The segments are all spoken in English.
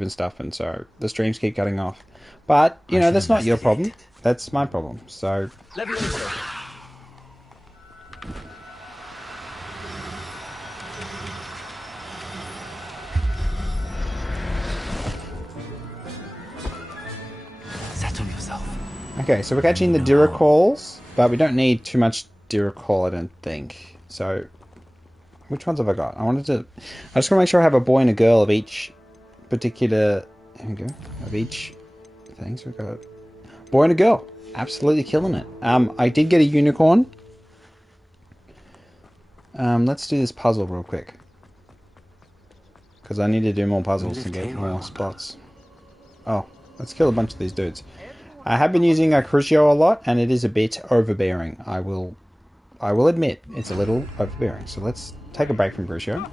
and stuff, and so the streams keep cutting off. But you know, that's not your problem. That's my problem. So. Settle yourself. Okay, so we're catching the Duracalls, but we don't need too much Duracall, I don't think. So, which ones have I got? I just want to make sure I have a boy and a girl of each particular. There we go. Of each thing. So we've got boy and a girl. Absolutely killing it. I did get a unicorn. Let's do this puzzle real quick. Because I need to do more puzzles to get more spots. Oh, let's kill a bunch of these dudes. I have been using a Crucio a lot, and it is a bit overbearing. I will admit, it's a little overbearing. So let's take a break from Crucio.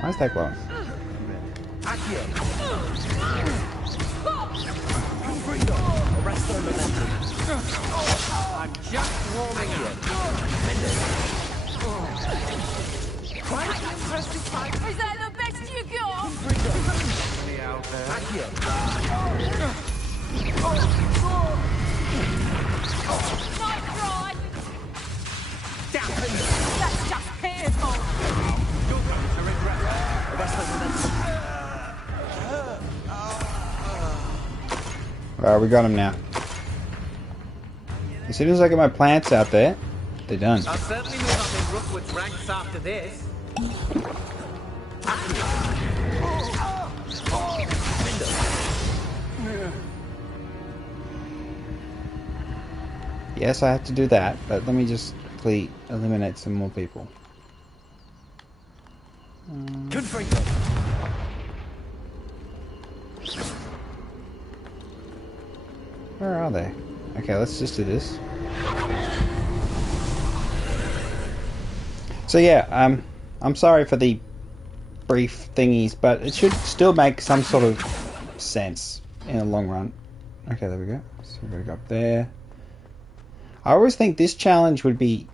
Why is that glowing? I'm just warming up. Is that the best you got? Nice try. That's just pitiful. You're going to regret the rest of Alright, we got him now. As soon as I get my plants out there, they're done. I'll certainly move up in Rookwood's ranks after this. Yes, I have to do that, but let me just quickly eliminate some more people. Where are they? Okay, let's just do this. So yeah, I'm sorry for the brief thingies, but it should still make some sort of sense in the long run. Okay, there we go. So we're gonna go up there. I always think this challenge would be,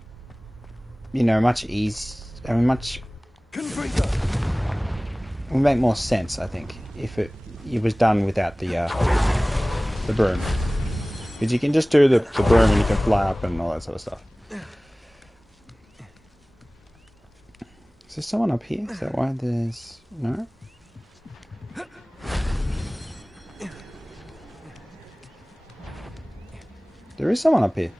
you know, much much. Would make more sense, I think, if it was done without the broom. Because you can just do the broom and you can fly up and all that sort of stuff. Is there someone up here? Is that why there's... No? There is someone up here.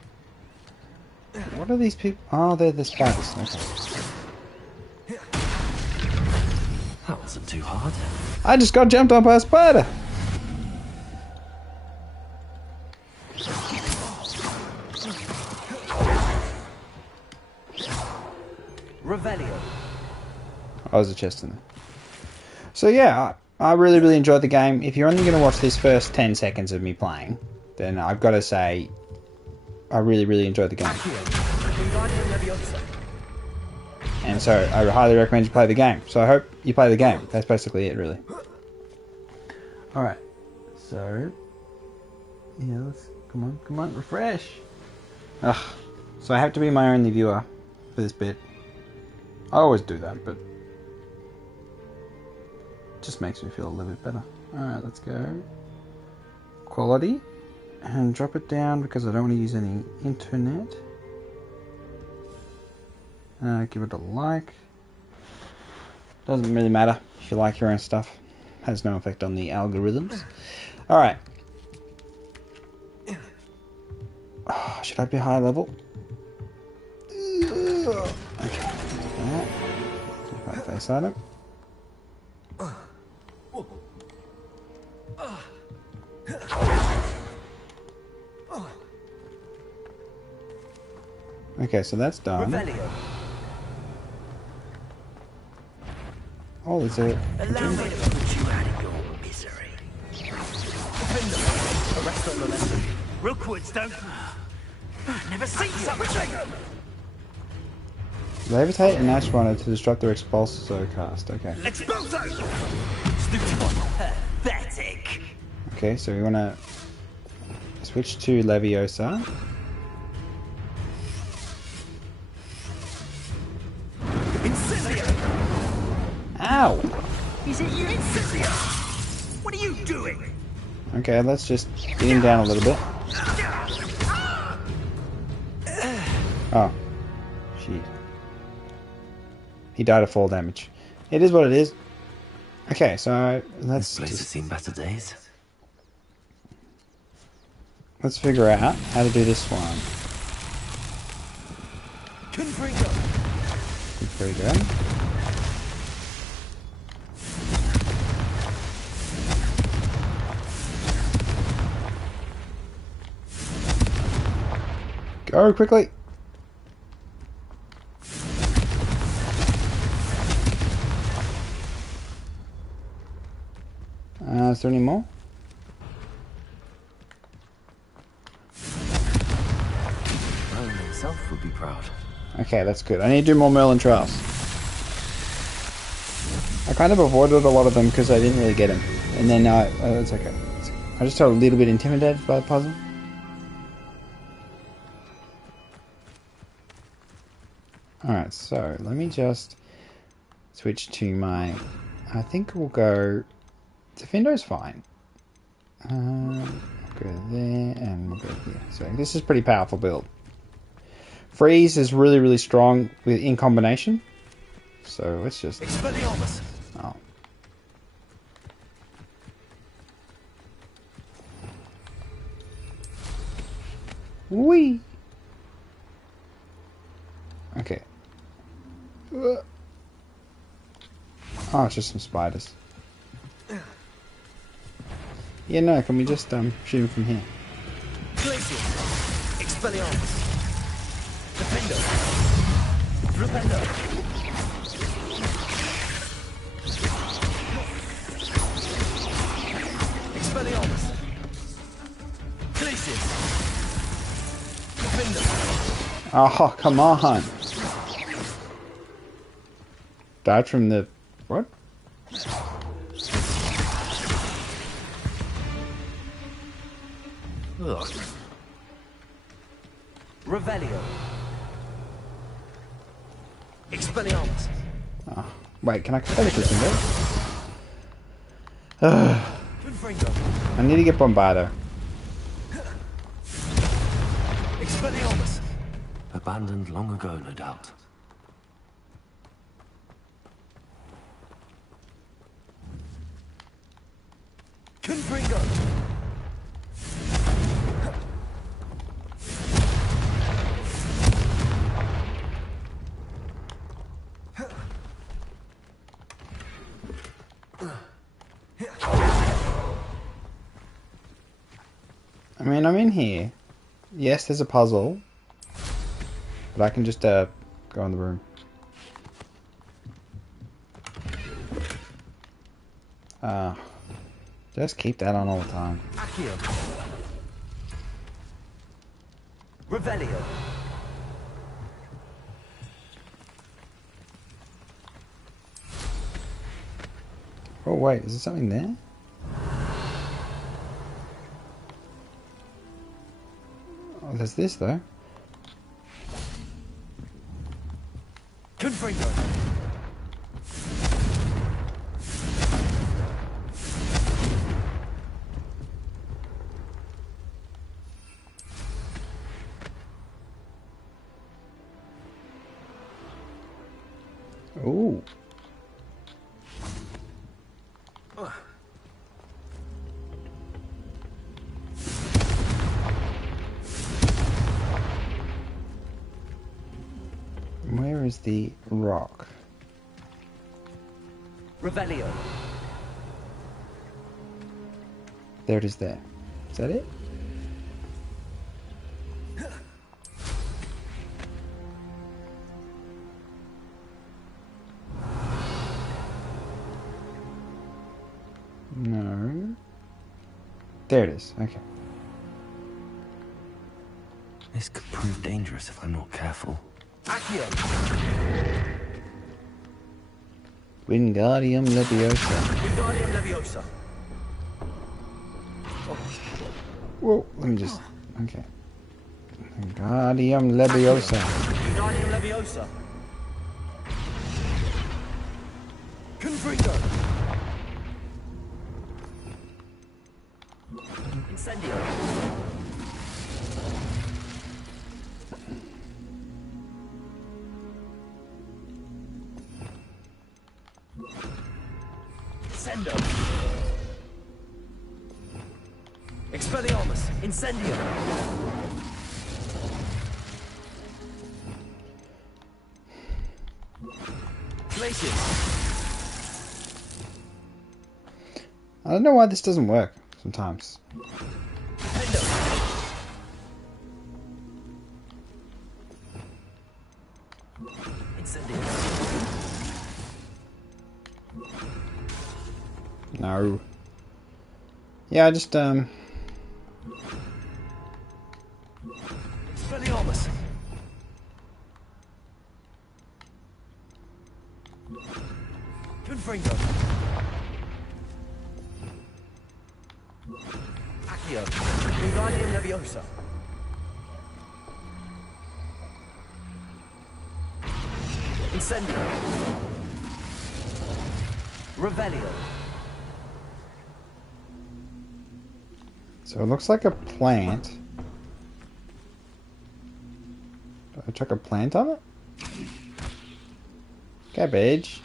What are these people? Oh, they're the spiders. Okay. That wasn't too hard. I just got jumped on by a spider! Revelio. Oh, there's a chest in there. So yeah, I really, really enjoyed the game. If you're only going to watch this first 10 seconds of me playing, then I've got to say, I really, really enjoyed the game. And so, I highly recommend you play the game. So I hope you play the game. That's basically it, really. Alright. So, yeah, let's... Come on, refresh! Ugh. So I have to be my only viewer for this bit. I always do that, but... it just makes me feel a little bit better. Alright, let's go. Quality. And drop it down because I don't want to use any internet. Give it a like. Doesn't really matter if you like your own stuff. Has no effect on the algorithms. Alright. Oh, should I be high level? Okay. Face item. Okay, so that's done. Revelio. Oh, there's a... Allow me to put you out of your misery. Arrest on the lesson. Rookwoods don't... Never seen something. Levitate and Ash Runner to disrupt their Expulso cast. Okay. Expulso! Pathetic. Okay, so we want to switch to Leviosa. Ow! Is it you? What are you doing? Okay, let's just get him down a little bit. Oh. Shit. He died of fall damage. It is what it is. Okay, so This place has seen better days. let's figure out how to do this one. Very good. Go quickly. Is there any more? Merlin himself would be proud. Okay, that's good. I need to do more Merlin trials. I kind of avoided a lot of them because I didn't really get them. And then, it's okay. I just got a little bit intimidated by the puzzle. Alright, so let me just switch to my... I think we'll go... Defendo's fine. We'll go there and we'll go here. So this is a pretty powerful build. Freeze is really, really strong in combination. So let's just... Oh. Whee! Okay. Oh, it's just some spiders. Yeah, no, can we just shoot him from here? Expelliarmus. Defender. Repender. Expelliarmus. Glacius. Defender. Oh, come on! Died from the... what? Ugh. Revelio. Expelliarmus. Oh, wait, can I cut this window? I need to get Bombardo. Expelliarmus. Abandoned long ago, no doubt. Confringo. I mean, I'm in here. Yes, there's a puzzle. But I can just go in the room. Just keep that on all the time. Accio. Revelio. Oh wait, is there something there? Oh, there's this though. Confringo. Ooh. Where is the rock? Revelio. There it is there. Is that it? No. There it is. Okay. This could prove dangerous if I'm not careful. Accio. Wingardium Leviosa. Wingardium Leviosa. Whoa, let me just... Okay. Wingardium Leviosa. Wingardium Leviosa. Confringo. Incendio. Sendo. Expelliarmus. Incendio. Glacius. I don't know why this doesn't work sometimes. Pendo. Incendio. No. Yeah, I just Expelliarmus. Confringo. Accio. Wingardium Leviosa. Incendio. Revelio. so it looks like a plant. Do I chuck a plant on it? Cabbage.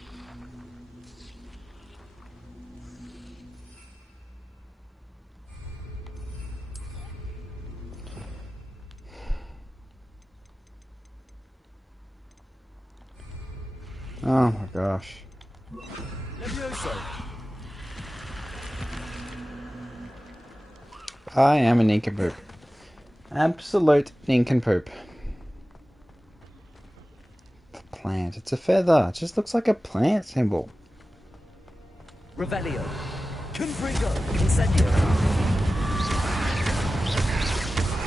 Oh my gosh. Levioso. I am a nincompoop. Absolute nincompoop. The plant. It's a feather. It just looks like a plant symbol. Revelio. Confringo. Incendio.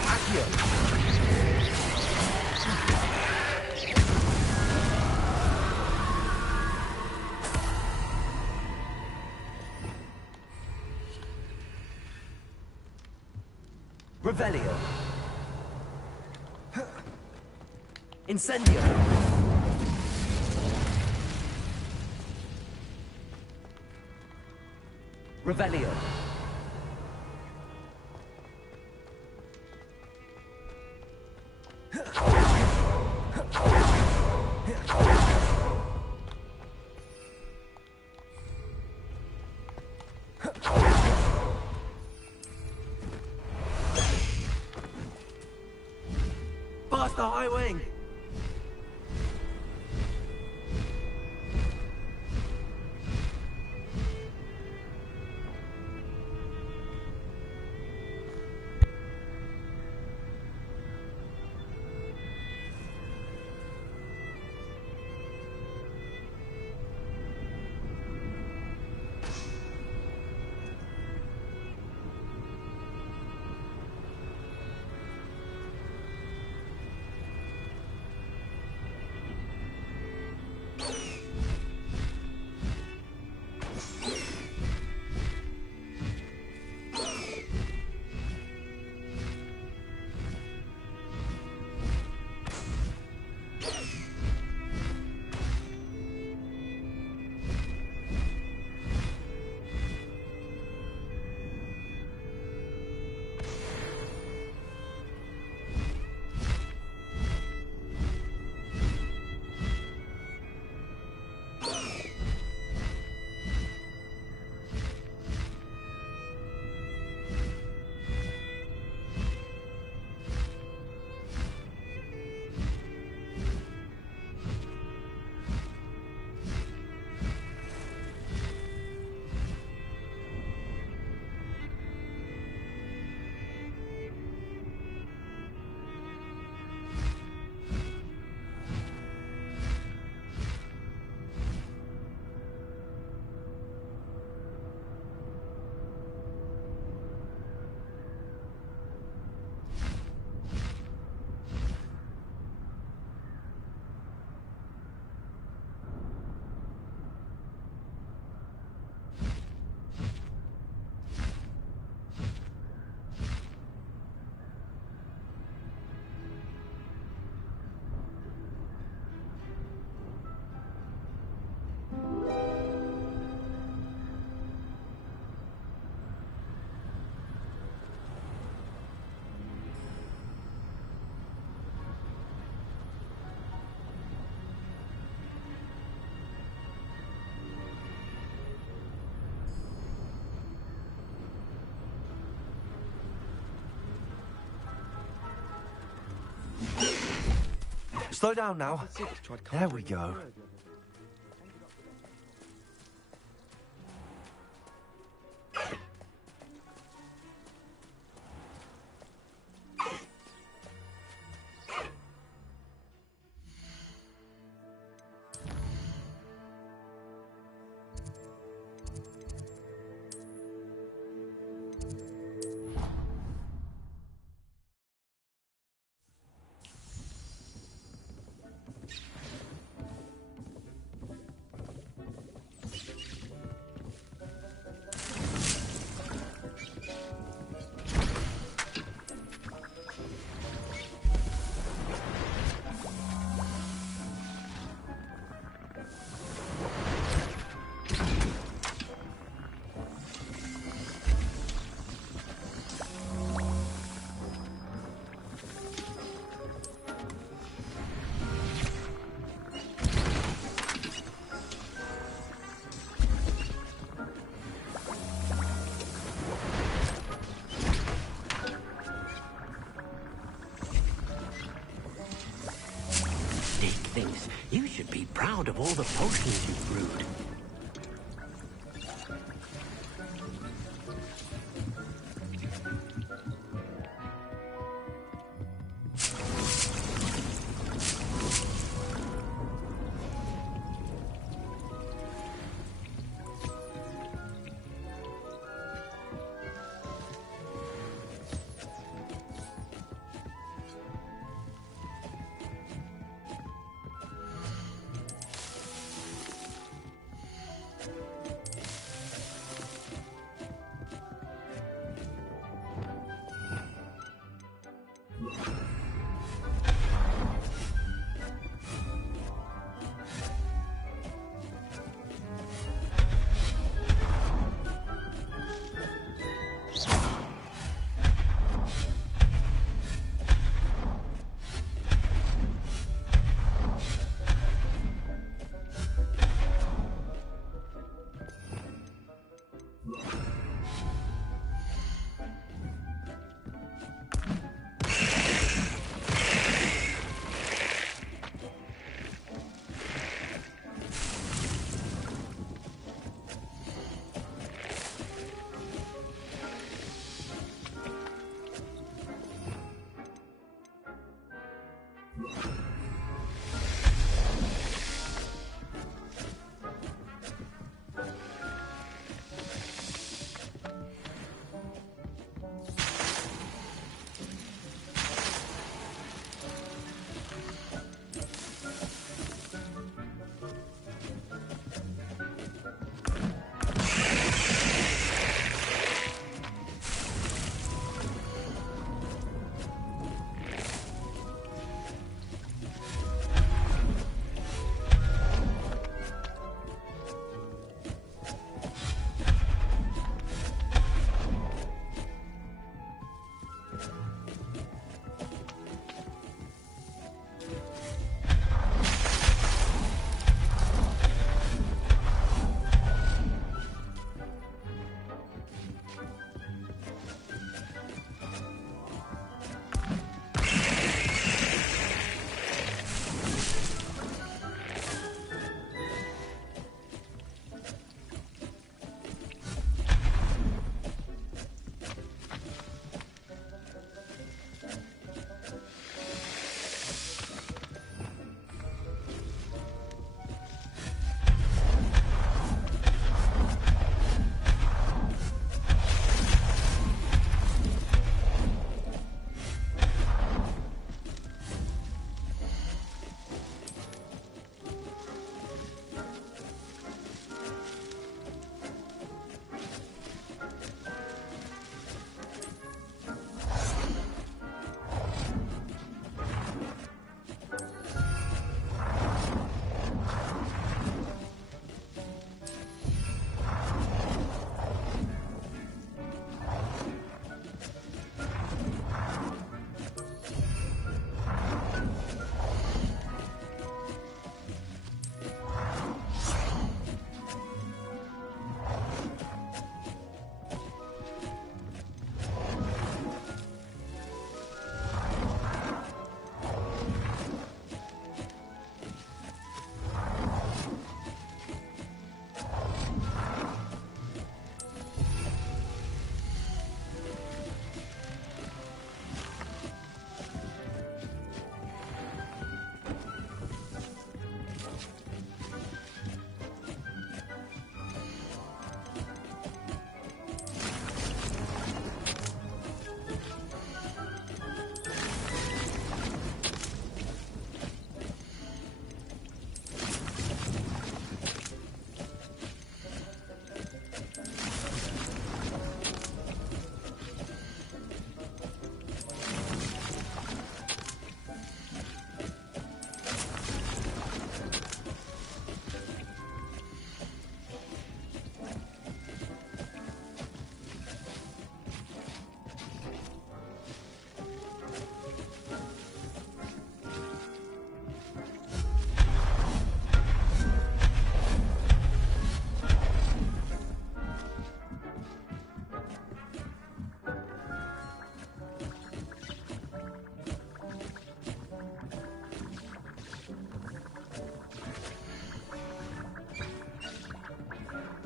Accio. Revelio. Incendio. Revelio. Faster, high wing. Slow down now. There we go. Thinks you should be proud of all the potions you've brewed.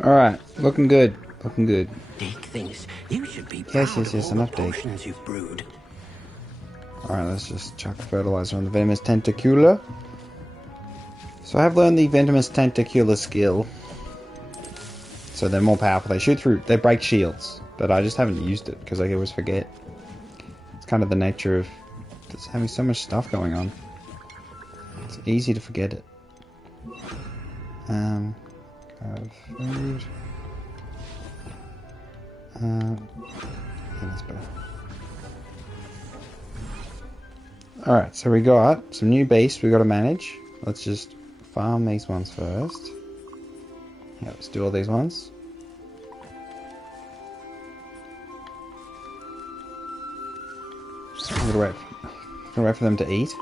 Alright, looking good. Looking good. Dick thinks you should be Yes, proud yes, yes, of all enough the Dick. potions you've brewed. Alright, let's just chuck fertilizer on the venomous tentacula. So I have learned the venomous tentacula skill. So they're more powerful. They shoot through, they break shields. But I just haven't used it because I always forget. It's kind of the nature of just having so much stuff going on. It's easy to forget it. Have food. Yeah, that's better. Alright, so we got some new beasts we got to manage. Let's just farm these ones first. Yeah, let's do all these ones. I'm gonna wait for them to eat.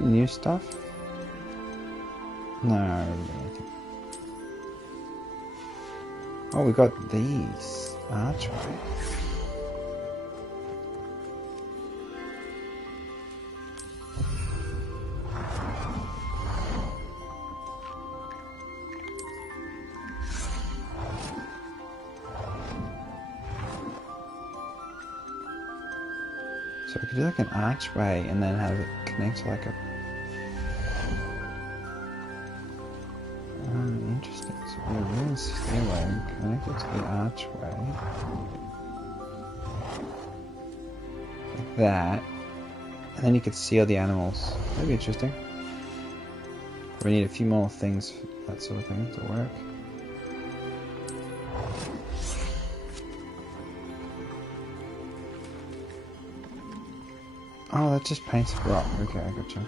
New stuff? No, I don't do anything. Oh, we got these. Archway. So we could do like an archway and then have it connect to like a... interesting. So we're doing a stairway connected to the archway. Like that. And then you could seal the animals. That'd be interesting. We need a few more things for that sort of thing to work. Oh, that just paints rock. Okay, I gotcha.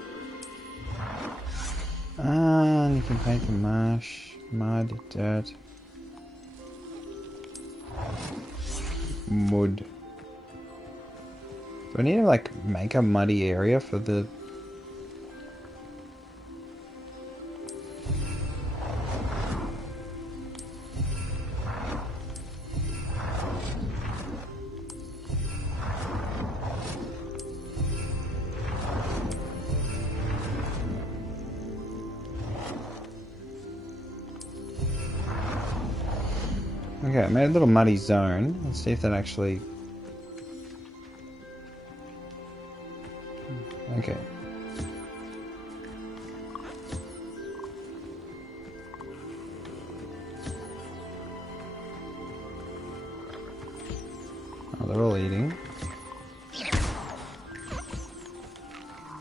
Ah, and you can paint the marsh, mud, dirt, mud. Do I need to like make a muddy area for the... Okay, I made a little muddy zone. Let's see if that actually... Okay. Oh, they're all eating.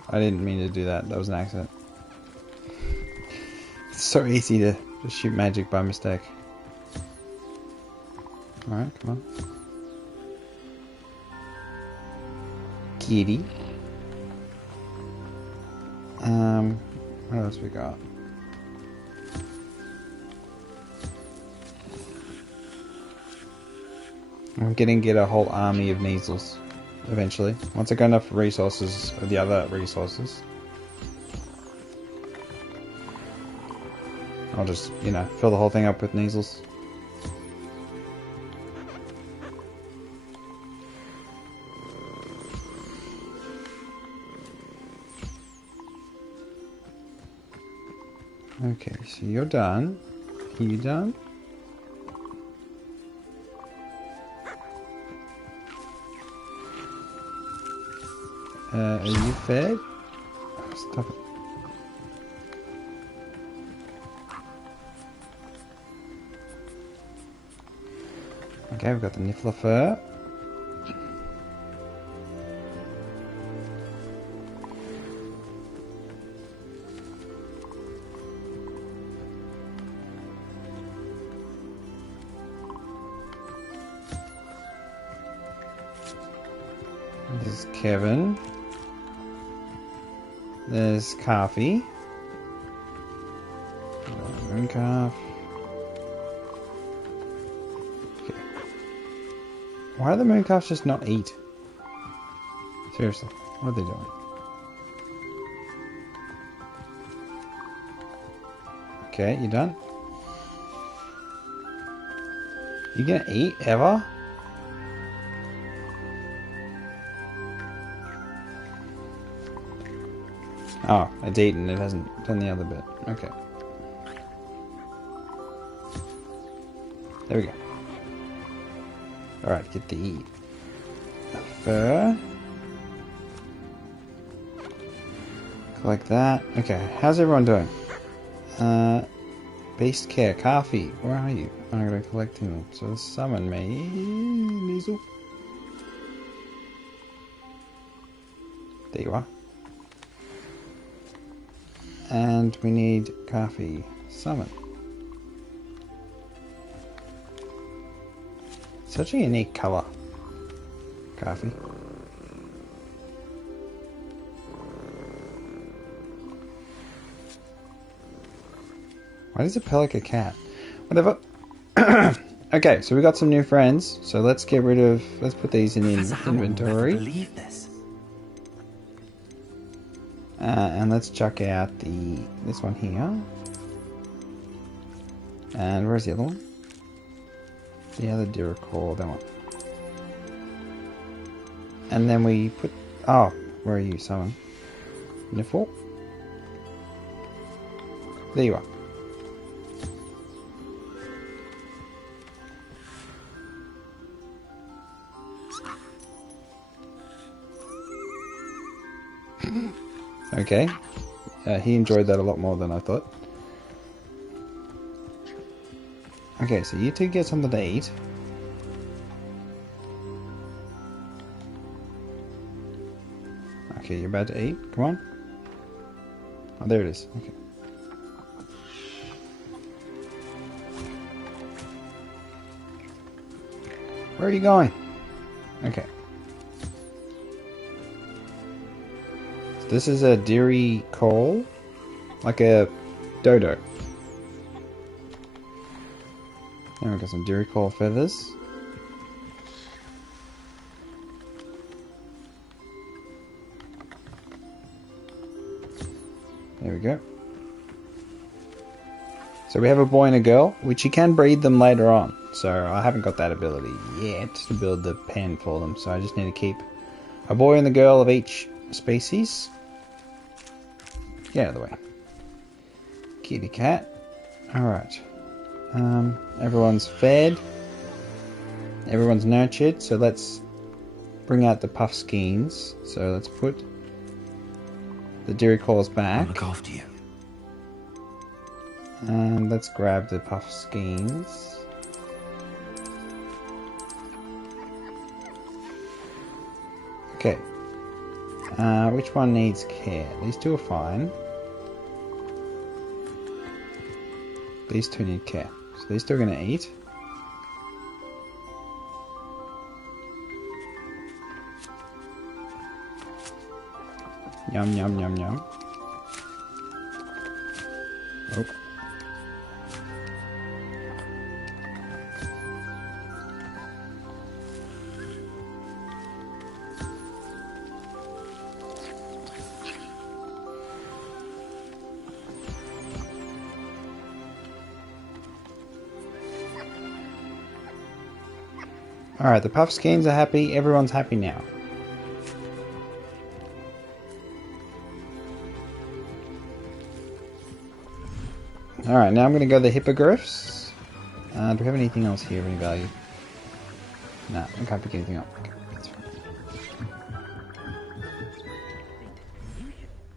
I didn't mean to do that. That was an accident. It's so easy to just shoot magic by mistake. Alright, come on. Kitty. What else we got? I'm gonna get a whole army of Neasels eventually. Once I got enough resources of the other resources. I'll just, you know, fill the whole thing up with Neasels. Okay, so you're done. You done? Are you fed? Stop it. Okay, we've got the Niffler fur. This is Kevin. There's Coffee. Mooncalf. Okay. Why do the mooncalves just not eat? Seriously, what are they doing? Okay, you done? You gonna eat ever? Oh, it's eaten. It hasn't done the other bit. Okay. There we go. Alright, get the fur. Collect that. Okay, how's everyone doing? Beast care. Coffee, where are you? I'm gonna collect him. So summon me. Measle. There you are. And we need coffee. Summon. Such a unique colour. Coffee. Why does it purr like a cat? Whatever. Okay, so we got some new friends. So let's get rid of. Let's put these in the inventory. Believe this. And let's chuck out this one here. And where's the other one? The other Diricore, that one. And then we put. Oh, where are you, someone? Niffle? There you are. Okay. He enjoyed that a lot more than I thought. Okay, so you two get something to eat. Okay, you're about to eat. Come on. Oh, there it is. Okay. Where are you going? Okay. So this is a Dairy Coal. Like a dodo. And we've got some Dairy Coal feathers. There we go. So we have a boy and a girl, which you can breed them later on. So I haven't got that ability yet to build the pen for them. So I just need to keep a boy and a girl of each species. Get out of the way. Kitty cat. Alright. Everyone's fed. Everyone's nurtured. So let's bring out the puff skeins. So let's put the Dairy Calls back. I'll look after you. And let's grab the puff skeins. Okay. Which one needs care? These two are fine. These two need care. So these two are going to eat. Yum, yum, yum, yum. Oh. Alright, the puff skeins are happy. Everyone's happy now. Alright, now I'm going to go to the hippogriffs. Do we have anything else here of any value? No, I can't pick anything up. Okay, that's fine.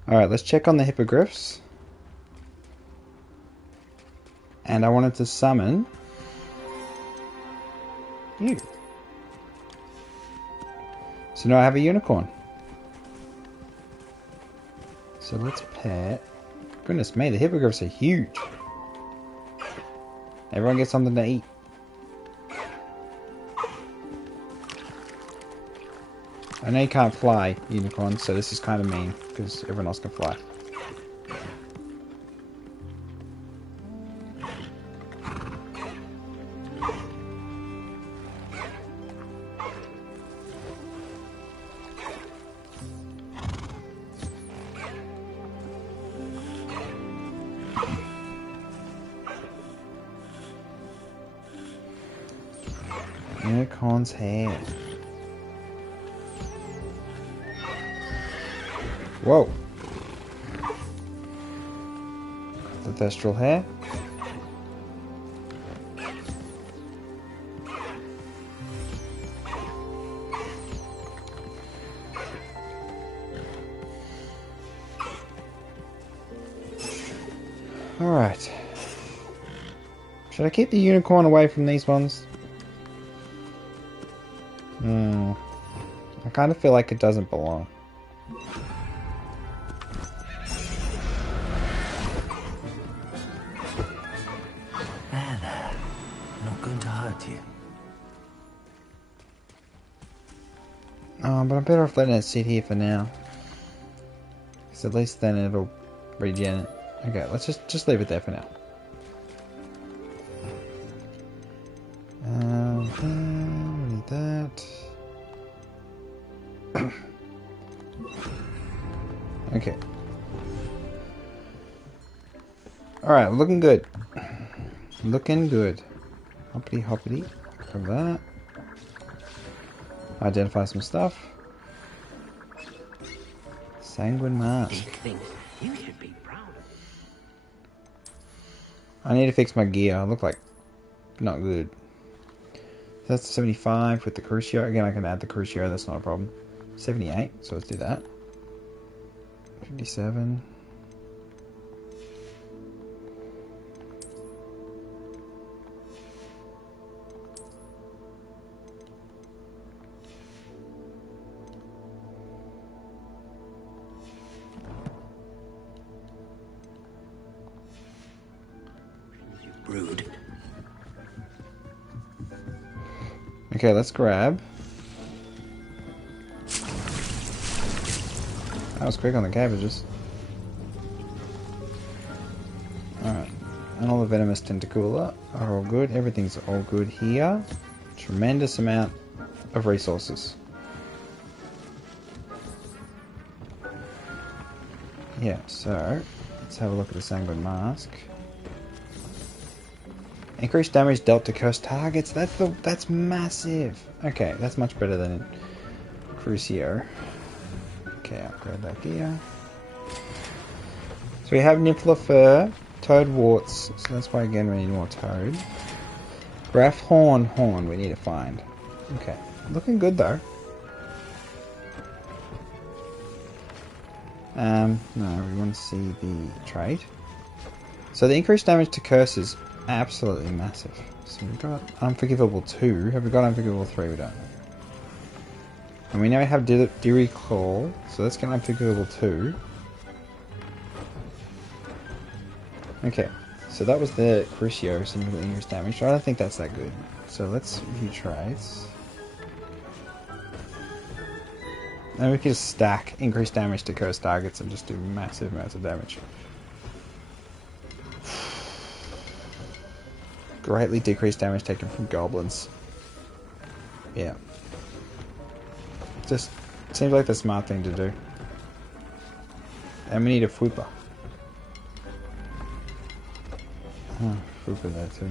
Alright, let's check on the hippogriffs. And I wanted to summon you. So now I have a unicorn. So let's pet. Goodness me, the hippogriffs are huge. Everyone gets something to eat. I know you can't fly, unicorns, so this is kind of mean, because everyone else can fly. Unicorn's hair. Whoa. The thestral hair. Alright. Should I keep the unicorn away from these ones? I kind of feel like it doesn't belong. There. Not going to hurt you. Oh, but I'm better off letting it sit here for now. Because at least then it'll regen it. Okay, let's just leave it there for now. We need that. Okay. Alright, looking good. Looking good. Hoppity hoppity. Grab that. Identify some stuff. Sanguine mask. Big things. You should be proud of. I need to fix my gear. I look like not good. So that's 75 with the Crucio. Again, I can add the Crucio. That's not a problem. 78. So let's do that. 57. Rude. Okay, let's grab. That was quick on the cabbages. Alright. And all the venomous tentacula are all good. Everything's all good here. Tremendous amount of resources. Yeah, so let's have a look at the Sanguine Mask. Increased damage dealt to cursed targets. That's massive. Okay, that's much better than Crucio. Okay, upgrade that gear. So we have Niffler Fur, Toad Warts, so that's why again we need more Toad. Graph Horn we need to find. Okay, looking good though. No, we want to see the trait. So the increased damage to curses, absolutely massive. So we've got Unforgivable 2. Have we got Unforgivable 3? We don't. And we now have Deary Claw, so let's get Unforgivable 2. Okay, so that was the Crucio, significant increased damage. So I don't think that's that good. So let's view traits. And we can just stack increased damage to cursed targets and just do massive amounts of damage. Greatly decreased damage taken from goblins. Yeah. Just seems like the smart thing to do. And we need a Fwooper. Oh, Fwooper there too.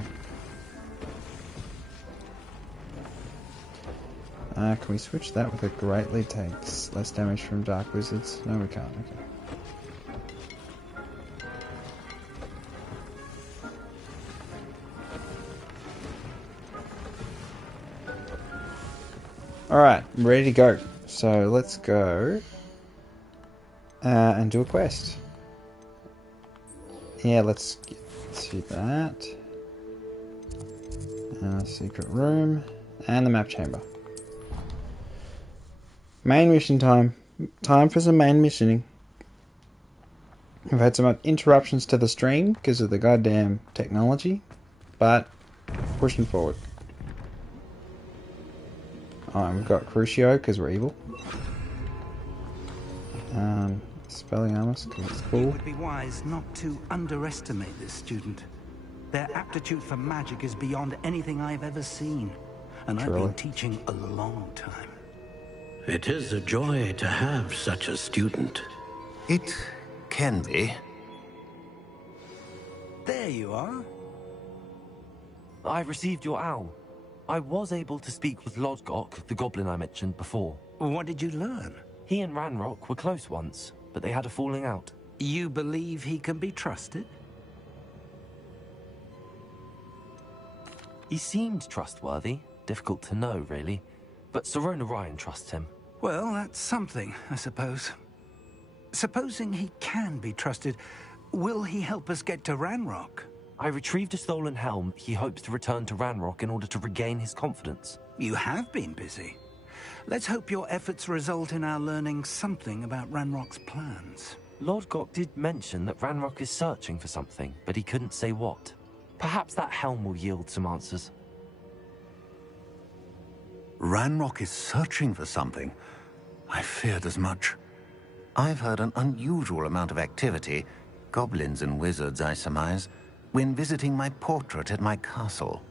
Can we switch that with a greatly takes less damage from dark wizards? No, we can't. Okay. Alright, I'm ready to go. So let's go and do a quest. Yeah, let's get to that. Secret room and the map chamber. Main mission time. Time for some main missioning. We've had some interruptions to the stream because of the goddamn technology, but pushing forward. Oh, and we've got Crucio because we're evil. Spelliarmus because it's cool. It would be wise not to underestimate this student. Their aptitude for magic is beyond anything I've ever seen, and I've been teaching a long time. It is a joy to have such a student. It can be. There you are. I've received your owl. I was able to speak with Lodgok, the goblin I mentioned before. What did you learn? He and Ranrock were close once, but they had a falling out. You believe he can be trusted? He seemed trustworthy. Difficult to know, really. But Sirona Ryan trusts him. Well, that's something, I suppose. Supposing he can be trusted, will he help us get to Ranrock? I retrieved a stolen helm. He hopes to return to Ranrock in order to regain his confidence. You have been busy. Let's hope your efforts result in our learning something about Ranrock's plans. Lodgok did mention that Ranrock is searching for something, but he couldn't say what. Perhaps that helm will yield some answers. Ranrock is searching for something. I feared as much. I've heard an unusual amount of activity, goblins and wizards, I surmise, when visiting my portrait at my castle.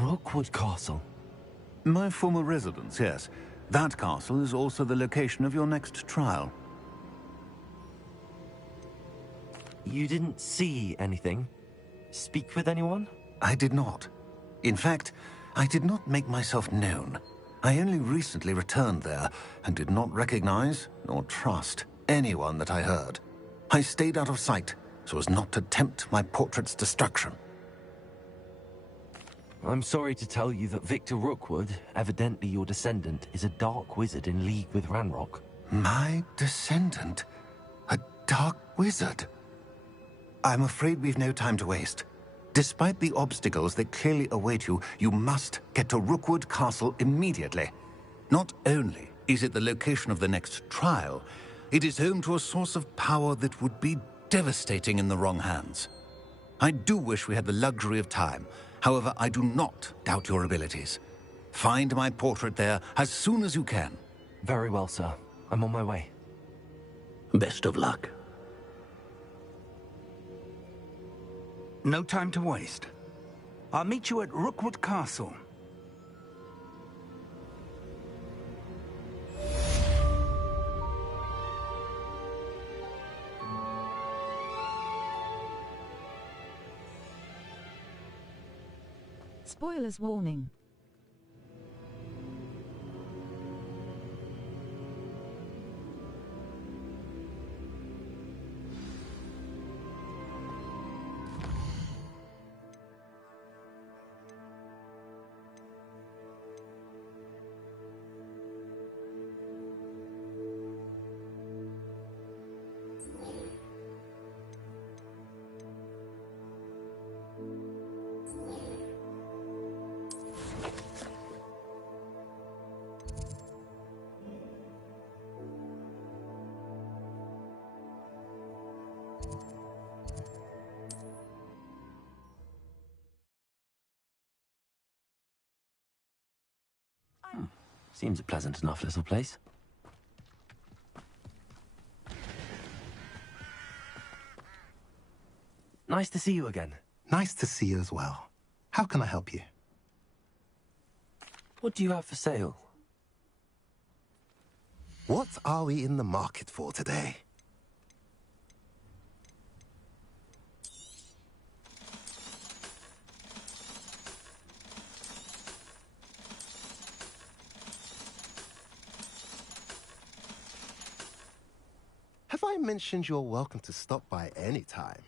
Rookwood Castle? My former residence, yes. That castle is also the location of your next trial. You didn't see anything? Speak with anyone? I did not. In fact, I did not make myself known. I only recently returned there and did not recognize nor trust anyone that I heard. I stayed out of sight so as not to tempt my portrait's destruction. I'm sorry to tell you that Victor Rookwood, evidently your descendant, is a dark wizard in league with Ranrock. My descendant? A dark wizard? I'm afraid we've no time to waste. Despite the obstacles that clearly await you, you must get to Rookwood Castle immediately. Not only is it the location of the next trial, it is home to a source of power that would be devastating in the wrong hands. I do wish we had the luxury of time. However, I do not doubt your abilities. Find my portrait there as soon as you can. Very well, sir. I'm on my way. Best of luck. No time to waste. I'll meet you at Rookwood Castle. Spoilers warning. Seems a pleasant enough little place. Nice to see you again. Nice to see you as well. How can I help you? What do you have for sale? What are we in the market for today? Have I mentioned you're welcome to stop by any time?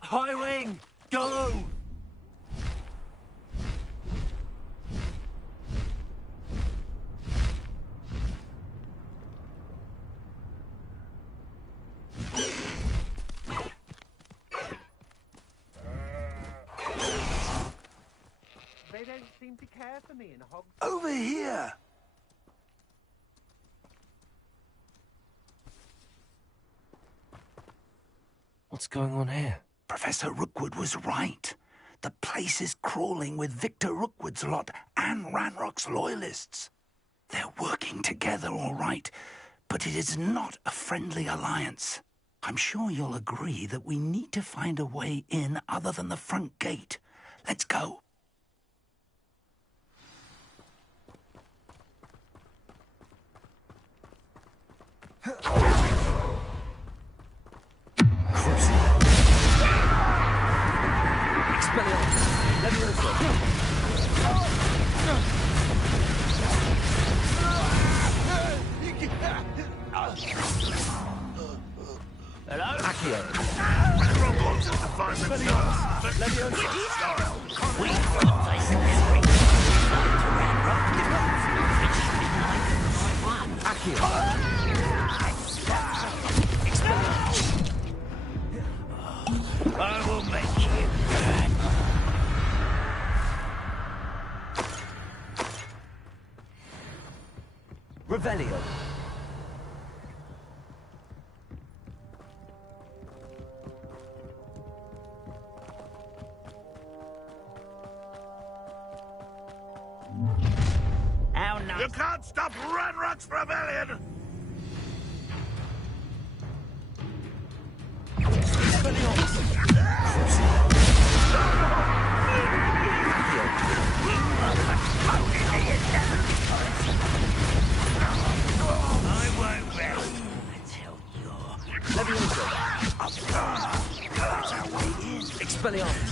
High Wing! Go! They don't seem to care for me in Hogwarts. Over here! What's going on here? Professor Rookwood was right. The place is crawling with Victor Rookwood's lot and Ranrock's loyalists. They're working together, all right, but it is not a friendly alliance. I'm sure you'll agree that we need to find a way in other than the front gate. Let's go. I will make you burn. Revelio. How nice. You can't stop Ranrock's rebellion! I won't rest until you're... That's our way in. Expelliarmus.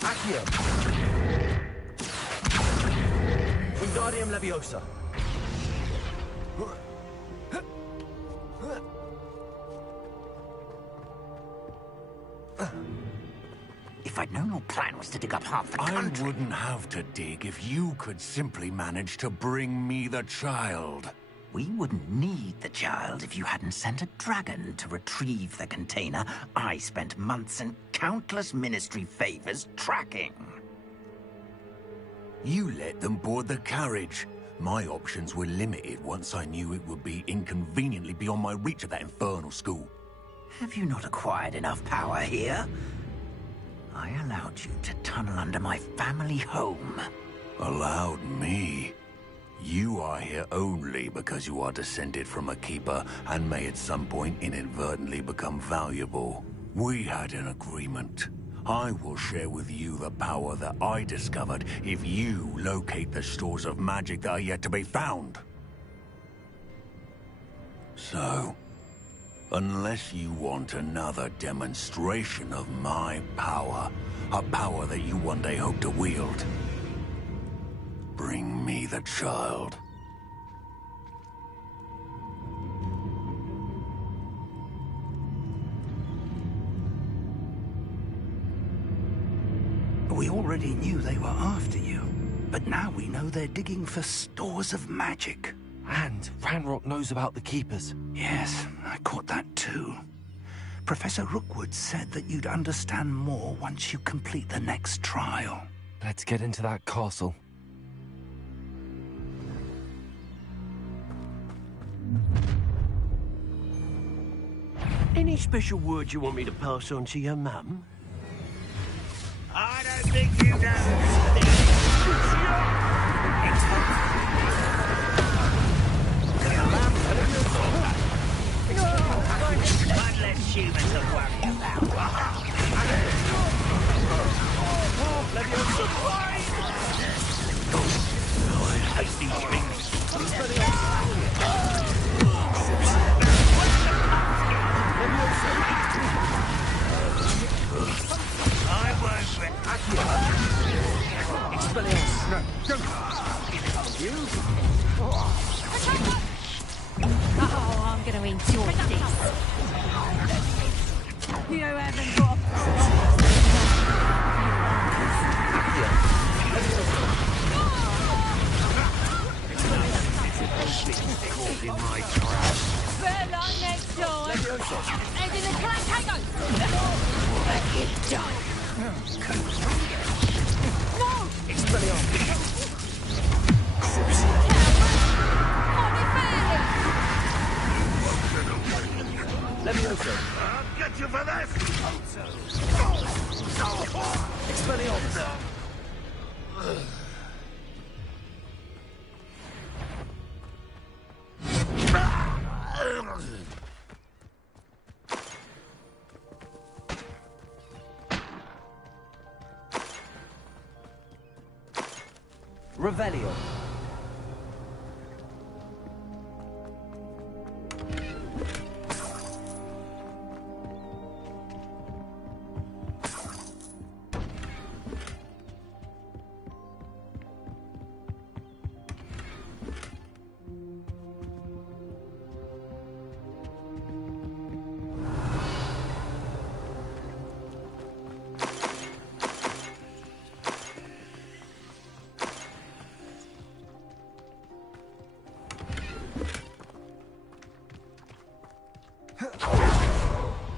Accio. Wingardium Leviosa. If I'd known your plan was to dig up half the country... I wouldn't have to dig if you could simply manage to bring me the child. We wouldn't need the child if you hadn't sent a dragon to retrieve the container I spent months and countless ministry favors tracking. You let them board the carriage. My options were limited once I knew it would be inconveniently beyond my reach at that infernal school. Have you not acquired enough power here? I allowed you to tunnel under my family home. Allowed me? You are here only because you are descended from a keeper and may at some point inadvertently become valuable. We had an agreement. I will share with you the power that I discovered if you locate the stores of magic that are yet to be found. So, unless you want another demonstration of my power, a power that you one day hope to wield, bring me the child. We already knew they were after you, but now we know they're digging for stores of magic. And Ranrock knows about the Keepers. Yes, I caught that too. Professor Rookwood said that you'd understand more once you complete the next trial. Let's get into that castle. Any special words you want me to pass on to your mum? I don't think you know. One less human to worry about. I hate these things. I won't let Oh, I'm going to enjoy this. You haven't got better luck next time. And in the Clankago. Let it done. No! I'll get you for this! Revelio.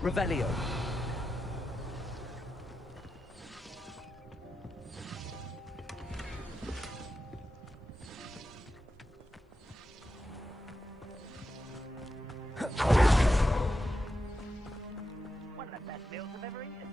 Revelio. One of the best meals I've ever eaten.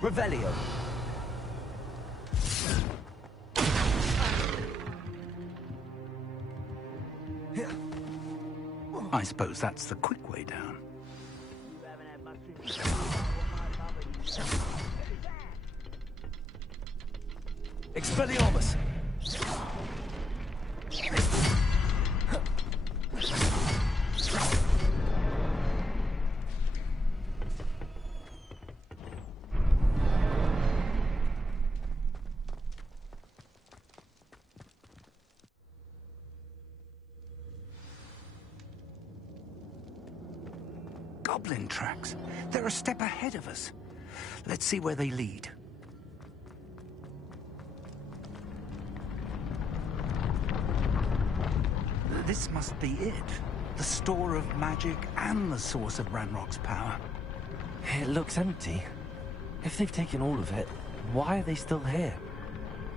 Revelio. I suppose that's the quick way down. Expelliarmus. Goblin tracks. They're a step ahead of us. Let's see where they lead. This must be it. The store of magic and the source of Ranrock's power. It looks empty. If they've taken all of it, why are they still here?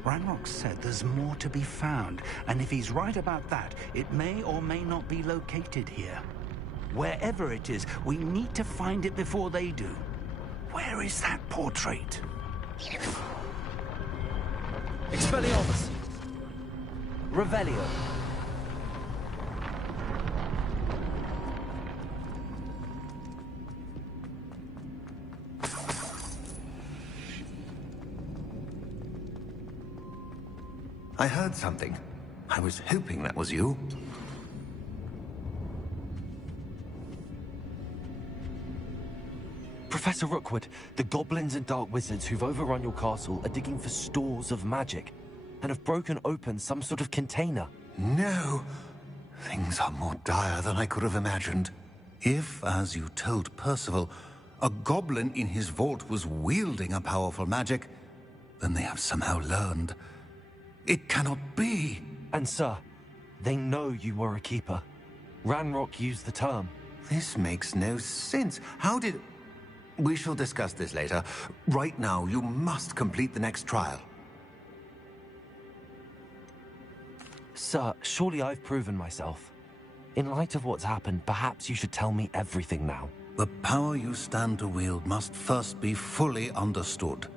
Ranrock said there's more to be found, and if he's right about that, it may or may not be located here. Wherever it is, we need to find it before they do. Where is that portrait? Expelliarmus. Revelio. I heard something. I was hoping that was you. Professor Rookwood, the goblins and dark wizards who've overrun your castle are digging for stores of magic and have broken open some sort of container. No! Things are more dire than I could have imagined. If, as you told Percival, a goblin in his vault was wielding a powerful magic, then they have somehow learned. It cannot be! And sir, they know you were a keeper. Ranrock used the term. This makes no sense. How did... We shall discuss this later. Right now, you must complete the next trial. Sir, surely I've proven myself. In light of what's happened, perhaps you should tell me everything now. The power you stand to wield must first be fully understood.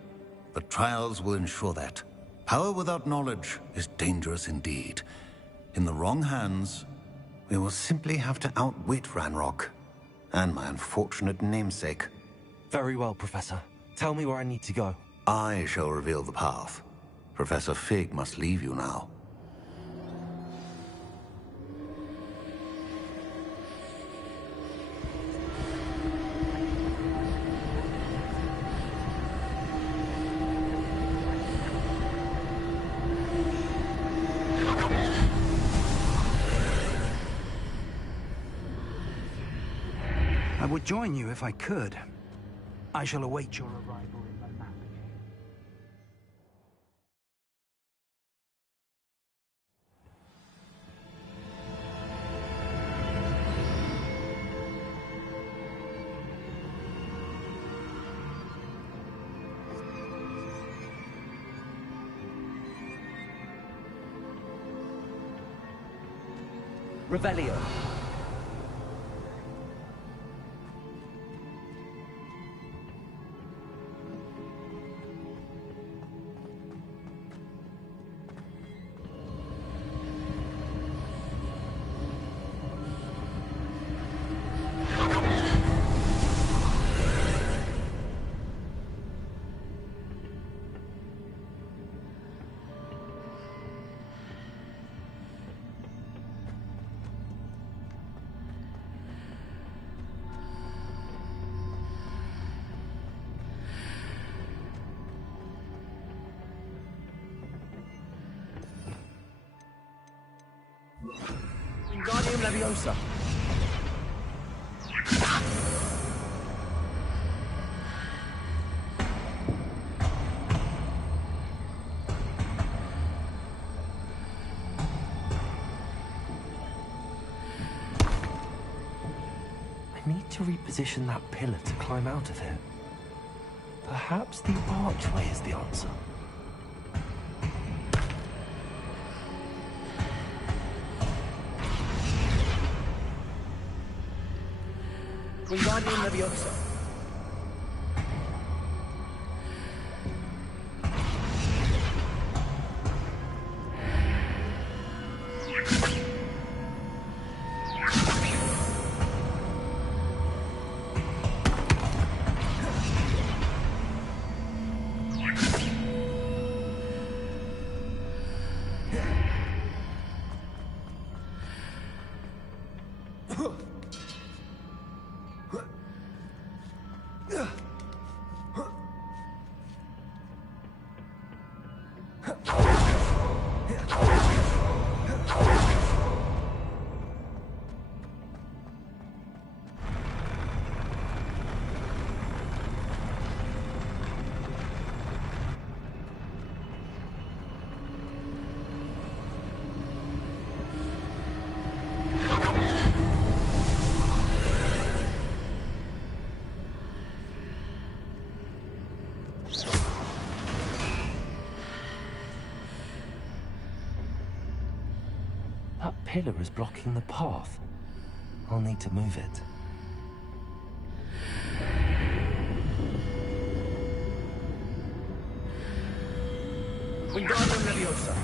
The trials will ensure that. Power without knowledge is dangerous indeed. In the wrong hands, we will simply have to outwit Ranrock and my unfortunate namesake. Very well, Professor. Tell me where I need to go. I shall reveal the path. Professor Fig must leave you now. I would join you if I could. I shall await your arrival in the map. Revelio. Wingardium Leviosa. I need to reposition that pillar to climb out of here. Perhaps the archway is the answer. Wingardium Leviosa. That pillar is blocking the path. I'll need to move it. Wingardium Leviosa.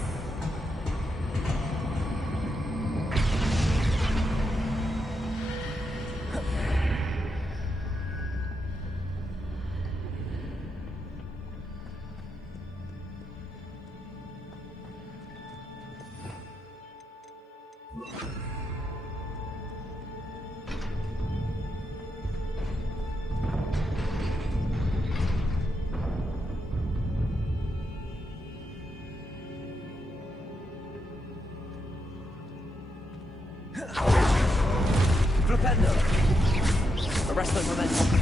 Flipendo. Arresto momentum.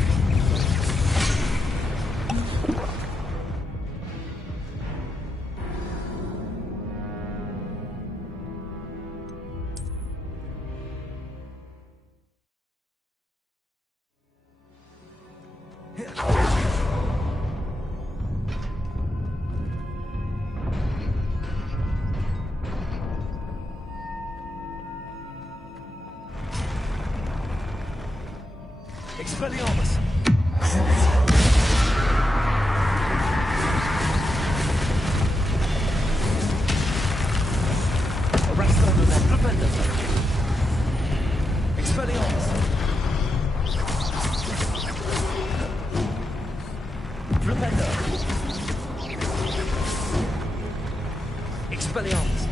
Expelliarmus! Arresto momentum. Flipendo. Expelliarmus! Flipendo. Expelliarmus!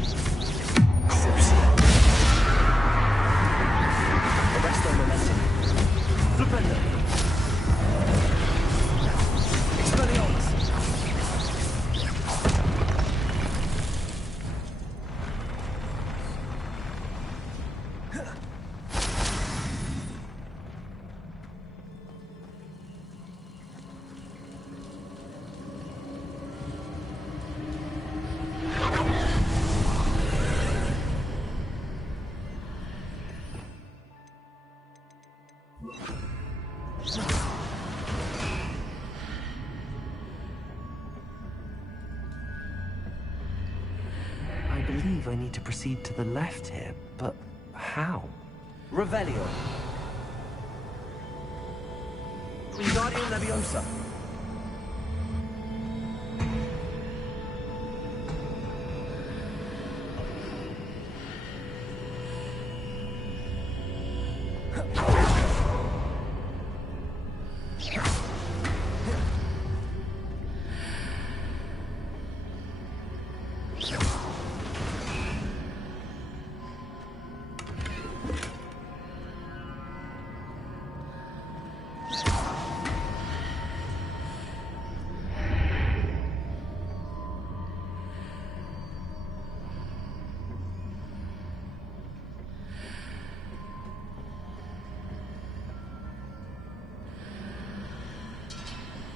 Arresto momentum. Flipendo. Expelliarmus! believe I need to proceed to the left here, but how? Revelio. Wingardium Leviosa.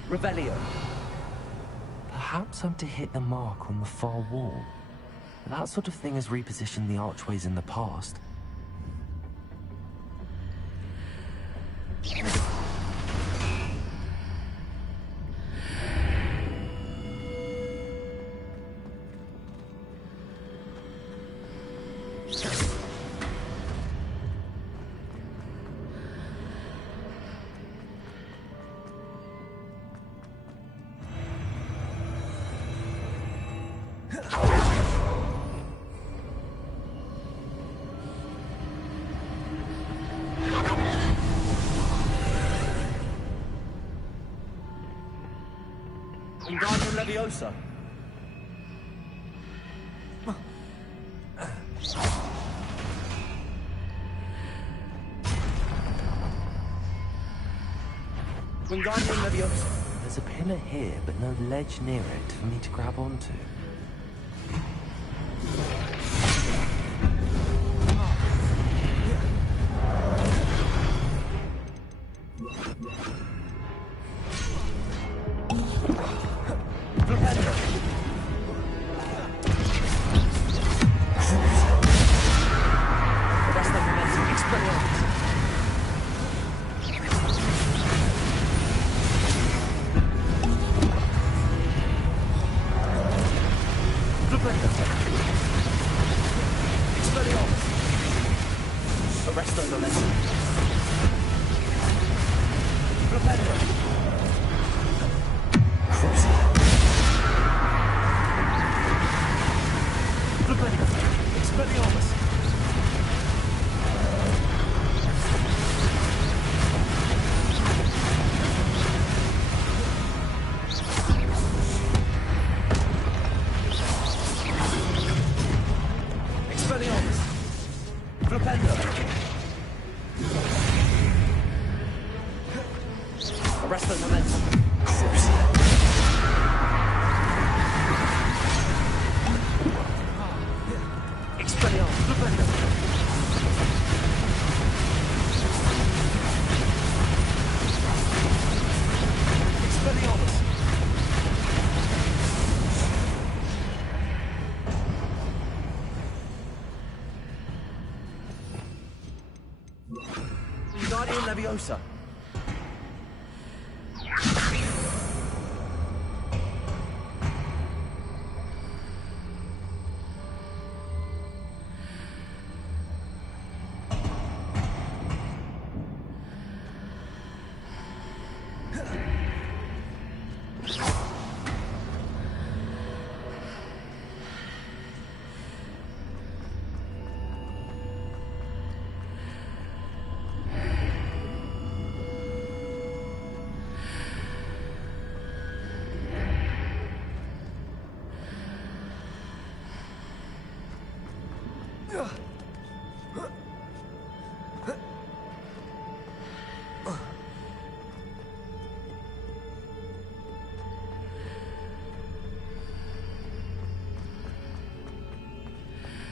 Revelio. Perhaps I'm to hit the mark on the far wall. That sort of thing has repositioned the archways in the past. Wingardium Leviosa. Wingardium Leviosa. There's a pillar here, but no ledge near it for me to grab onto. Wingardium Leviosa.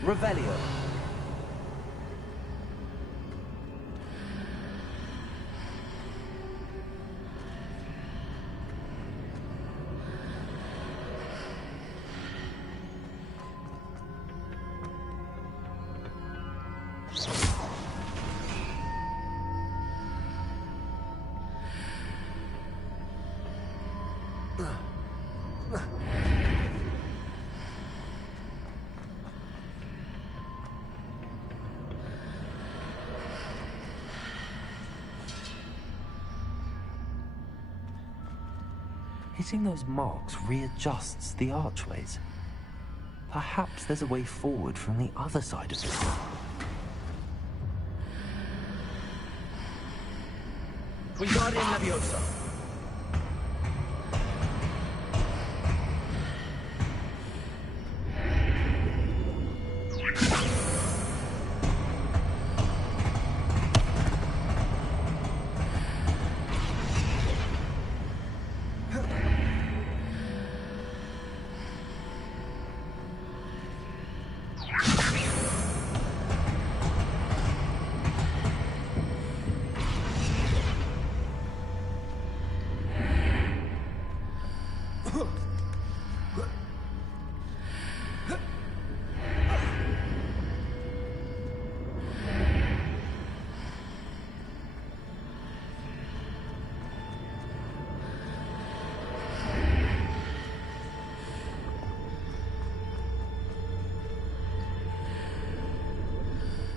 Revelio. Hitting those marks readjusts the archways. Perhaps there's a way forward from the other side of the tower. Wingardium Leviosa.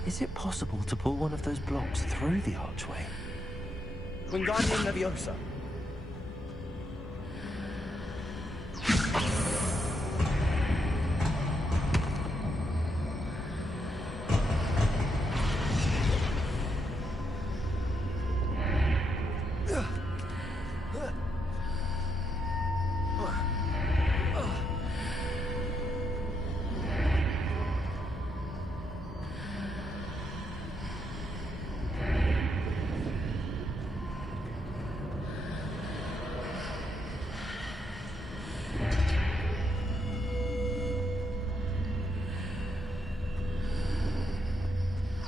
Is it possible to pull one of those blocks through the archway? Wingardium Leviosa.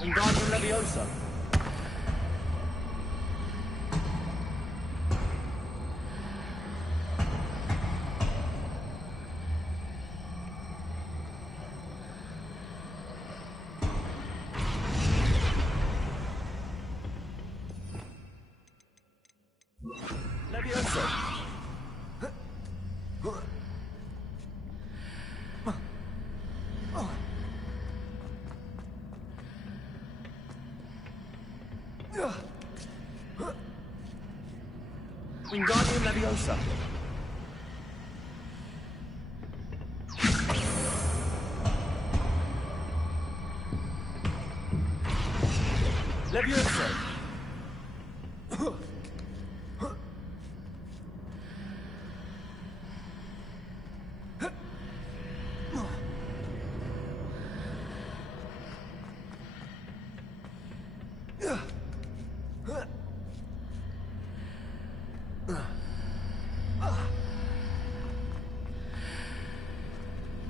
Wingardium Leviosa. Leviosa. Wingardium Leviosa. Leviosa.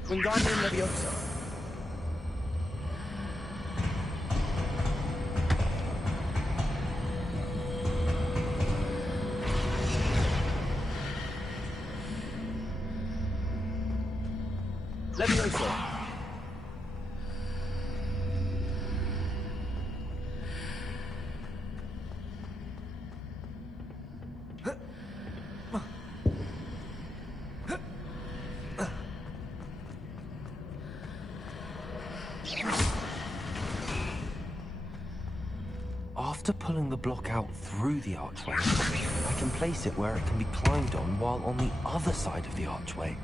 Wingardium Leviosa. Leviosa. After pulling the block out through the archway, I can place it where it can be climbed on while on the other side of the archway.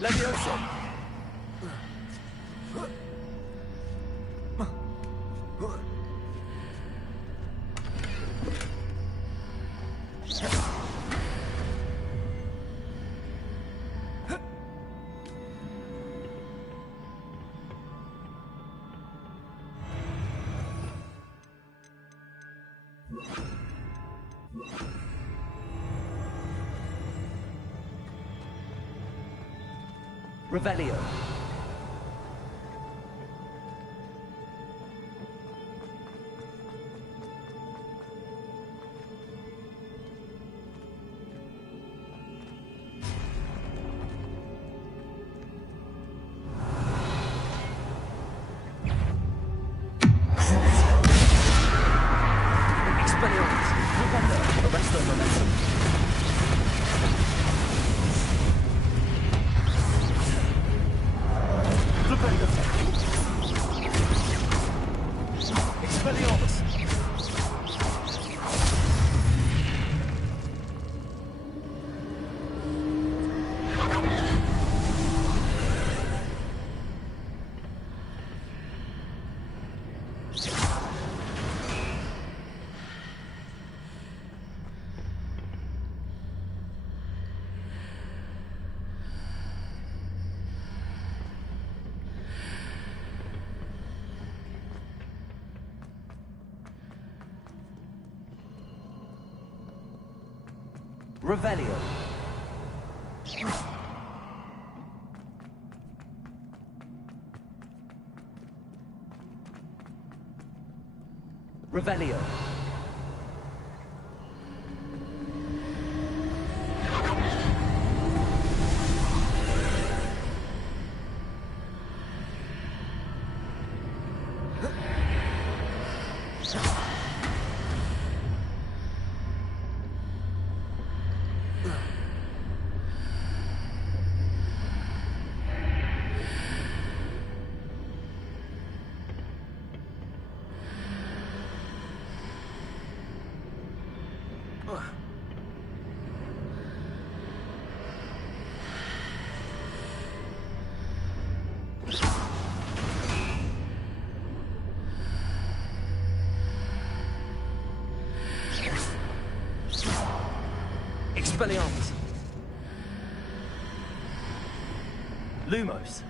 Leviosa. Revelio. Revelio. Revelio. Expelliarmus. Lumos.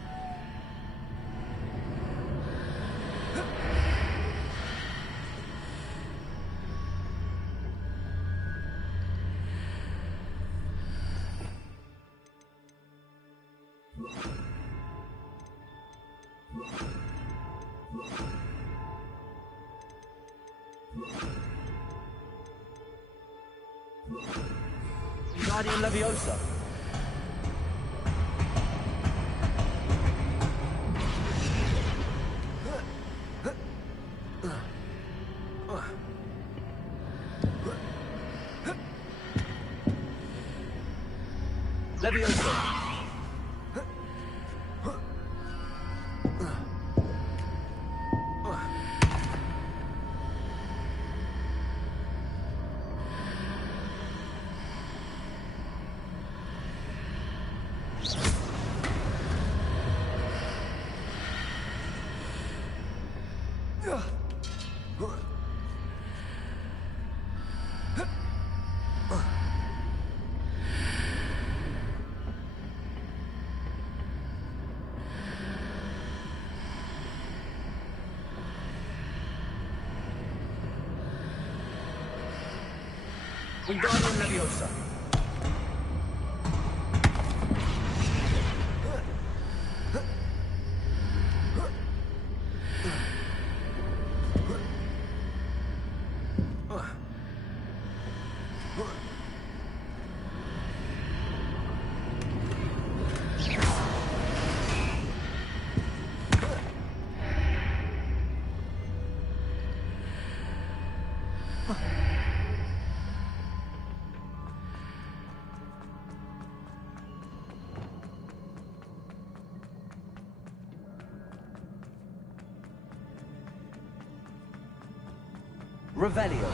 Guardian Leviosa. Leviosa. Wingardium Leviosa. Revelio.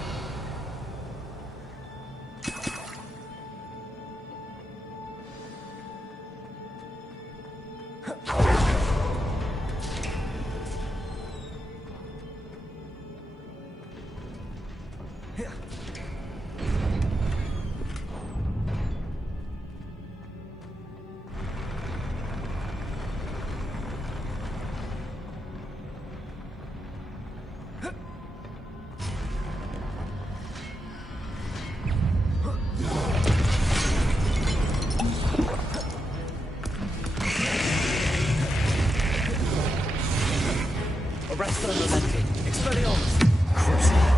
Arresto Momenti. Expelliarmus. Crucible.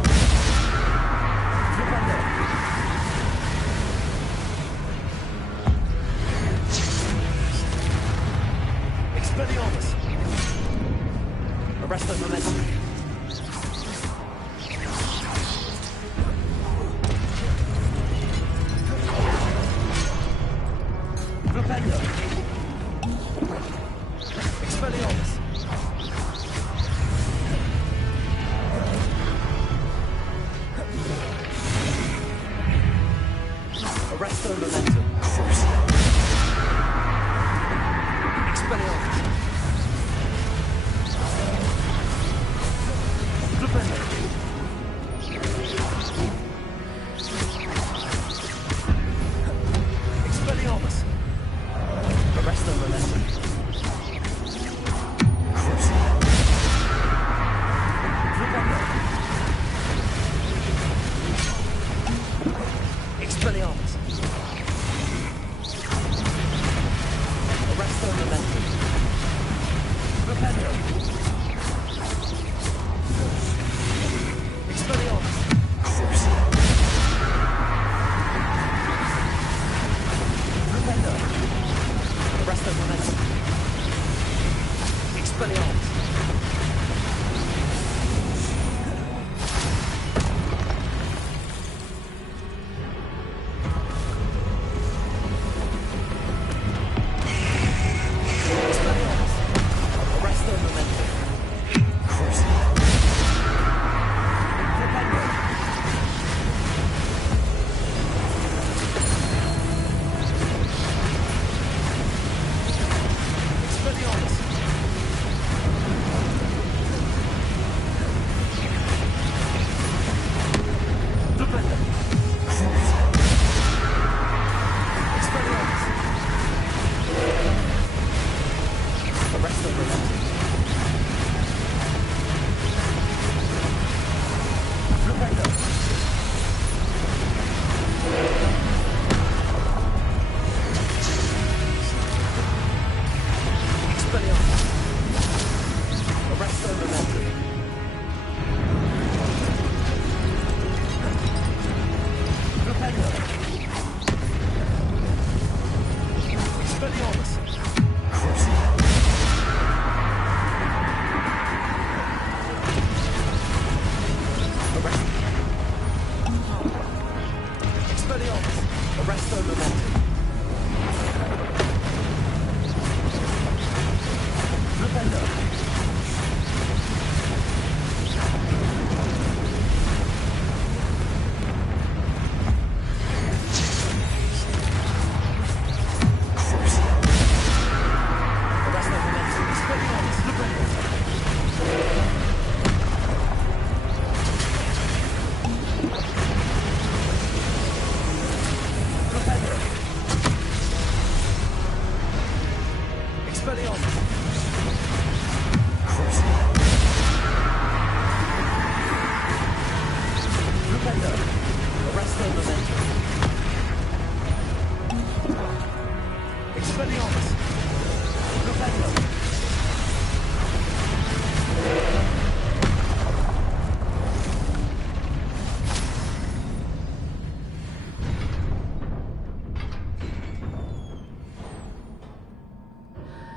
Flipendo. Expelliarmus. Arresto Momenti. Flipendo. Expelliarmus. Arresto Momentum. Expelliarmus. Flipendo. Expelliarmus. Arresto Momentum. Flipendo. Expelliarmus.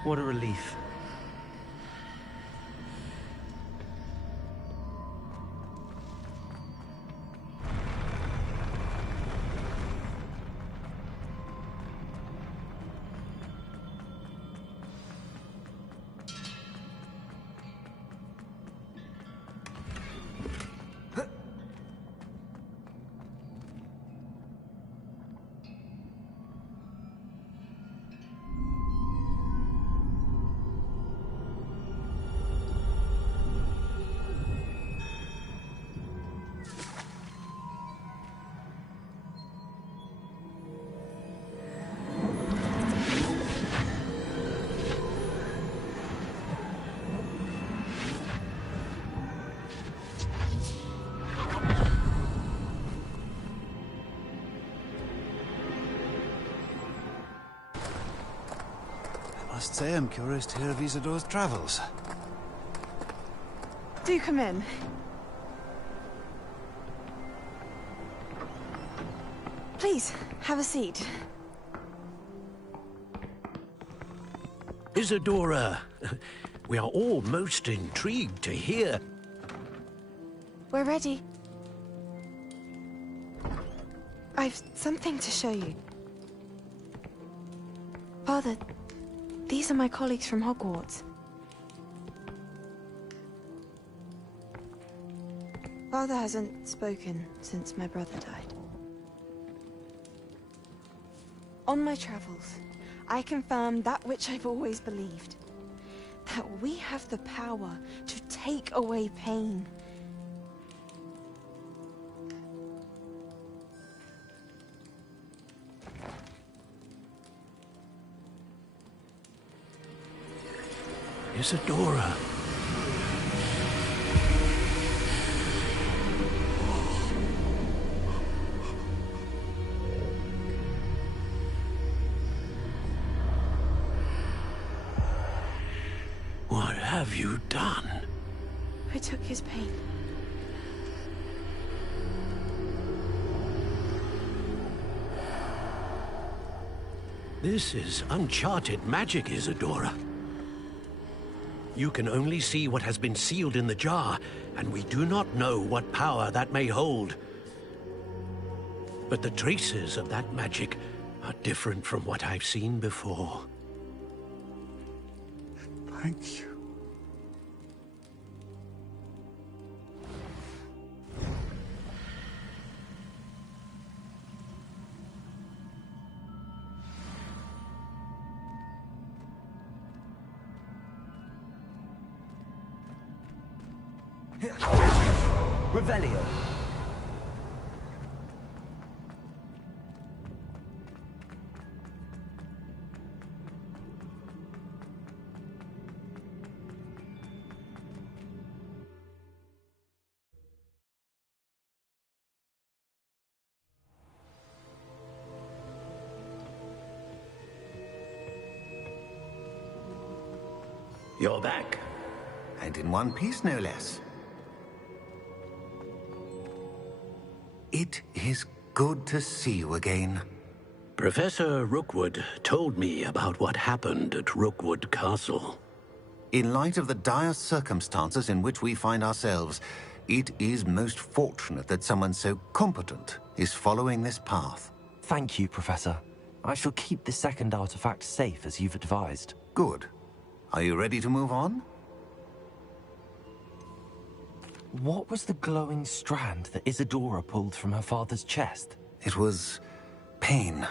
What a relief. I must say I'm curious to hear of Isidore's travels. Do come in. Please, have a seat. Isadora, we are all most intrigued to hear. We're ready. I've something to show you. Father, these are my colleagues from Hogwarts. Father hasn't spoken since my brother died. On my travels, I confirmed that which I've always believed. That we have the power to take away pain. Isadora. What have you done? I took his pain. This is uncharted magic, Isadora. You can only see what has been sealed in the jar, and we do not know what power that may hold. But the traces of that magic are different from what I've seen before. Thank you. Revelio. You're back. And in one piece, no less. It is good to see you again. Professor Rookwood told me about what happened at Rookwood Castle. In light of the dire circumstances in which we find ourselves, it is most fortunate that someone so competent is following this path. Thank you, Professor. I shall keep the second artifact safe as you've advised. Good. Are you ready to move on? What was the glowing strand that Isadora pulled from her father's chest? It was pain.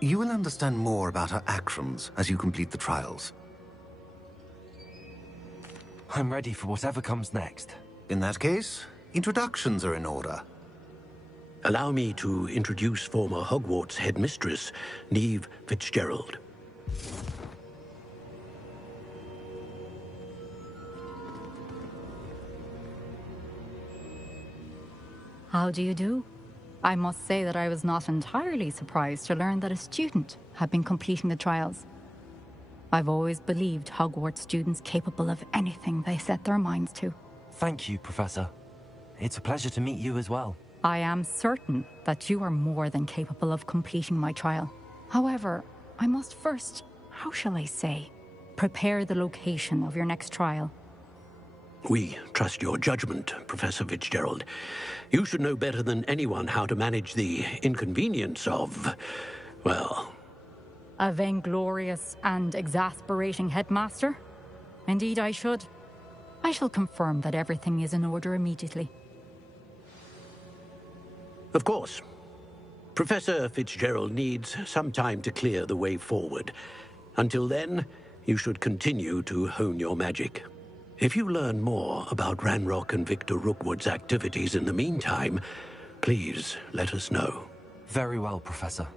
You will understand more about her actions as you complete the trials. I'm ready for whatever comes next. In that case, introductions are in order. Allow me to introduce former Hogwarts headmistress, Neve Fitzgerald. How do you do? I must say that I was not entirely surprised to learn that a student had been completing the trials. I've always believed Hogwarts students capable of anything they set their minds to. Thank you, Professor. It's a pleasure to meet you as well. I am certain that you are more than capable of completing my trial. However, I must first, how shall I say, Prepare the location of your next trial. We trust your judgment, Professor Fitzgerald. You should know better than anyone how to manage the inconvenience of, well... A vainglorious and exasperating headmaster? Indeed I should. I shall confirm that everything is in order immediately. Of course. Professor Fitzgerald needs some time to clear the way forward. Until then, you should continue to hone your magic. If you learn more about Ranrock and Victor Rookwood's activities in the meantime, please let us know. Very well, Professor.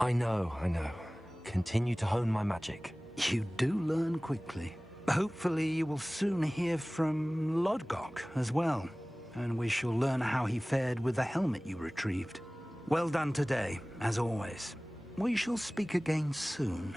I know. Continue to hone my magic. You do learn quickly. Hopefully you will soon hear from Lodgok as well, and we shall learn how he fared with the helmet you retrieved. Well done today, as always. We shall speak again soon.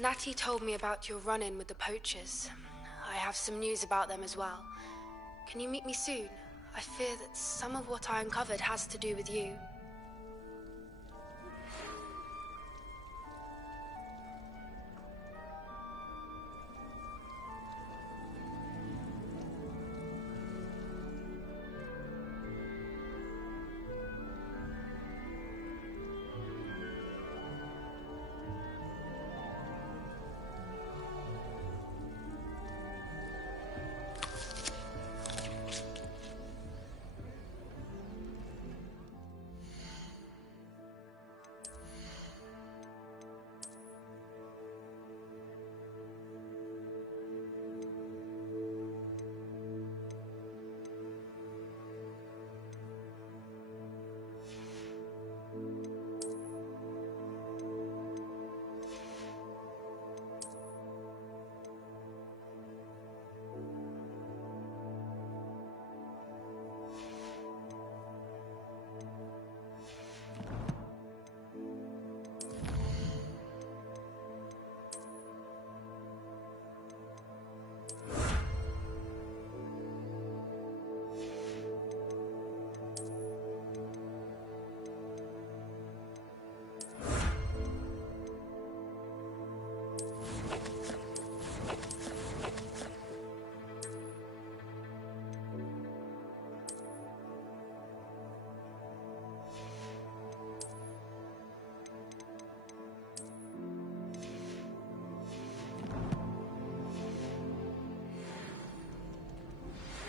Natty told me about your run-in with the poachers. I have some news about them as well. Can you meet me soon? I fear that some of what I uncovered has to do with you.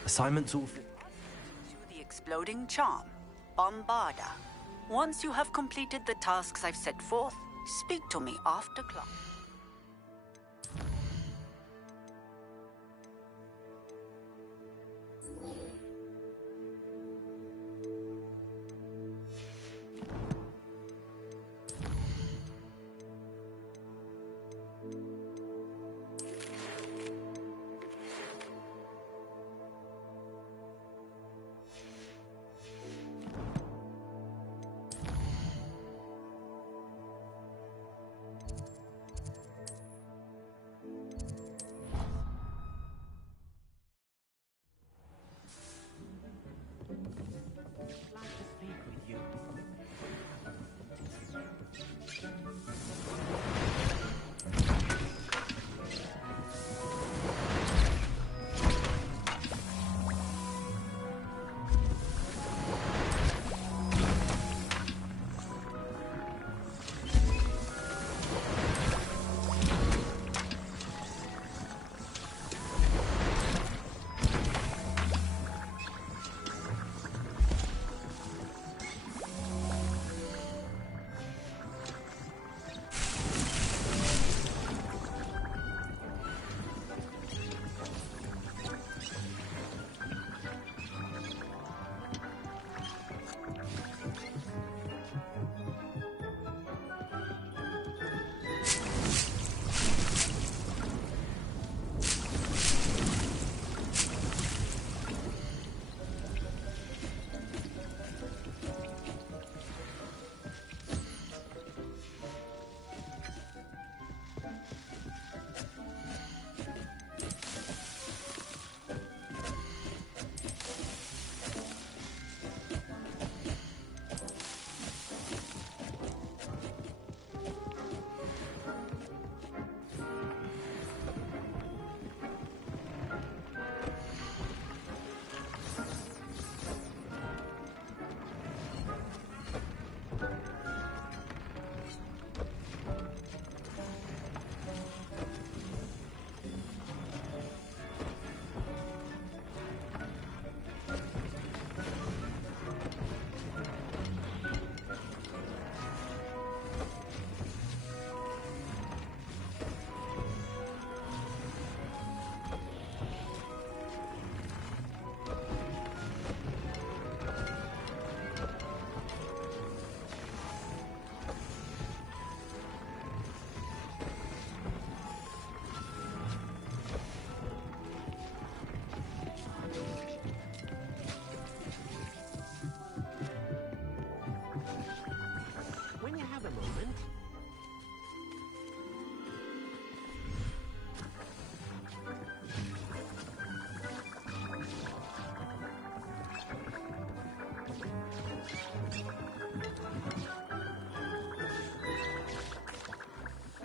Assignments all... To the exploding charm, Bombarda. Once you have completed the tasks I've set forth, speak to me after class.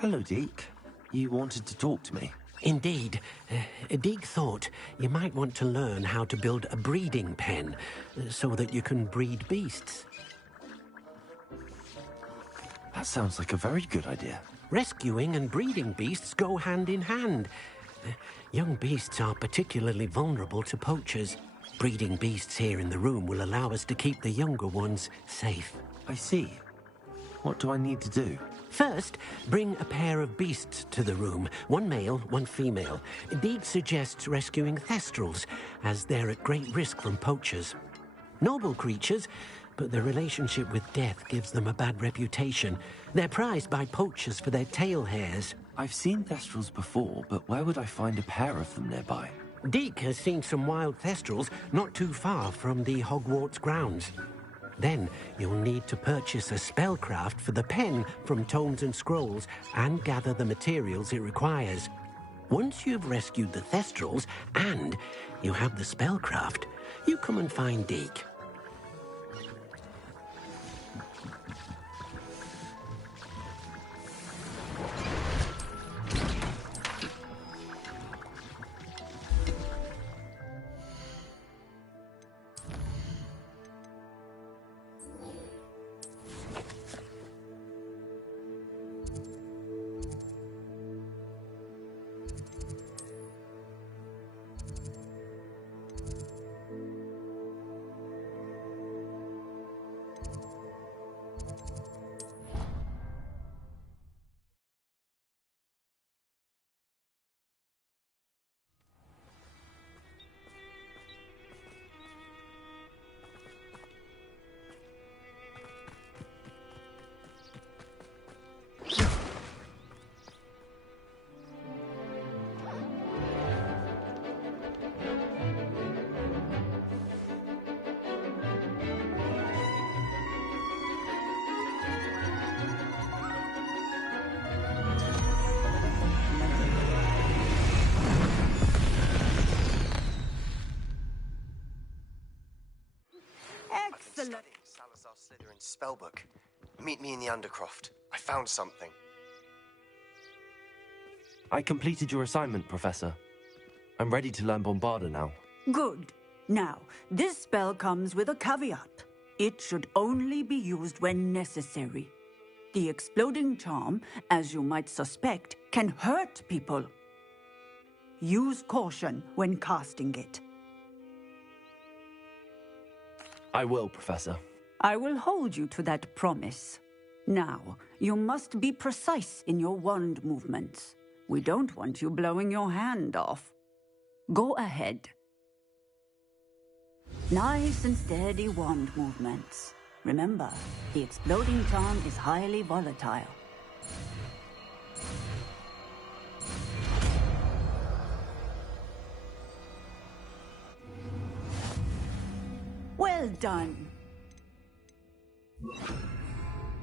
Hello, Deke. You wanted to talk to me? Indeed. Deke thought you might want to learn how to build a breeding pen so that you can breed beasts. That sounds like a very good idea. Rescuing and breeding beasts go hand in hand. Young beasts are particularly vulnerable to poachers. Breeding beasts here in the room will allow us to keep the younger ones safe. I see. What do I need to do? First, bring a pair of beasts to the room. One male, one female. Deke suggests rescuing thestrals, as they're at great risk from poachers. Noble creatures, but their relationship with death gives them a bad reputation. They're prized by poachers for their tail hairs. I've seen thestrals before, but where would I find a pair of them nearby? Deke has seen some wild thestrals not too far from the Hogwarts grounds. Then you'll need to purchase a spellcraft for the pen from Tomes and Scrolls and gather the materials it requires. Once you've rescued the thestrals and you have the spellcraft, you come and find Deke. Excellent. Salazar Slytherin's spellbook. Meet me in the Undercroft. I found something. I completed your assignment, Professor. I'm ready to learn Bombarda now. Good. Now, this spell comes with a caveat. It should only be used when necessary. The exploding charm, as you might suspect, can hurt people. Use caution when casting it. I will, Professor. I will hold you to that promise. Now, you must be precise in your wand movements. We don't want you blowing your hand off. Go ahead. Nice and steady wand movements. Remember, the exploding charm is highly volatile. Well done.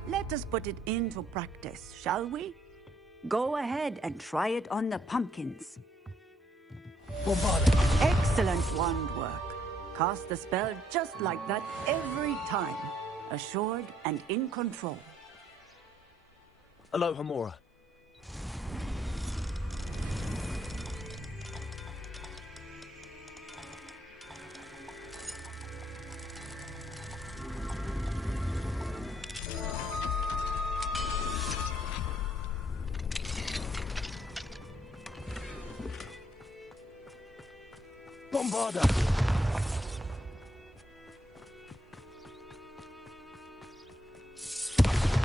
Let us put it into practice, shall we? Go ahead and try it on the pumpkins. Excellent wand work. Cast the spell just like that every time. Assured and in control. Hello, Hamura. Bombarda!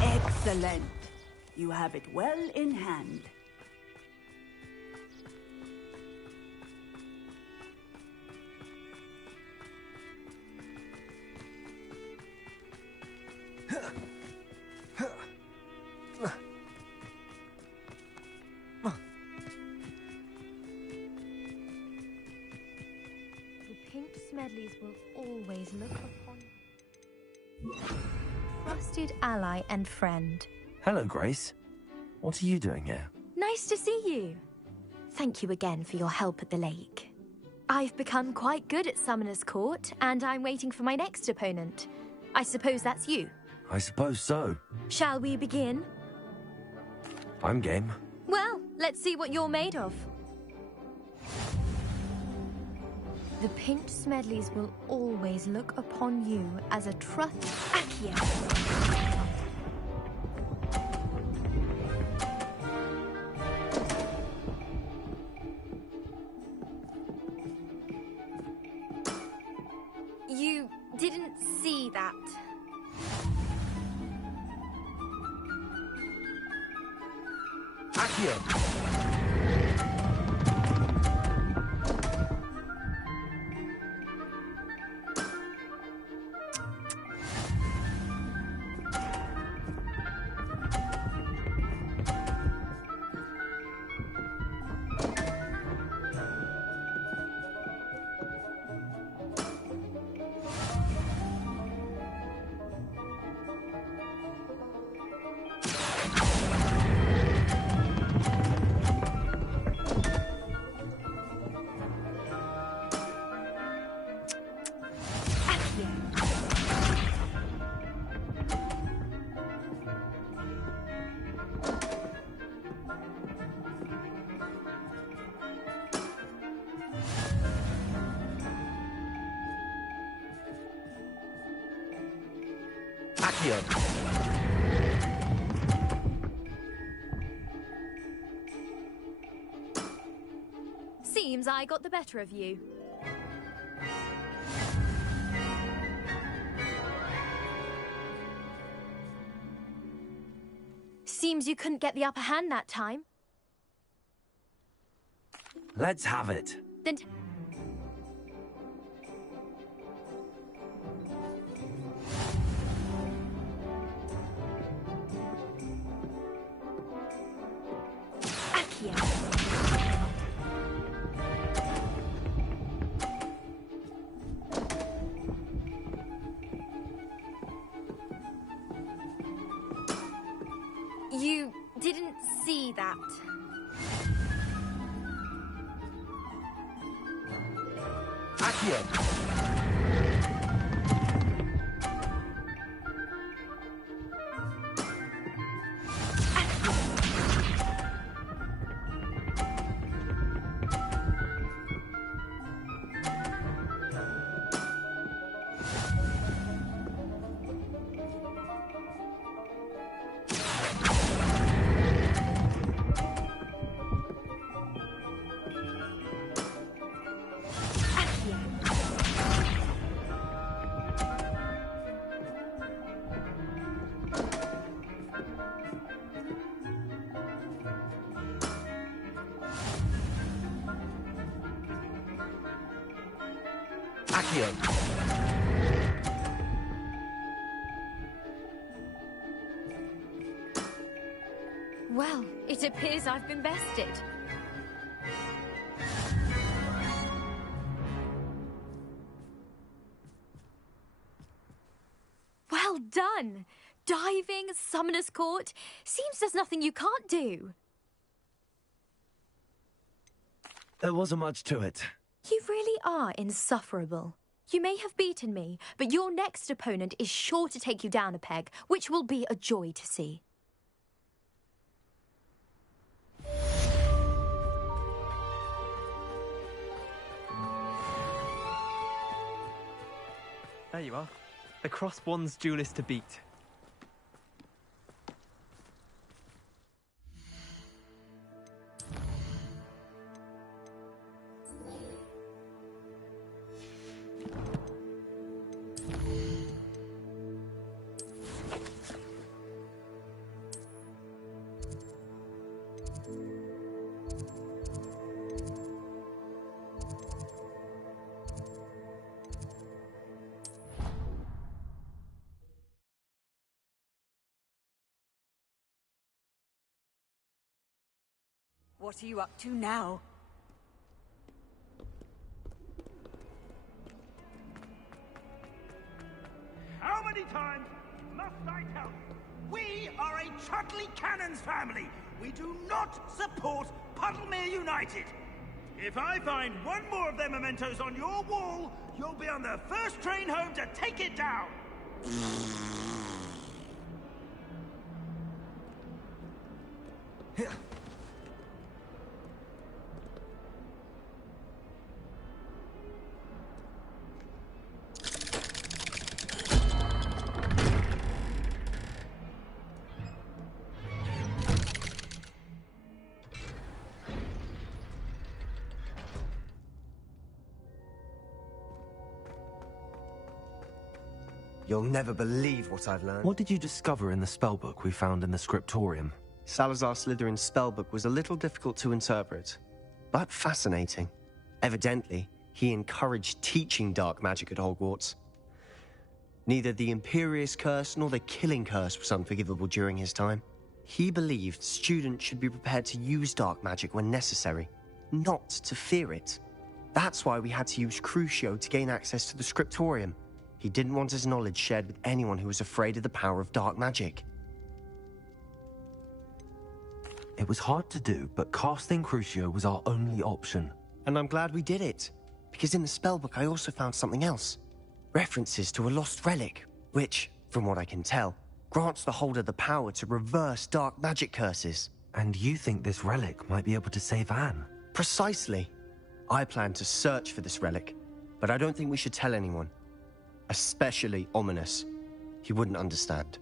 Excellent. You have it well in hand. Smedleys will always look upon trusted ally and friend. Hello, Grace. What are you doing here? Nice to see you. Thank you again for your help at the lake. I've become quite good at Summoner's Court, and I'm waiting for my next opponent. I suppose that's you. I suppose so. Shall we begin? I'm game. Well, let's see what you're made of. The Pinched Smedleys will always look upon you as a trust Accio. You didn't see that. Accio! Seems I got the better of you. Seems you couldn't get the upper hand that time. Let's have it. Then... You didn't see that. Accio! Well, it appears I've been bested. Well done! Diving, Summoner's Court. Seems there's nothing you can't do. There wasn't much to it. You really are insufferable. You may have beaten me, but your next opponent is sure to take you down a peg, which will be a joy to see. There you are. The cross-wands duelist to beat. What are you up to now? How many times must I tell you? We are a Chutley Cannons family. We do not support Puddlemere United. If I find one more of their mementos on your wall, you'll be on the first train home to take it down. You'll never believe what I've learned. What did you discover in the spellbook we found in the scriptorium? Salazar Slytherin's spellbook was a little difficult to interpret, but fascinating. Evidently, he encouraged teaching dark magic at Hogwarts. Neither the Imperious Curse nor the Killing Curse was unforgivable during his time. He believed students should be prepared to use dark magic when necessary, not to fear it. That's why we had to use Crucio to gain access to the scriptorium. He didn't want his knowledge shared with anyone who was afraid of the power of dark magic. It was hard to do, but casting Crucio was our only option. And I'm glad we did it, because in the spellbook I also found something else. References to a lost relic, which, from what I can tell, grants the holder the power to reverse dark magic curses. And you think this relic might be able to save Anne? Precisely. I plan to search for this relic, but I don't think we should tell anyone. Especially Ominous. He wouldn't understand.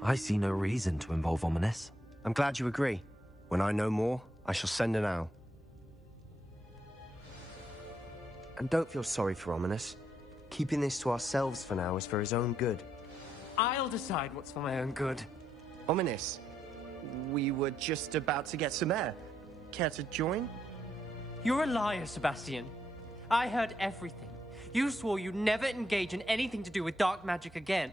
I see no reason to involve Ominous. I'm glad you agree. When I know more, I shall send an owl. And don't feel sorry for Ominous. Keeping this to ourselves for now is for his own good. I'll decide what's for my own good. Ominous, we were just about to get some air. Care to join? You're a liar, Sebastian. I heard everything. You swore you'd never engage in anything to do with dark magic again.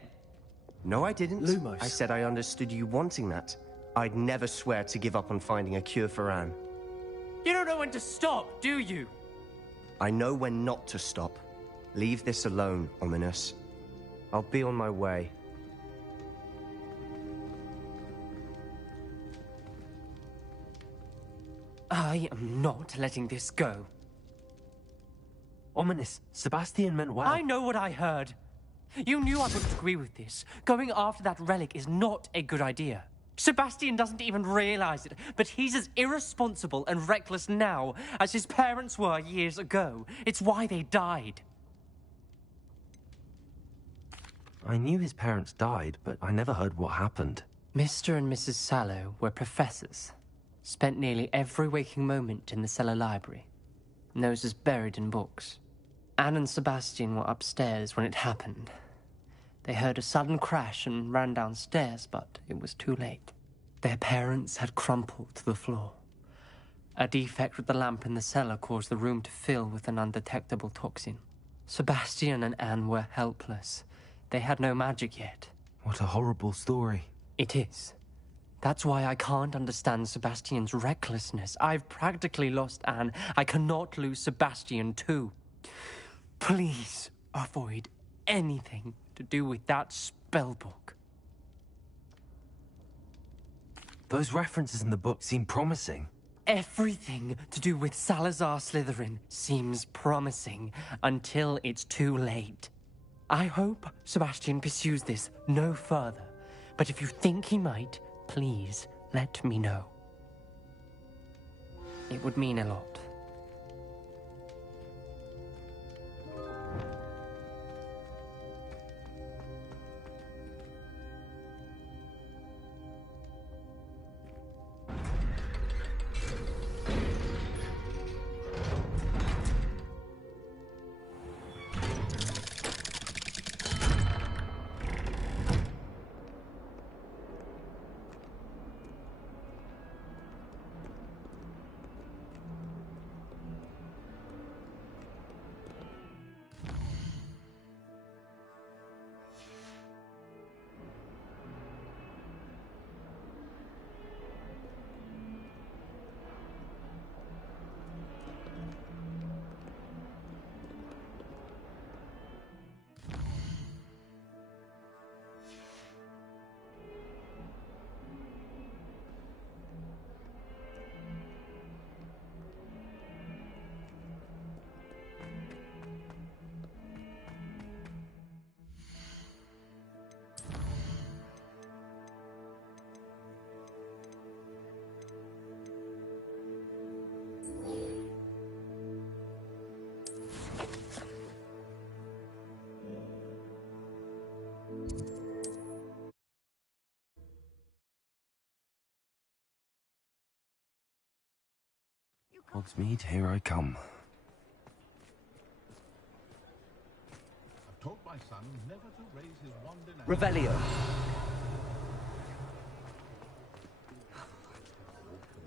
No, I didn't. Lumos. I said I understood you wanting that. I'd never swear to give up on finding a cure for Anne. You don't know when to stop, do you? I know when not to stop. Leave this alone, Ominous. I'll be on my way. I am not letting this go. Ominous, Sebastian meant well. I know what I heard. You knew I wouldn't agree with this. Going after that relic is not a good idea. Sebastian doesn't even realize it, but he's as irresponsible and reckless now as his parents were years ago. It's why they died. I knew his parents died, but I never heard what happened. Mr. and Mrs. Sallow were professors. Spent nearly every waking moment in the cellar library. Noses buried in books. Anne and Sebastian were upstairs when it happened. They heard a sudden crash and ran downstairs, but it was too late. Their parents had crumpled to the floor. A defect with the lamp in the cellar caused the room to fill with an undetectable toxin. Sebastian and Anne were helpless. They had no magic yet. What a horrible story. It is. That's why I can't understand Sebastian's recklessness. I've practically lost Anne. I cannot lose Sebastian too. Please avoid anything to do with that spellbook. Those references in the book seem promising. Everything to do with Salazar Slytherin seems promising until it's too late. I hope Sebastian pursues this no further, but if you think he might, please let me know. It would mean a lot. Hogsmeade, here I come. my son never to raise his wand in anger. Revelio.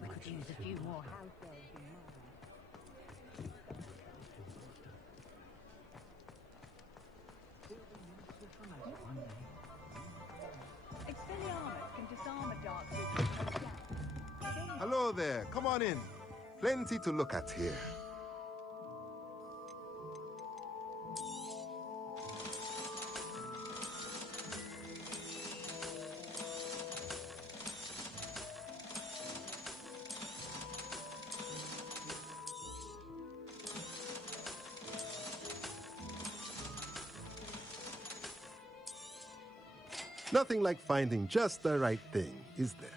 We could use a few more house elves in mine. Expelliarmus can disarm a dark wizard. Hello there, come on in. Plenty to look at here. Nothing like finding just the right thing, is there?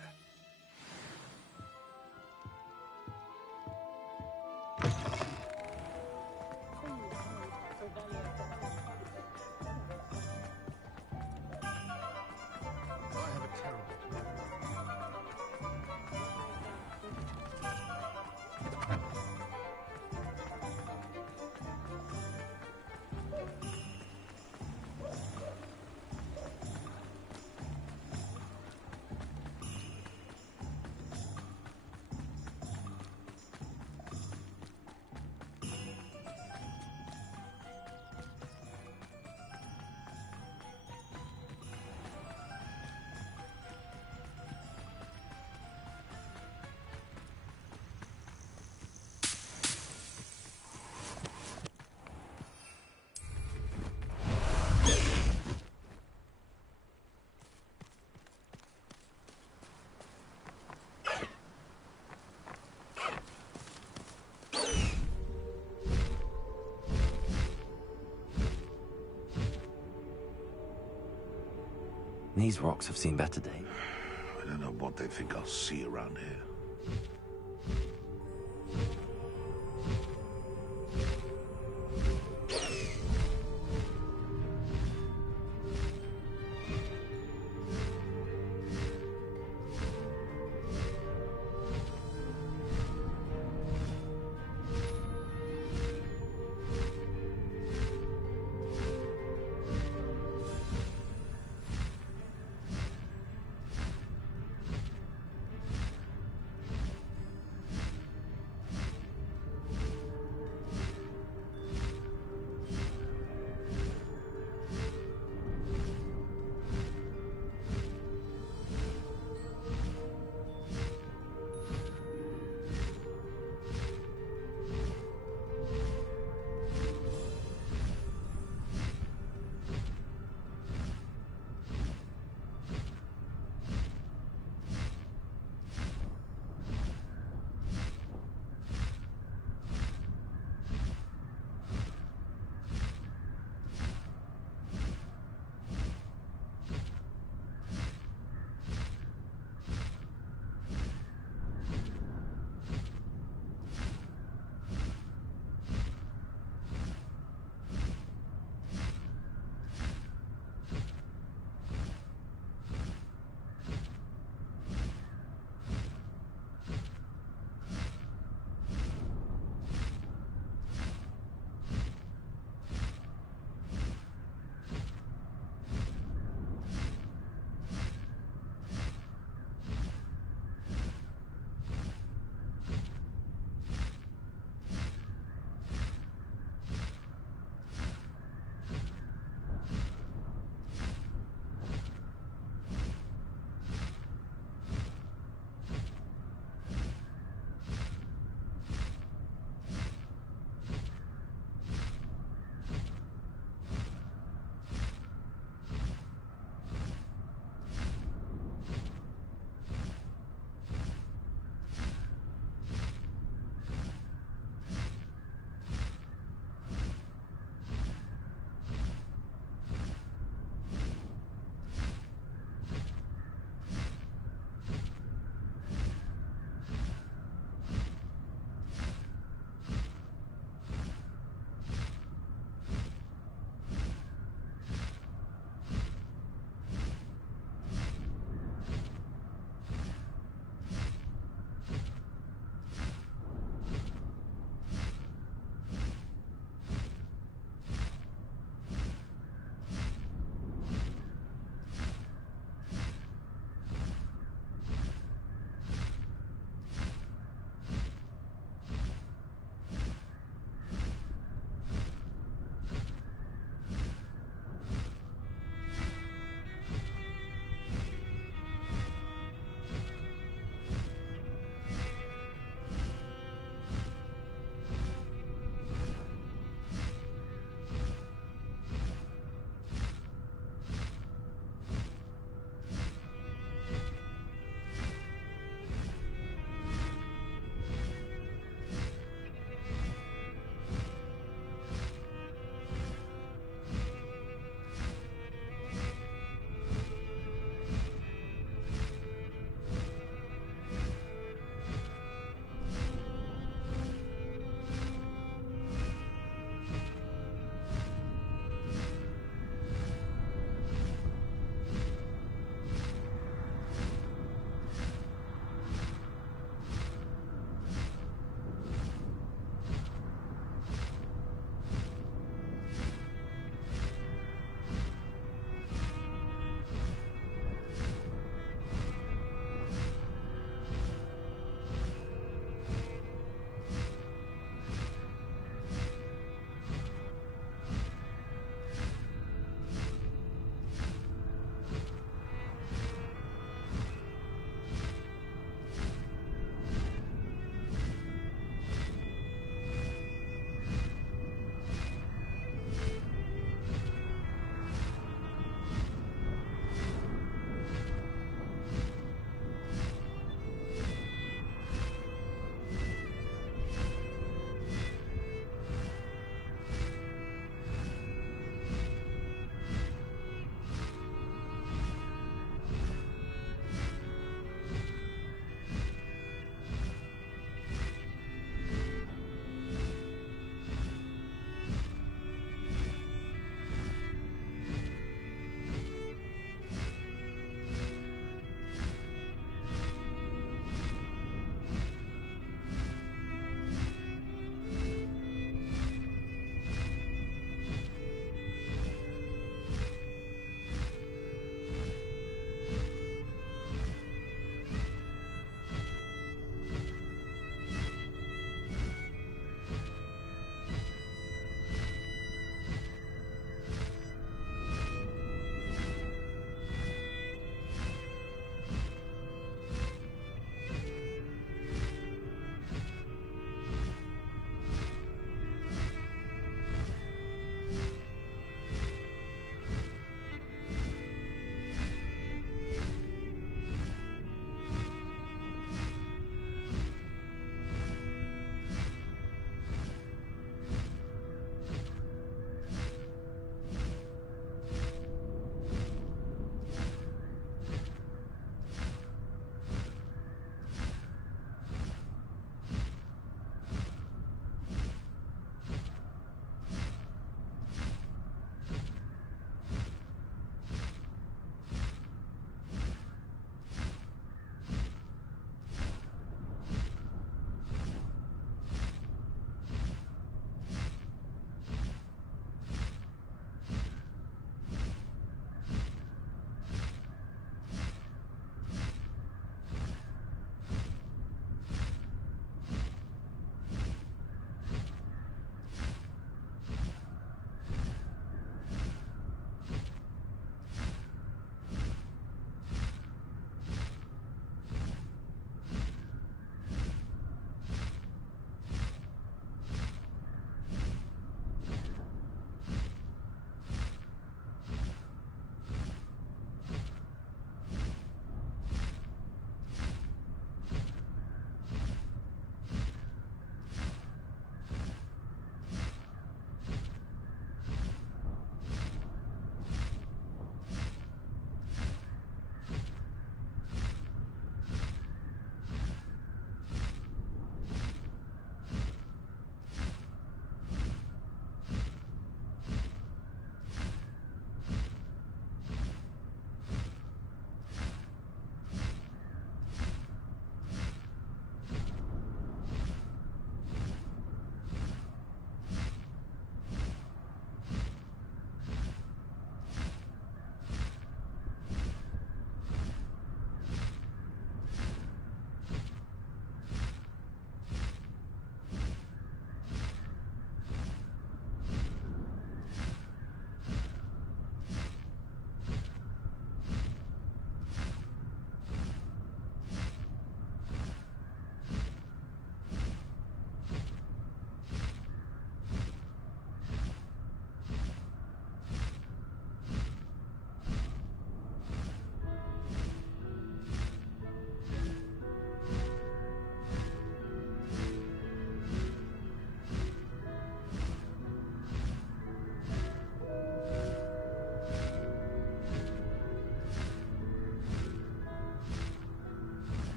These rocks have seen better days. I don't know what they think I'll see around here.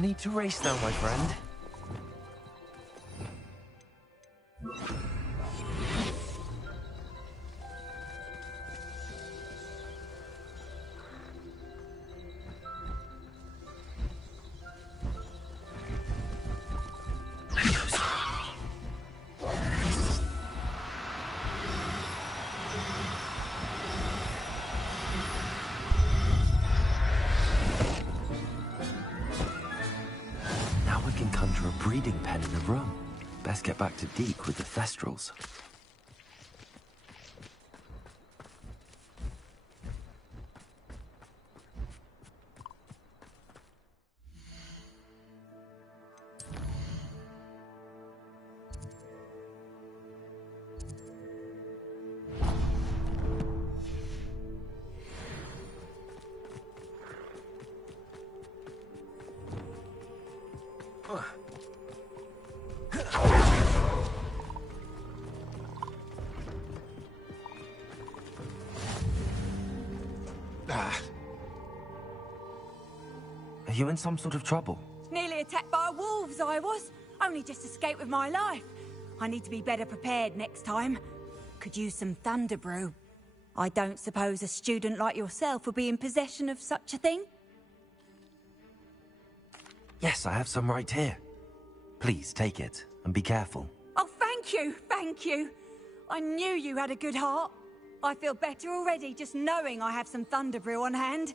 need to race now, my friend. Now we can conjure a breeding pen in the room. Best get back to Deke with the Thestrals. Are you in some sort of trouble? Nearly attacked by wolves, I was. Only just escaped with my life. I need to be better prepared next time. Could use some thunder brew. I don't suppose a student like yourself will be in possession of such a thing? Yes, I have some right here. Please take it and be careful. Oh, thank you, thank you. I knew you had a good heart. I feel better already just knowing I have some thunder brew on hand.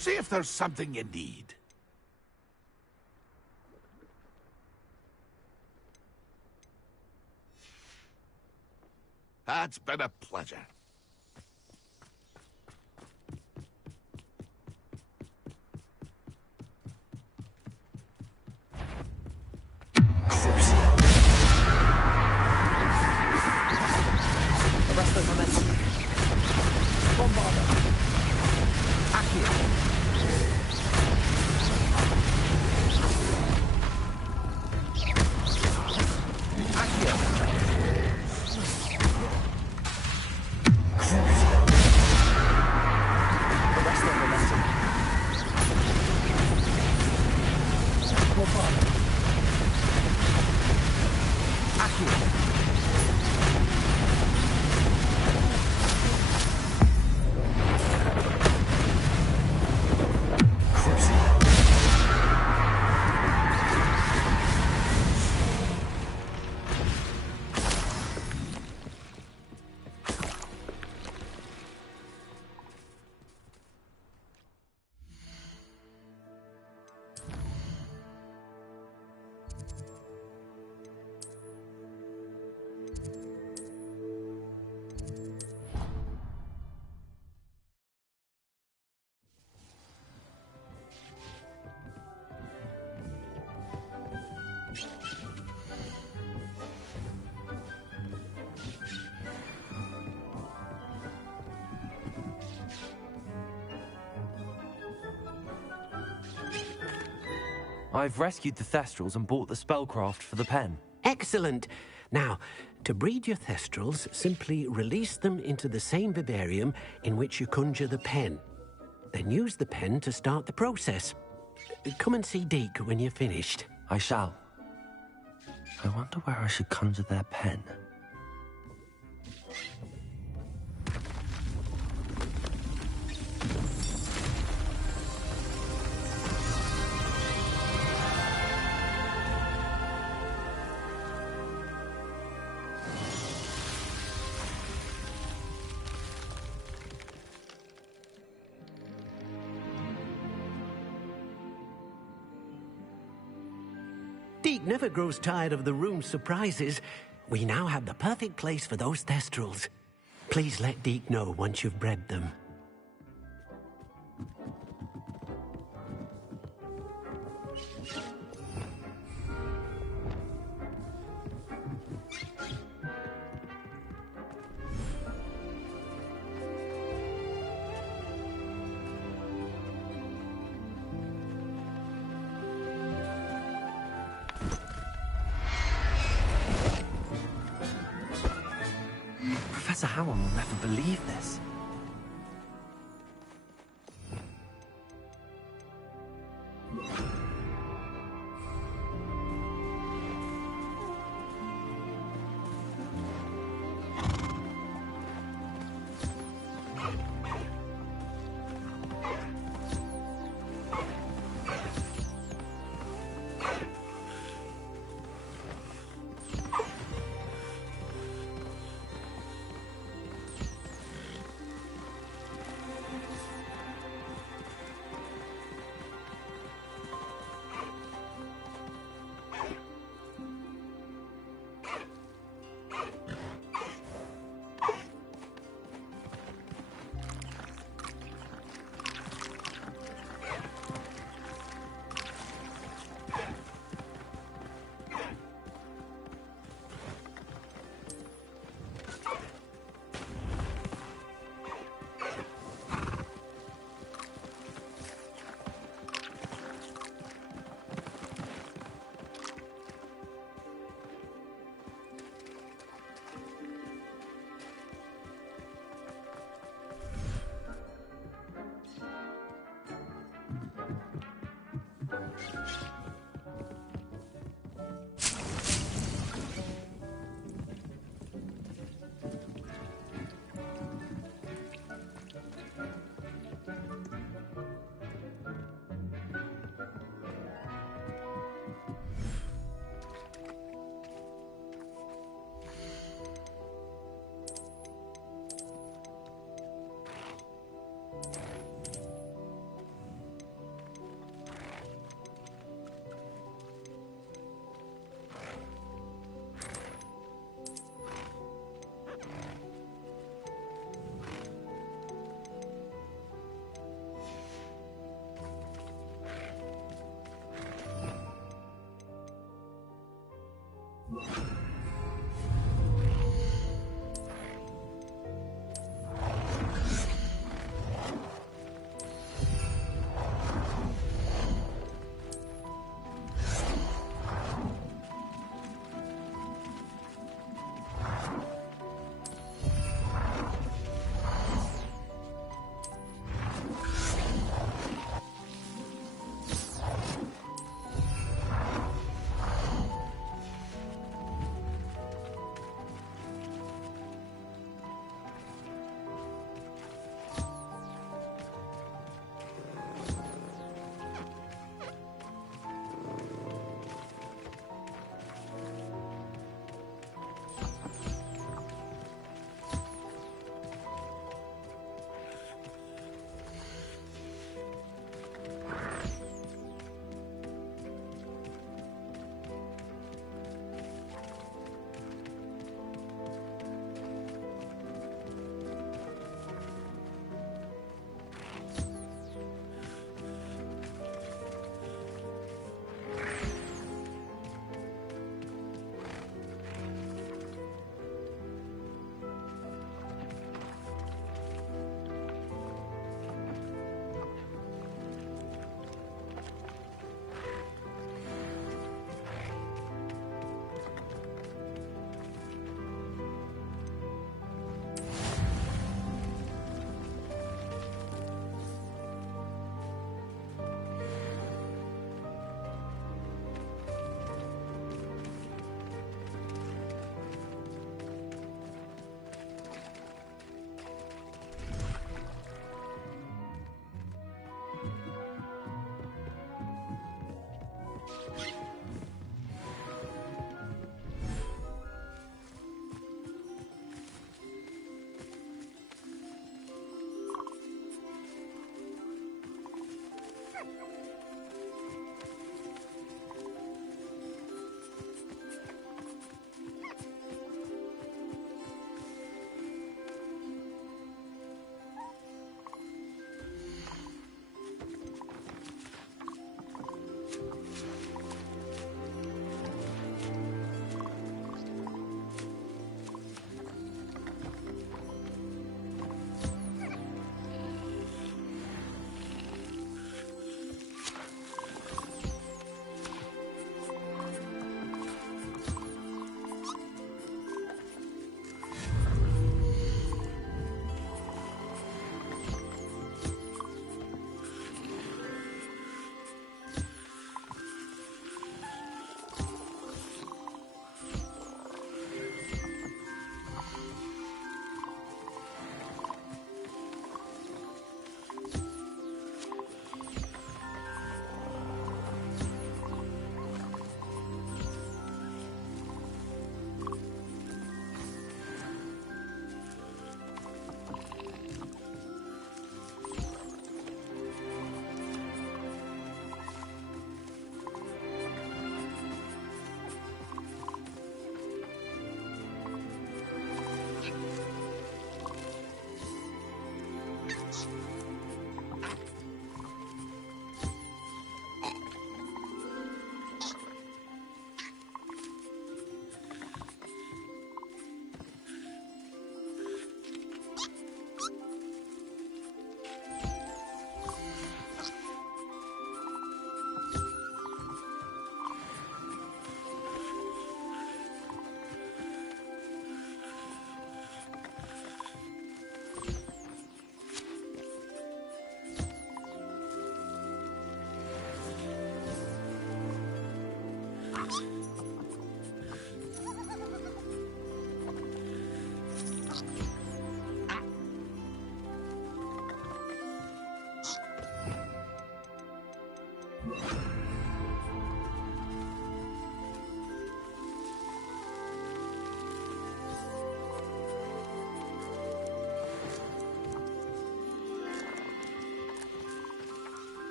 See if there's something you need. It's been a pleasure. Arrest the momentum. Bombarda. Accio. I've rescued the Thestrals and bought the spellcraft for the pen. Excellent. Now, to breed your Thestrals, simply release them into the same vivarium in which you conjure the pen. Then use the pen to start the process. Come and see Deke when you're finished. I shall. I wonder where I should conjure their pen. Deke never grows tired of the room's surprises. We now have the perfect place for those Thestrals. Please let Deke know once you've bred them. believe this.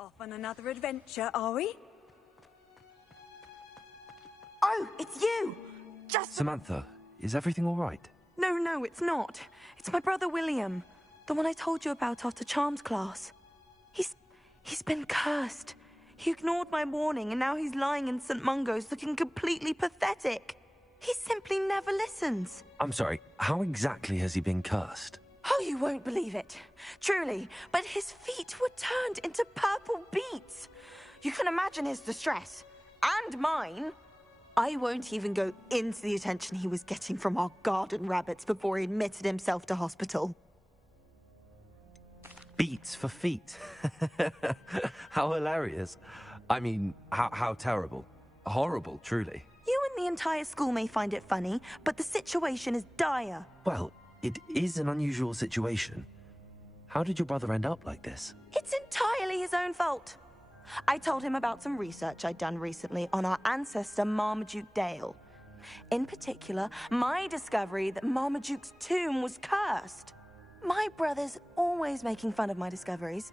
Off on another adventure, are we? Oh, it's you! Just... Samantha, is everything all right? No, it's not. It's my brother William. The one I told you about after Charms class. He's been cursed. He ignored my warning and now he's lying in St. Mungo's looking completely pathetic. He simply never listens. I'm sorry, how exactly has he been cursed? Oh, you won't believe it. Truly, but his feet were turned into purple beets. You can imagine his distress. And mine. I won't even go into the attention he was getting from our garden rabbits before he admitted himself to hospital. Beats for feet. How hilarious. I mean, how terrible. Horrible, truly. You and the entire school may find it funny, but the situation is dire. Well, it is an unusual situation. How did your brother end up like this? It's entirely his own fault. I told him about some research I'd done recently on our ancestor Marmaduke Dale. In particular, my discovery that Marmaduke's tomb was cursed. My brother's always making fun of my discoveries.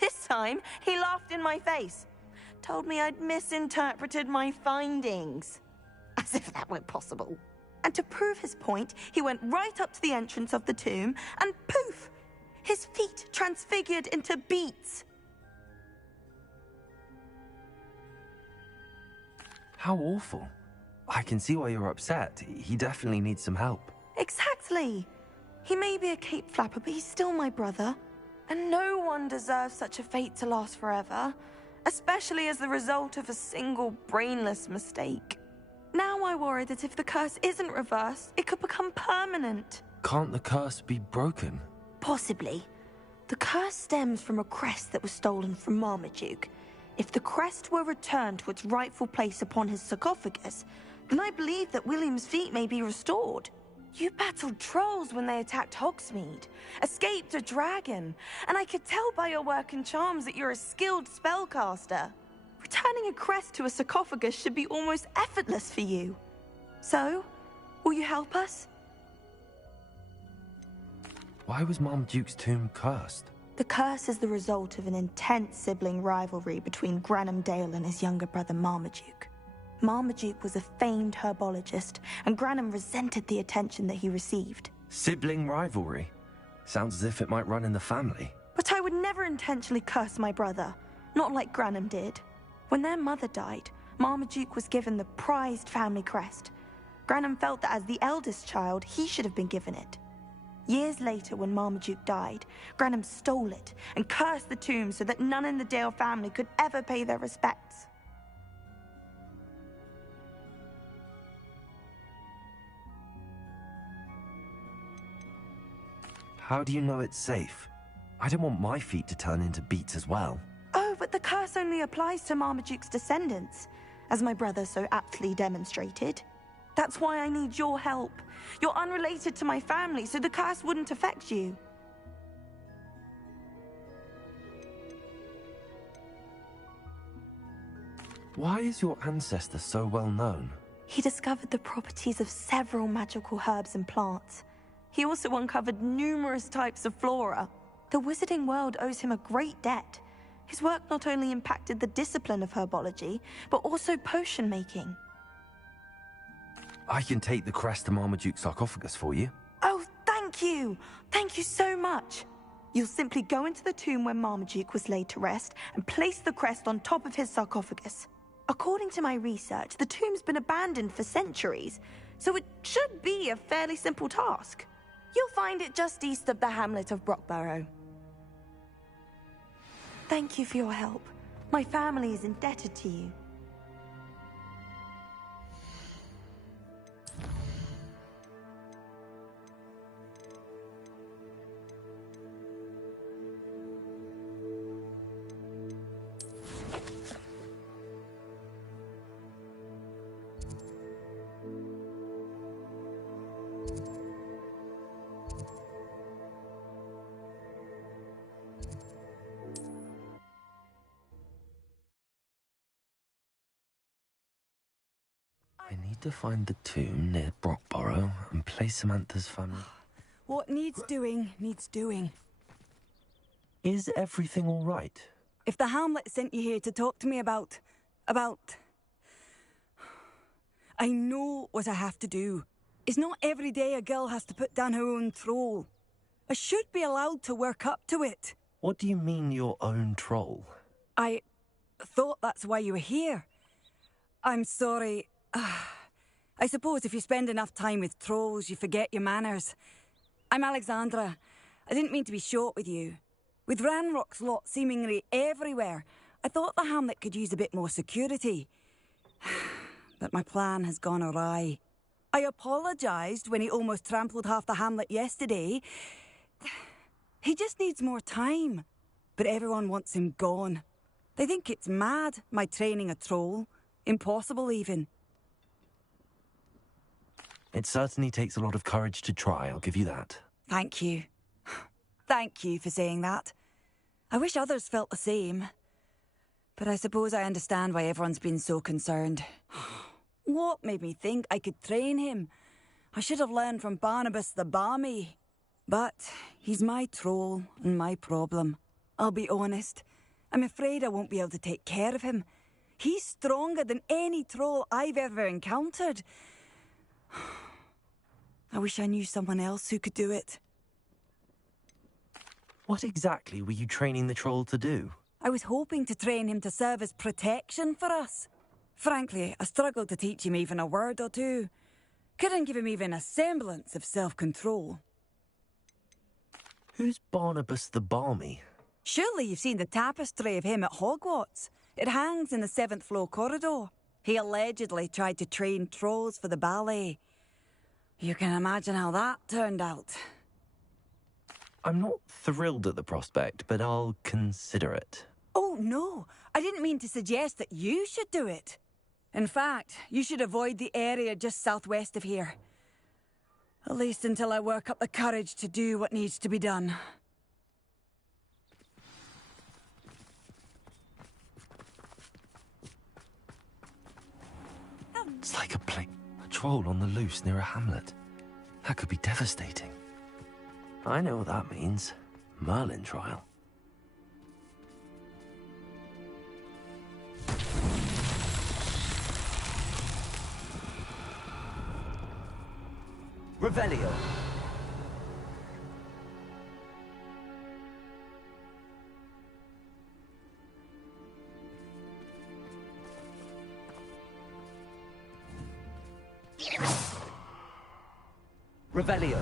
This time, he laughed in my face. Told me I'd misinterpreted my findings. As if that weren't possible. And to prove his point, he went right up to the entrance of the tomb and poof! His feet transfigured into beets. How awful. I can see why you're upset. He definitely needs some help. Exactly. He may be a cape flapper, but he's still my brother. And no one deserves such a fate to last forever, especially as the result of a single brainless mistake. Now I worry that if the curse isn't reversed, it could become permanent. Can't the curse be broken? Possibly. The curse stems from a crest that was stolen from Marmaduke. If the crest were returned to its rightful place upon his sarcophagus, then I believe that William's feet may be restored. You battled trolls when they attacked Hogsmeade, escaped a dragon, and I could tell by your work and charms that you're a skilled spellcaster. Returning a crest to a sarcophagus should be almost effortless for you. So, will you help us? Why was Marmaduke's tomb cursed? The curse is the result of an intense sibling rivalry between Granham Dale and his younger brother Marmaduke. Marmaduke was a famed herbologist, and Granham resented the attention that he received. Sibling rivalry? Sounds as if it might run in the family. But I would never intentionally curse my brother, not like Granham did. When their mother died, Marmaduke was given the prized family crest. Granham felt that as the eldest child, he should have been given it. Years later, when Marmaduke died, Granham stole it and cursed the tomb so that none in the Dale family could ever pay their respects. How do you know it's safe? I don't want my feet to turn into beets as well. Oh, but the curse only applies to Marmaduke's descendants, as my brother so aptly demonstrated. That's why I need your help. You're unrelated to my family, so the curse wouldn't affect you. Why is your ancestor so well known? He discovered the properties of several magical herbs and plants. He also uncovered numerous types of flora. The wizarding world owes him a great debt. His work not only impacted the discipline of herbology, but also potion making. I can take the crest to Marmaduke's sarcophagus for you. Oh, thank you! Thank you so much! You'll simply go into the tomb where Marmaduke was laid to rest and place the crest on top of his sarcophagus. According to my research, the tomb's been abandoned for centuries, so it should be a fairly simple task. You'll find it just east of the hamlet of Brockborough. Thank you for your help. My family is indebted to you. I need to find the tomb near Brockborough and place Samantha's family. What needs doing, needs doing. Is everything all right? If the Hamlet sent you here to talk to me about... I know what I have to do. It's not every day a girl has to put down her own troll. I should be allowed to work up to it. What do you mean, your own troll? I thought that's why you were here. I'm sorry. I suppose if you spend enough time with trolls, you forget your manners. I'm Alexandra. I didn't mean to be short with you. With Ranrock's lot seemingly everywhere, I thought the Hamlet could use a bit more security. But my plan has gone awry. I apologised when he almost trampled half the Hamlet yesterday. He just needs more time. But everyone wants him gone. They think it's mad, my training a troll. Impossible, even. It certainly takes a lot of courage to try, I'll give you that. Thank you. Thank you for saying that. I wish others felt the same. But I suppose I understand why everyone's been so concerned. What made me think I could train him? I should have learned from Barnabas the Balmy. But he's my troll and my problem. I'll be honest. I'm afraid I won't be able to take care of him. He's stronger than any troll I've ever encountered. I wish I knew someone else who could do it. What exactly were you training the troll to do? I was hoping to train him to serve as protection for us. Frankly, I struggled to teach him even a word or two. Couldn't give him even a semblance of self-control. Who's Barnabas the Balmy? Surely you've seen the tapestry of him at Hogwarts. It hangs in the 7th floor corridor. He allegedly tried to train trolls for the ballet. You can imagine how that turned out. I'm not thrilled at the prospect, but I'll consider it. Oh, no. I didn't mean to suggest that you should do it. In fact, you should avoid the area just southwest of here. At least until I work up the courage to do what needs to be done. It's like a troll on the loose near a hamlet. That could be devastating. I know what that means. Merlin trial. Revelio. Revelio.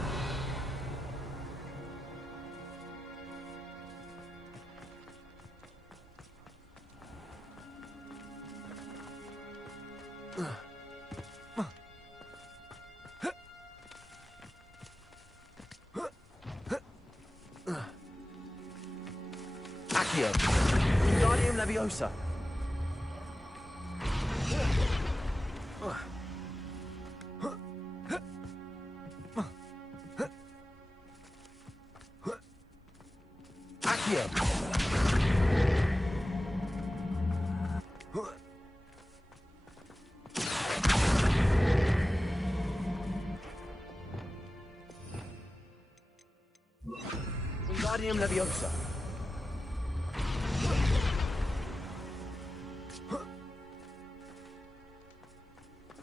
Accio. Guardium Leviosa. Accio. Guardium Leviosa.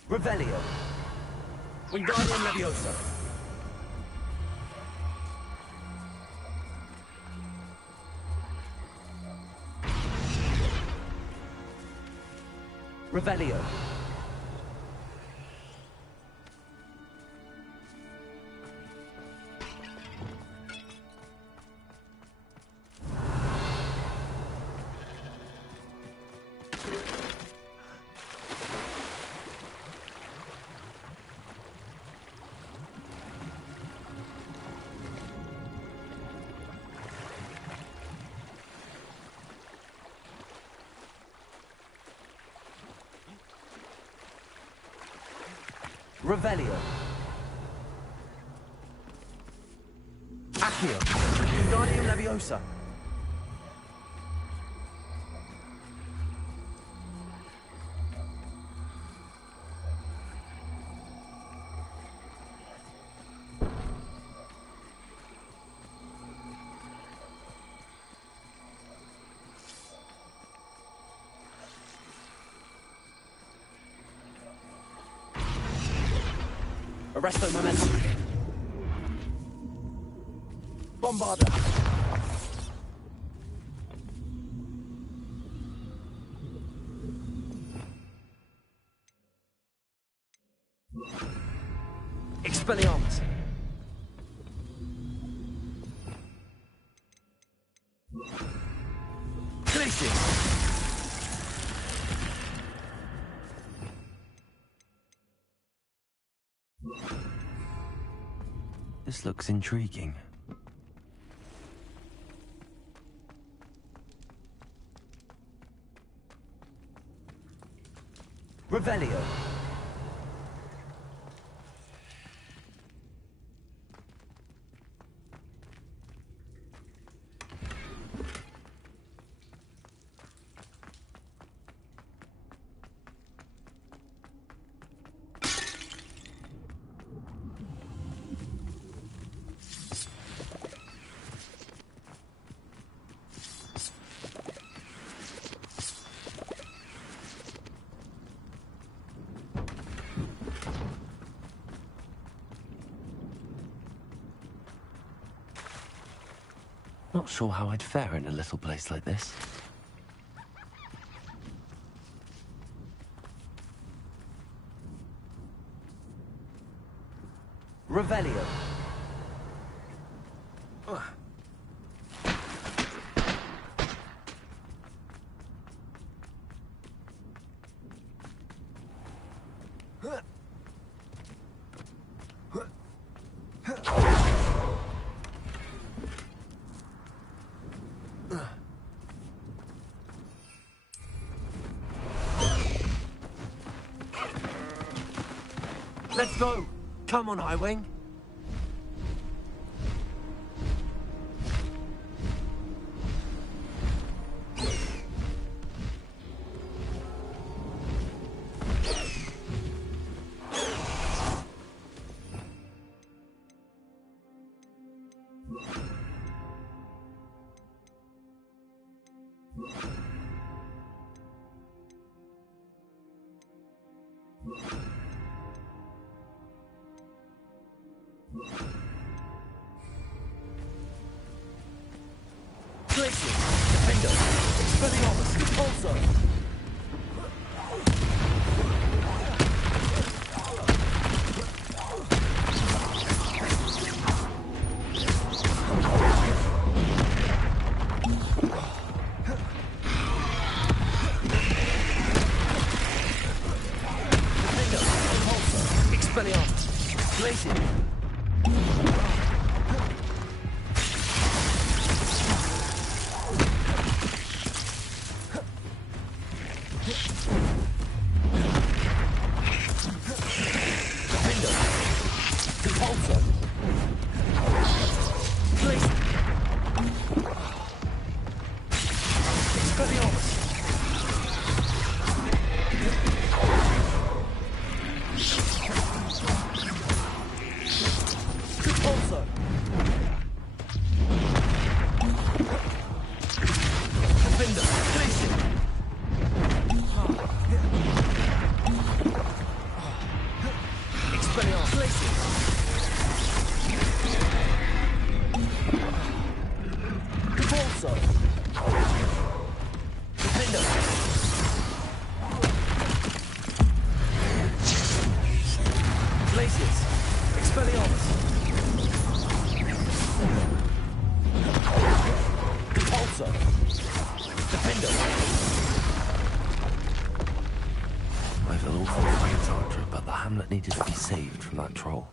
Revelio. Wingardium Leviosa. Revelio. Revelio. Accio. Wingardium Leviosa. Resto momentum. Bombarder. Expelliarmus. Glacius. This looks intriguing. Revelio. Not sure how I'd fare in a little place like this. Revelio. Let's go! Come on, Highwing! Glacius, Defender, Expelliarmus, Repulsor. Defender, Repulsor, Expelliarmus, Glacius. I feel awful for Alexandra, but the hamlet needed to be saved from that troll.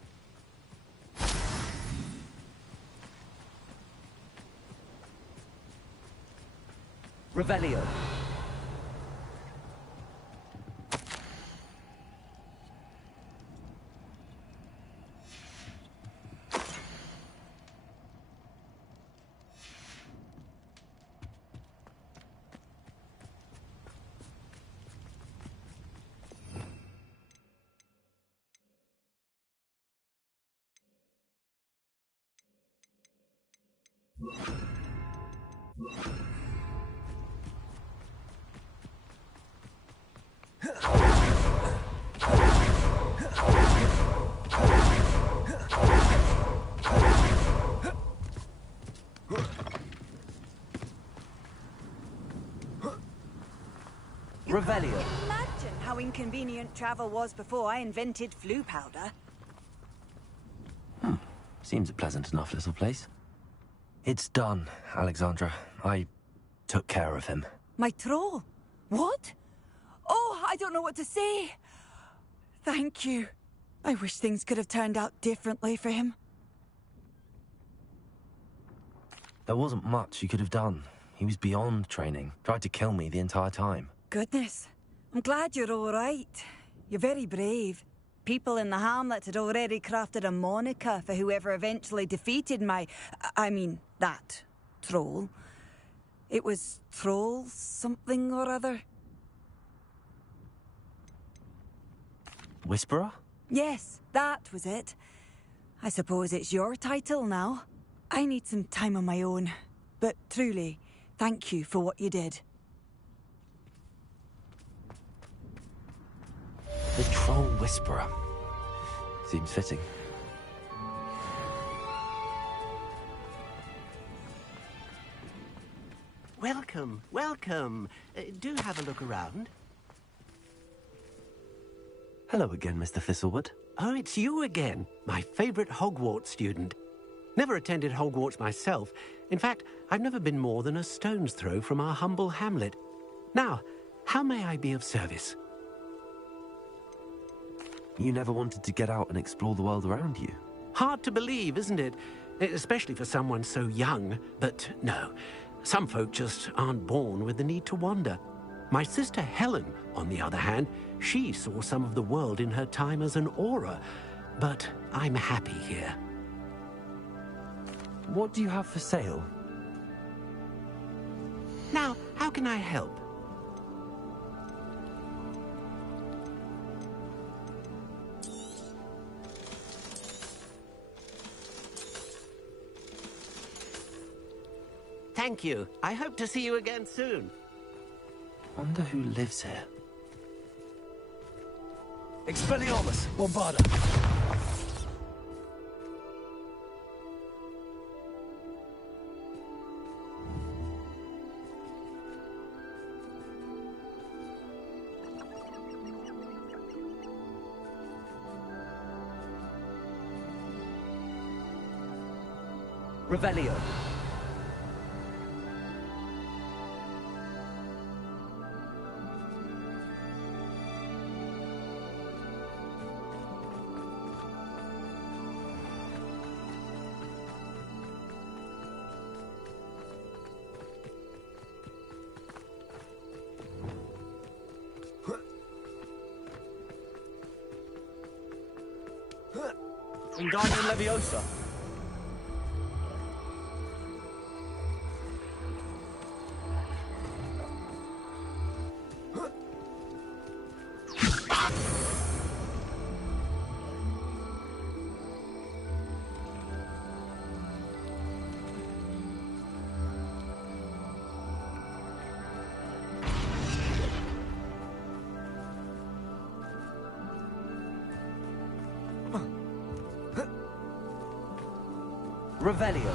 Revelio. Revelio. Imagine how inconvenient travel was before I invented flu powder. Seems a pleasant enough little place. It's done, Alexandra. I took care of him. My troll? What? Oh, I don't know what to say. Thank you. I wish things could have turned out differently for him. There wasn't much you could have done. He was beyond training. Tried to kill me the entire time. Goodness. I'm glad you're all right. You're very brave. People in the hamlet had already crafted a moniker for whoever eventually defeated that troll. It was Troll something or other. Whisperer? Yes, that was it. I suppose it's your title now. I need some time on my own. But truly, thank you for what you did. The Troll Whisperer. Seems fitting. Welcome, welcome. Do have a look around. Hello again, Mr. Thistlewood. Oh, it's you again. My favorite Hogwarts student. Never attended Hogwarts myself. In fact, I've never been more than a stone's throw from our humble hamlet. Now, how may I be of service? You never wanted to get out and explore the world around you? Hard to believe, isn't it? Especially for someone so young. But no, some folk just aren't born with the need to wander. My sister Helen, on the other hand, she saw some of the world in her time as an aura. But I'm happy here. What do you have for sale? Now, how can I help? Thank you. I hope to see you again soon. Wonder who lives here. Expelliarmus, Bombarda. Revelio. Wingardium Leviosa. Revelio.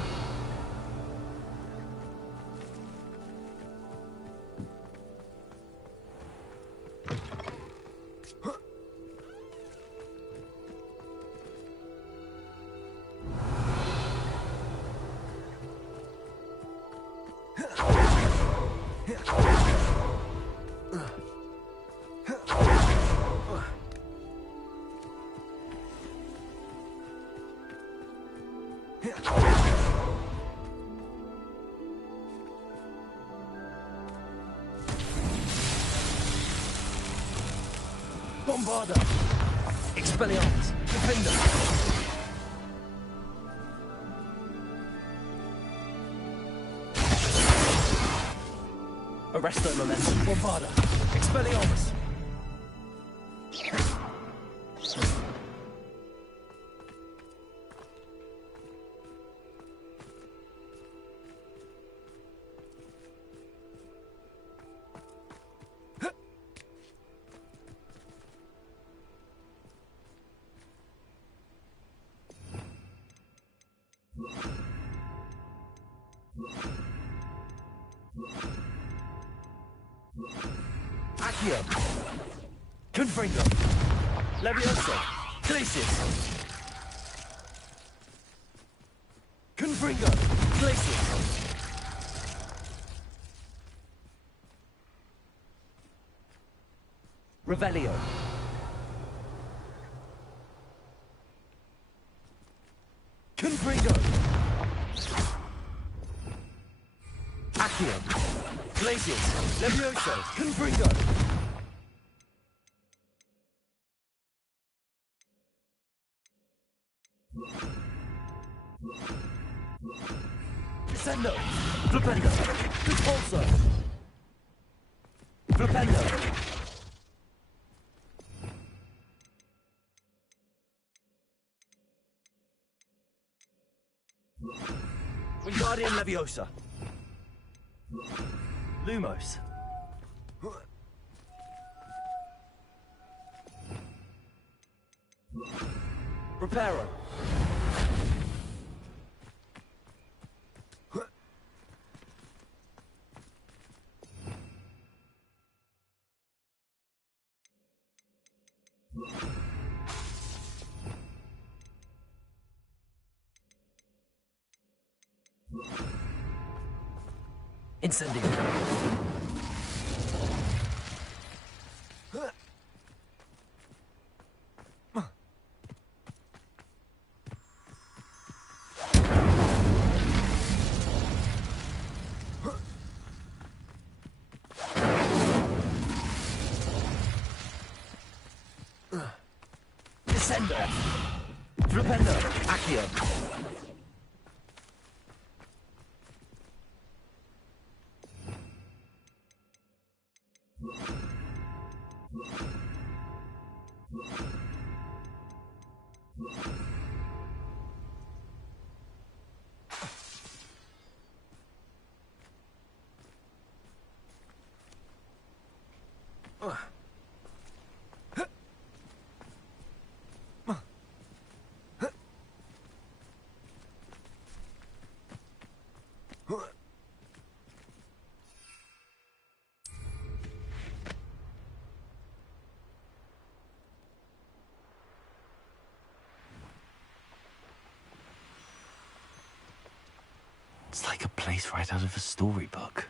Bombarda. Expelliarmus. Defender. Arresto Momentum. Bombarda. Expelliarmus. Accio. Confringo. Levioso. Glacius. Confringo. Glacius. Revelio. Confringo. Accio. Glacius. Levioso. Confringo. Descendo. Flipendo. Repulso. Flipendo. Wingardium Leviosa. Lumos. Reparo. Incendio. Descendo. Flipendo. Accio. It's like a place right out of a storybook.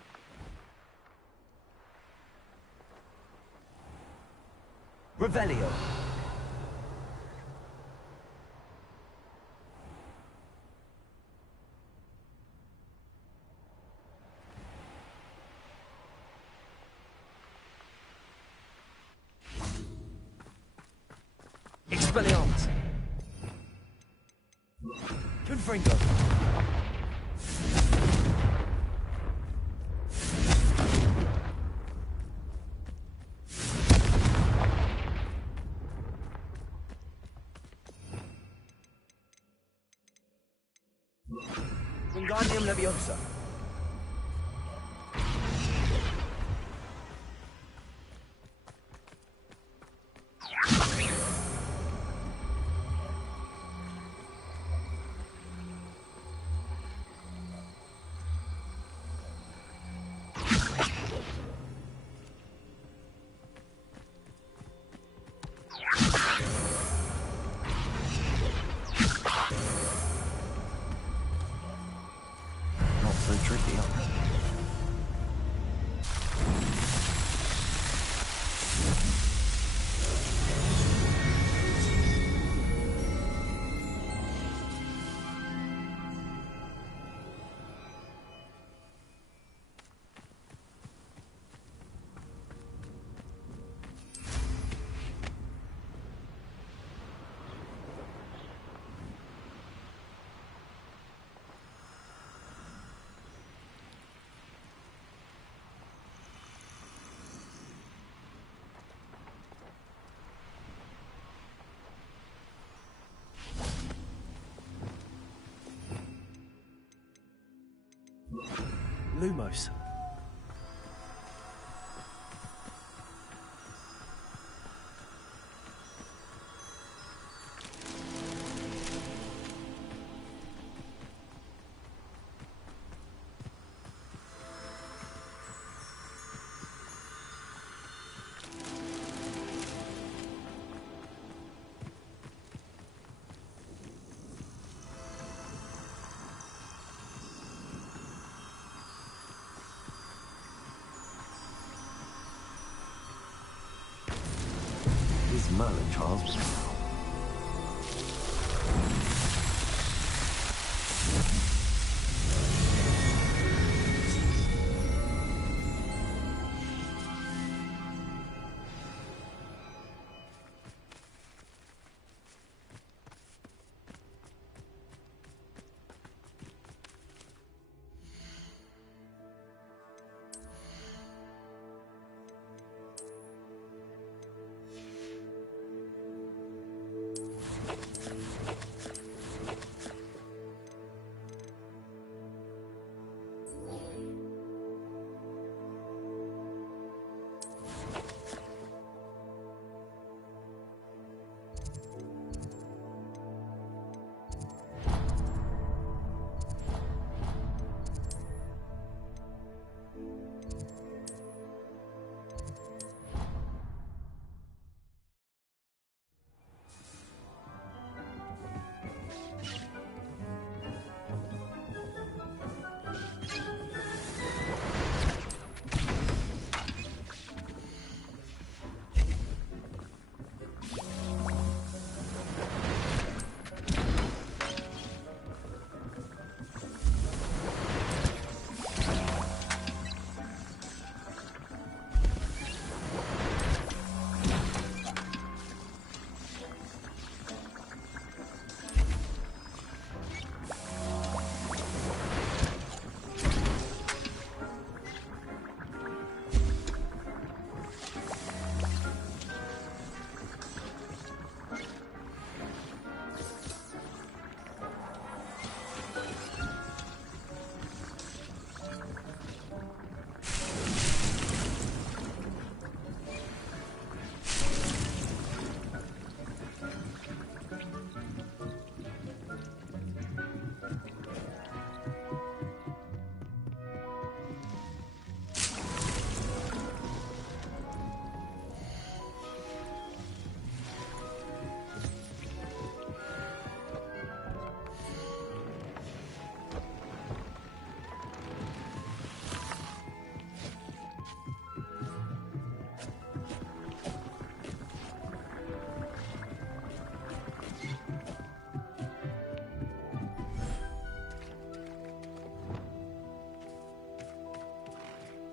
Revelio. Expelliarmus. Confringo. Wingardium Leviosa. Not so tricky, are they? Lumos. those Merlin trials.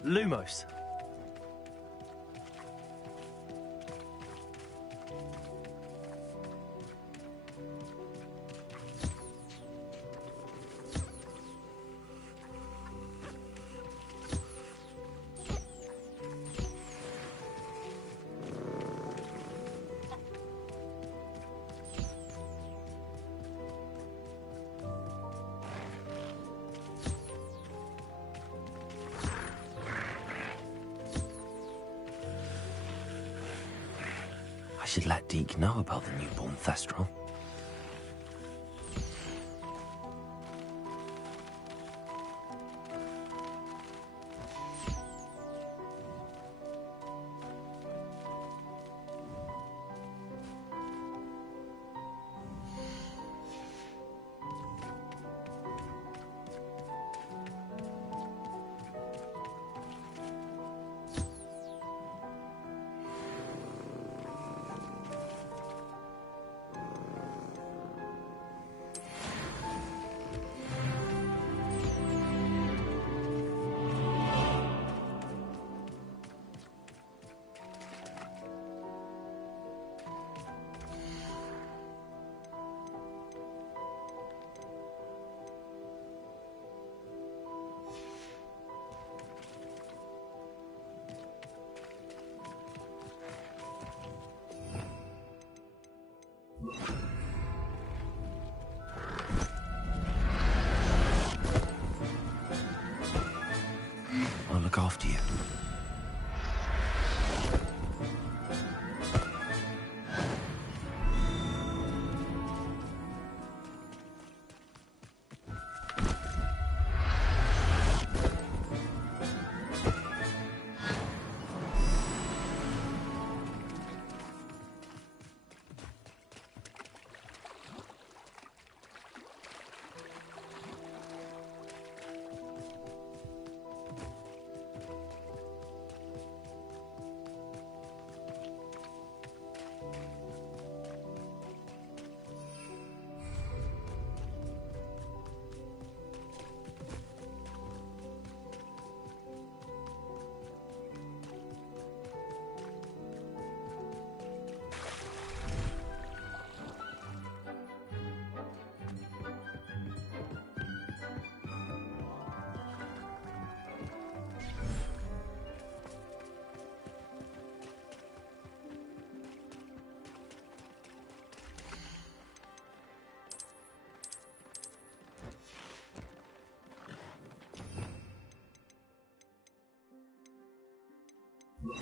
Lumos. I should let Deke know about the newborn Thestral. I'll look after you. There.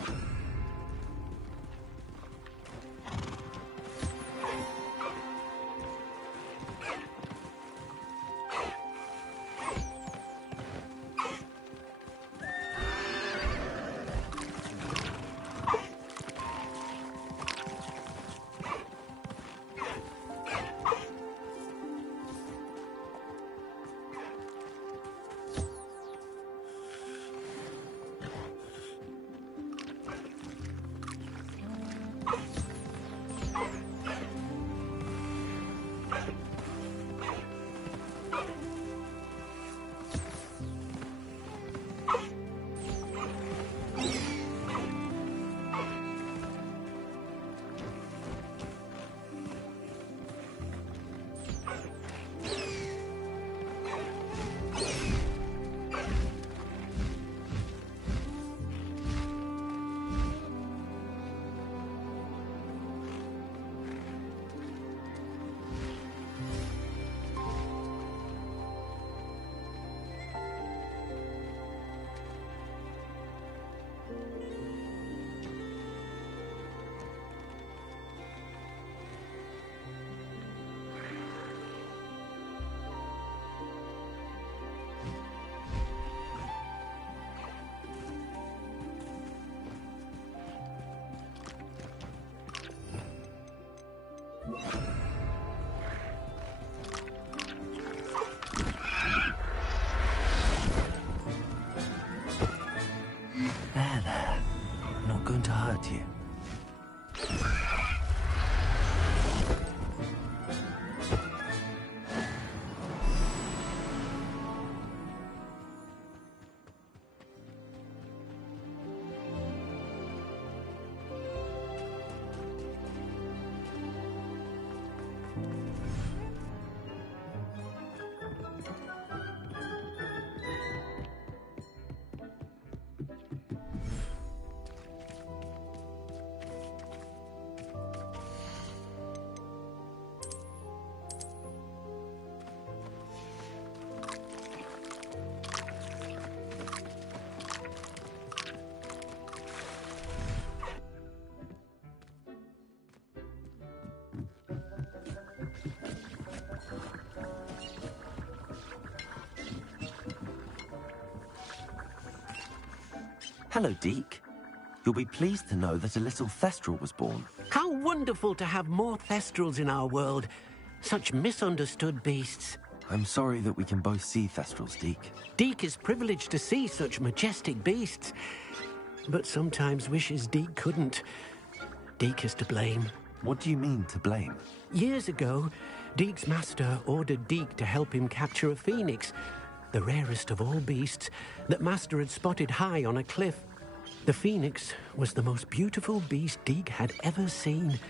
Not going to hurt you. Hello, Deke. You'll be pleased to know that a little Thestral was born. How wonderful to have more Thestrals in our world. Such misunderstood beasts. I'm sorry that we can both see Thestrals, Deke. Deke is privileged to see such majestic beasts, but sometimes wishes Deke couldn't. Deke is to blame. What do you mean, to blame? Years ago, Deke's master ordered Deke to help him capture a phoenix, the rarest of all beasts, that Master had spotted high on a cliff. The phoenix was the most beautiful beast Deke had ever seen.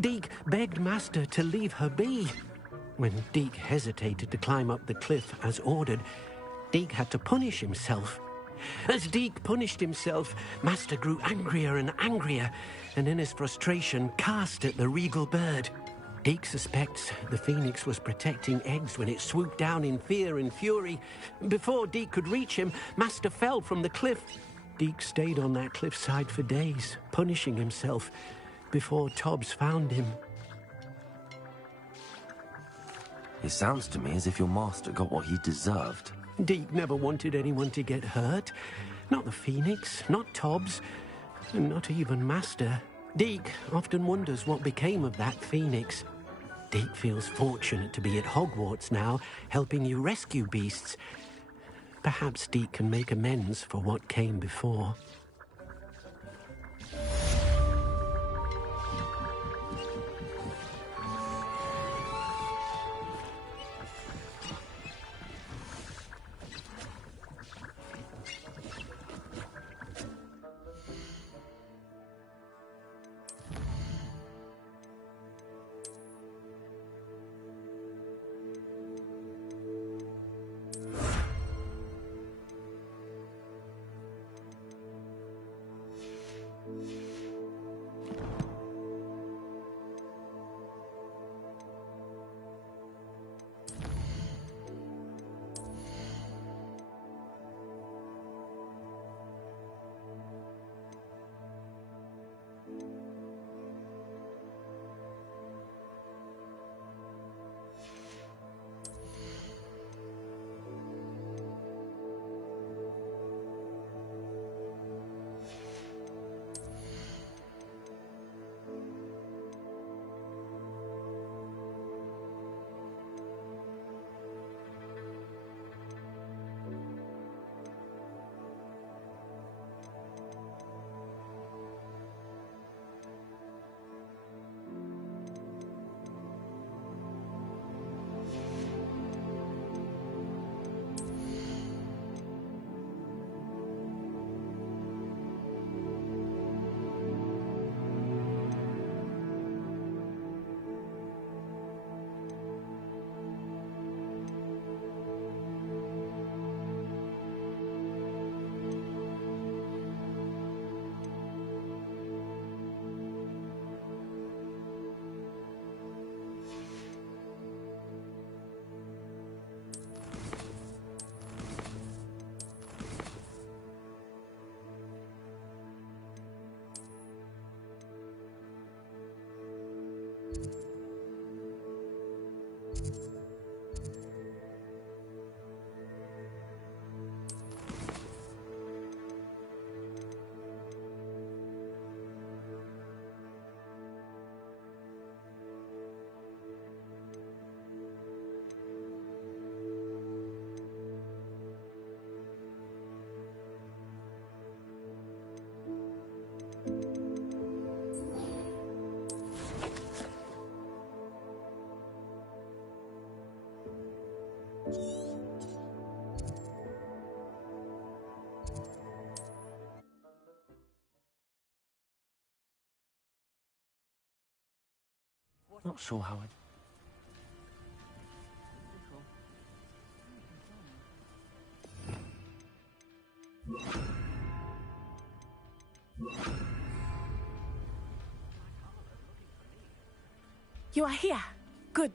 Deke begged Master to leave her be. When Deke hesitated to climb up the cliff as ordered, Deke had to punish himself. As Deke punished himself, Master grew angrier and angrier, and in his frustration cast at the regal bird. Deke suspects the phoenix was protecting eggs when it swooped down in fear and fury. Before Deke could reach him, Master fell from the cliff. Deke stayed on that cliffside for days, punishing himself, before Tobbs found him. It sounds to me as if your master got what he deserved. Deke never wanted anyone to get hurt. Not the phoenix, not Tobbs, and not even Master. Deke often wonders what became of that phoenix. Deke feels fortunate to be at Hogwarts now, helping you rescue beasts. Perhaps Deke can make amends for what came before. Not sure how You are here. Good.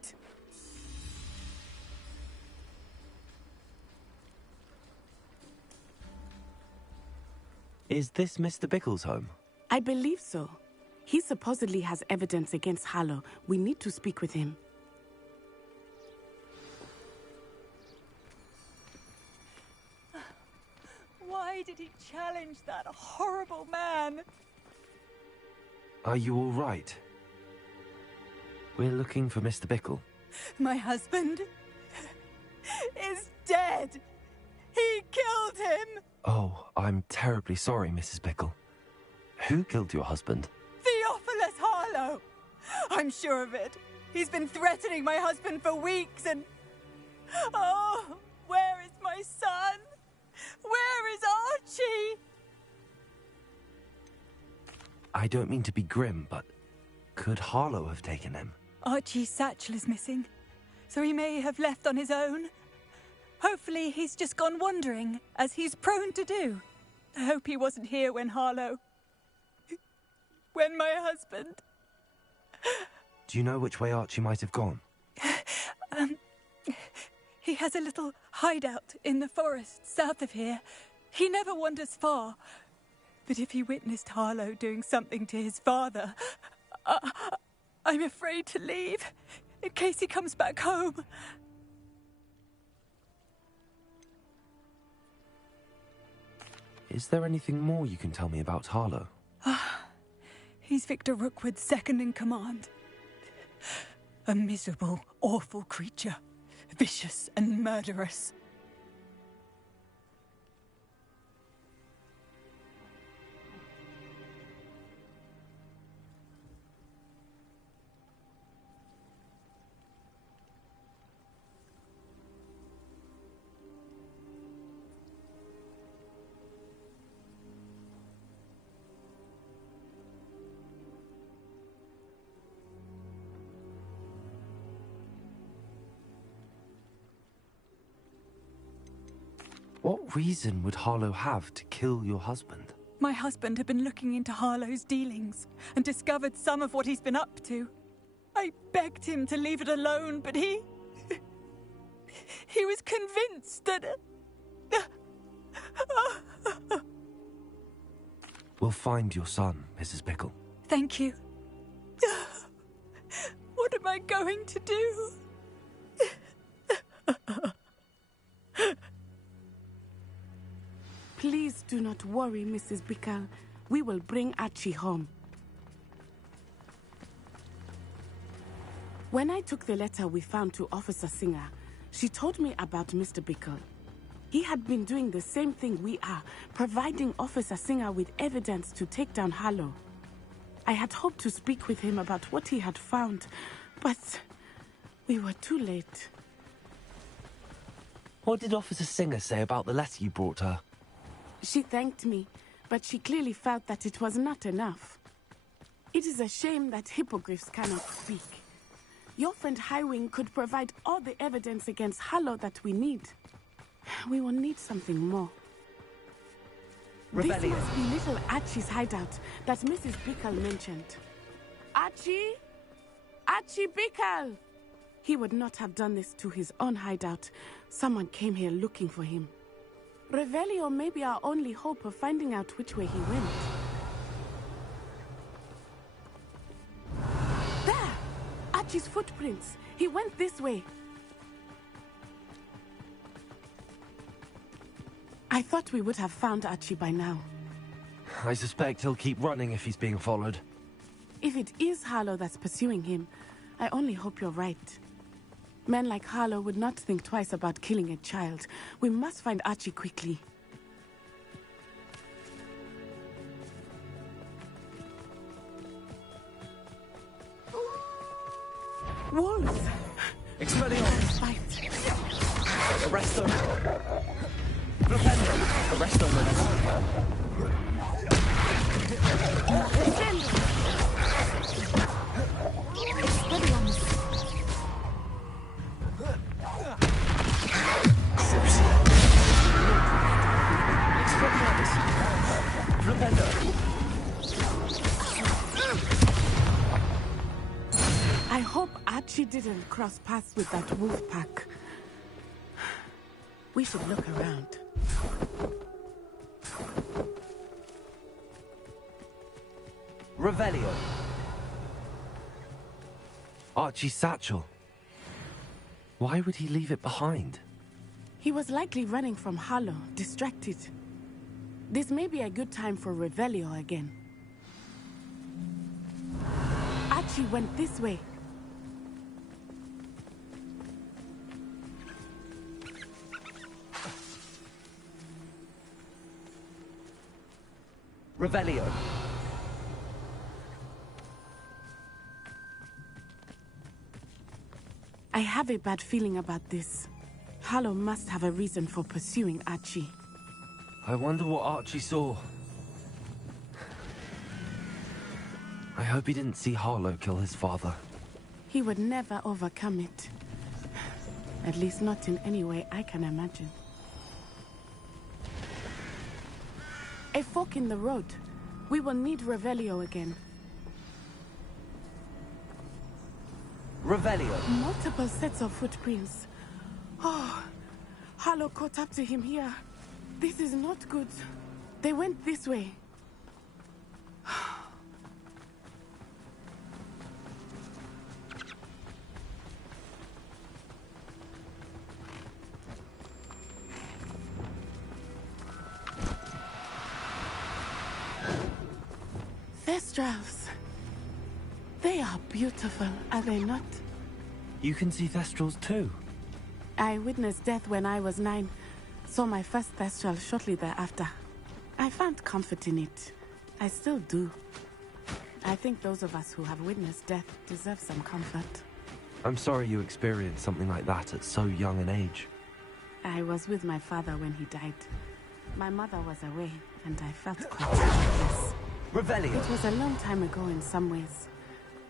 Is this Mr. Bickle's home? I believe so. He supposedly has evidence against Harlow. We need to speak with him. Why did he challenge that horrible man? Are you all right? We're looking for Mr. Bickle. My husband is dead. He killed him. Oh, I'm terribly sorry, Mrs. Bickle. Who killed your husband? Theophilus Harlow. I'm sure of it. He's been threatening my husband for weeks and... Oh, where is my son? Where is Archie? I don't mean to be grim, but could Harlow have taken him? Archie's satchel is missing, so he may have left on his own. Hopefully he's just gone wandering, as he's prone to do. I hope he wasn't here when Harlow... when my husband... Do you know which way Archie might have gone? He has a little hideout in the forest south of here. He never wanders far. But if he witnessed Harlow doing something to his father, I'm afraid to leave, in case he comes back home. Is there anything more you can tell me about Harlow? He's Victor Rookwood's second in command. A miserable, awful creature. Vicious and murderous. What reason would Harlow have to kill your husband? My husband had been looking into Harlow's dealings and discovered some of what he's been up to. I begged him to leave it alone, but he was convinced that... We'll find your son, Mrs. Bickle. Thank you. What am I going to do? Please do not worry, Mrs. Bickle. We will bring Archie home. When I took the letter we found to Officer Singer, she told me about Mr. Bickle. He had been doing the same thing we are, providing Officer Singer with evidence to take down Harlow. I had hoped to speak with him about what he had found, but we were too late. What did Officer Singer say about the letter you brought her? She thanked me, but she clearly felt that it was not enough. It is a shame that hippogriffs cannot speak. Your friend Highwing could provide all the evidence against Harlow that we need. We will need something more. Rebellion. This must be little Archie's hideout that Mrs. Bickle mentioned. Archie? Archie Bickle! He would not have done this to his own hideout. Someone came here looking for him. Revelio may be our only hope of finding out which way he went. There! Archie's footprints. He went this way. I thought we would have found Archie by now. I suspect he'll keep running if he's being followed. If it is Harlow that's pursuing him, I only hope you're right. Men like Harlow would not think twice about killing a child. We must find Archie quickly. Wolves! Expelliarmus! Fight! Arrest them! Propendo! Arrest them! Expelliarmus! Archie didn't cross paths with that wolf pack. We should look around. Revelio. Archie's satchel. Why would he leave it behind? He was likely running from Harlow, distracted. This may be a good time for Revelio again. Archie went this way. Revelio. I have a bad feeling about this. Harlow must have a reason for pursuing Archie. I wonder what Archie saw. I hope he didn't see Harlow kill his father. He would never overcome it. At least not in any way I can imagine. A fork in the road. We will need Revelio again. Revelio. Multiple sets of footprints. Oh, Harlow caught up to him here. This is not good. They went this way. Thestrals. They are beautiful, are they not? You can see Thestrals too. I witnessed death when I was 9. Saw my first Thestral shortly thereafter. I found comfort in it. I still do. I think those of us who have witnessed death deserve some comfort. I'm sorry you experienced something like that at so young an age. I was with my father when he died. My mother was away, and I felt quite helpless. Revelio. It was a long time ago in some ways,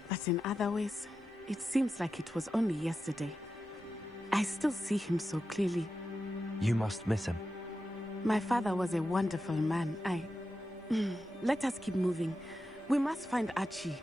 but in other ways, it seems like it was only yesterday. I still see him so clearly. You must miss him. My father was a wonderful man. Let us keep moving. We must find Archie.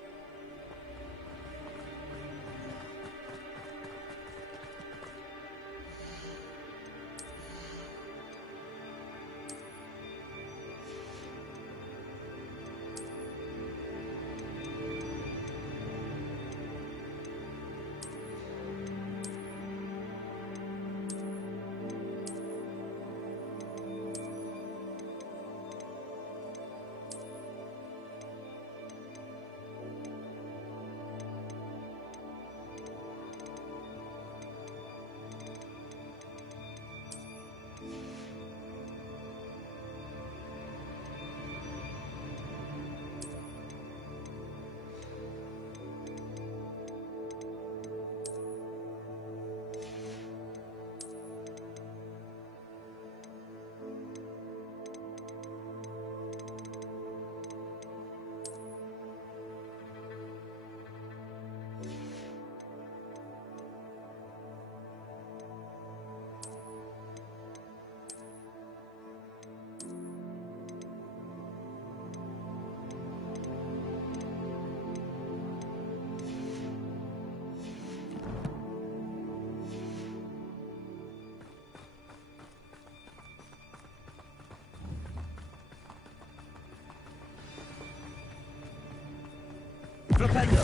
Flipendo!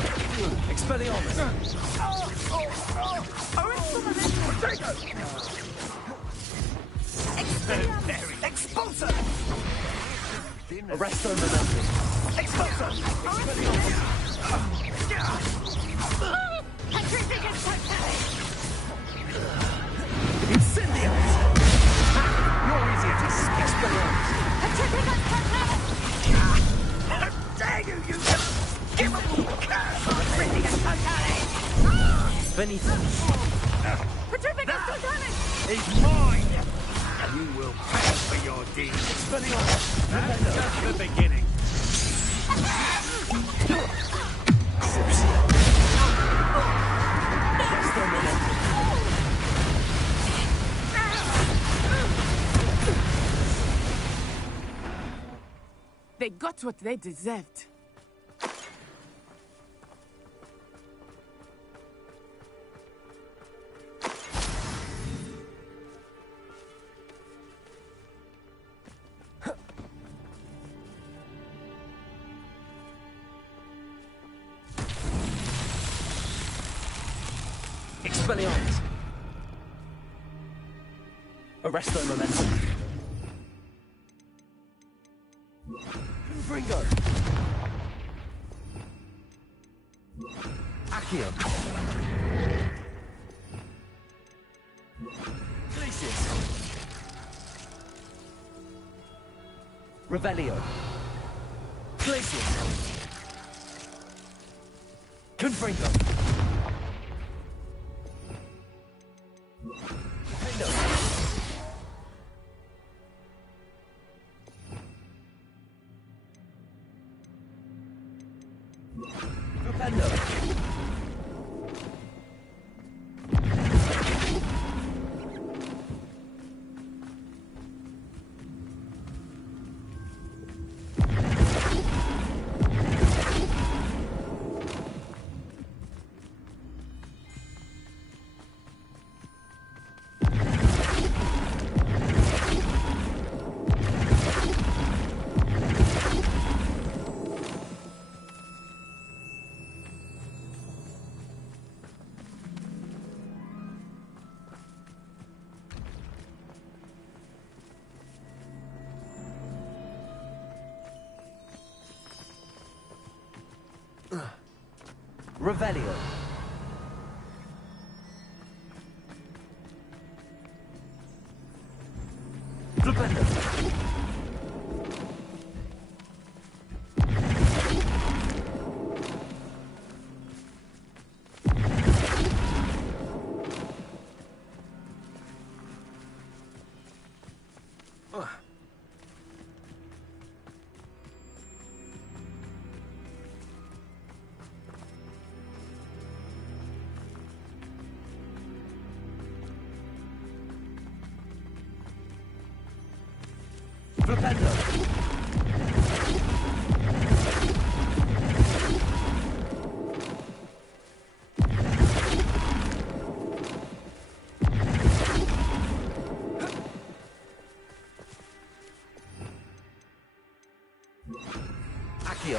Expelliarmus! Expulsor! Arresto Momentum! Expulsor! Petrificus Totale! Incendiaries! You're easier to Expelliarmus! Petrificus Totale! How dare you use them! Give them Petrificus Totale! Benito! Petrificus Totale! It's mine! You will pay for your deeds. Expelliarmus! That's just the beginning. They got what they deserved. Expelliarmus! Arresto Momentum! Confringo! Accio! Glacius! Revelio! Glacius! Confringo! Hendo! Propendo! Revelio. Flipendo. Flipendo. Accio.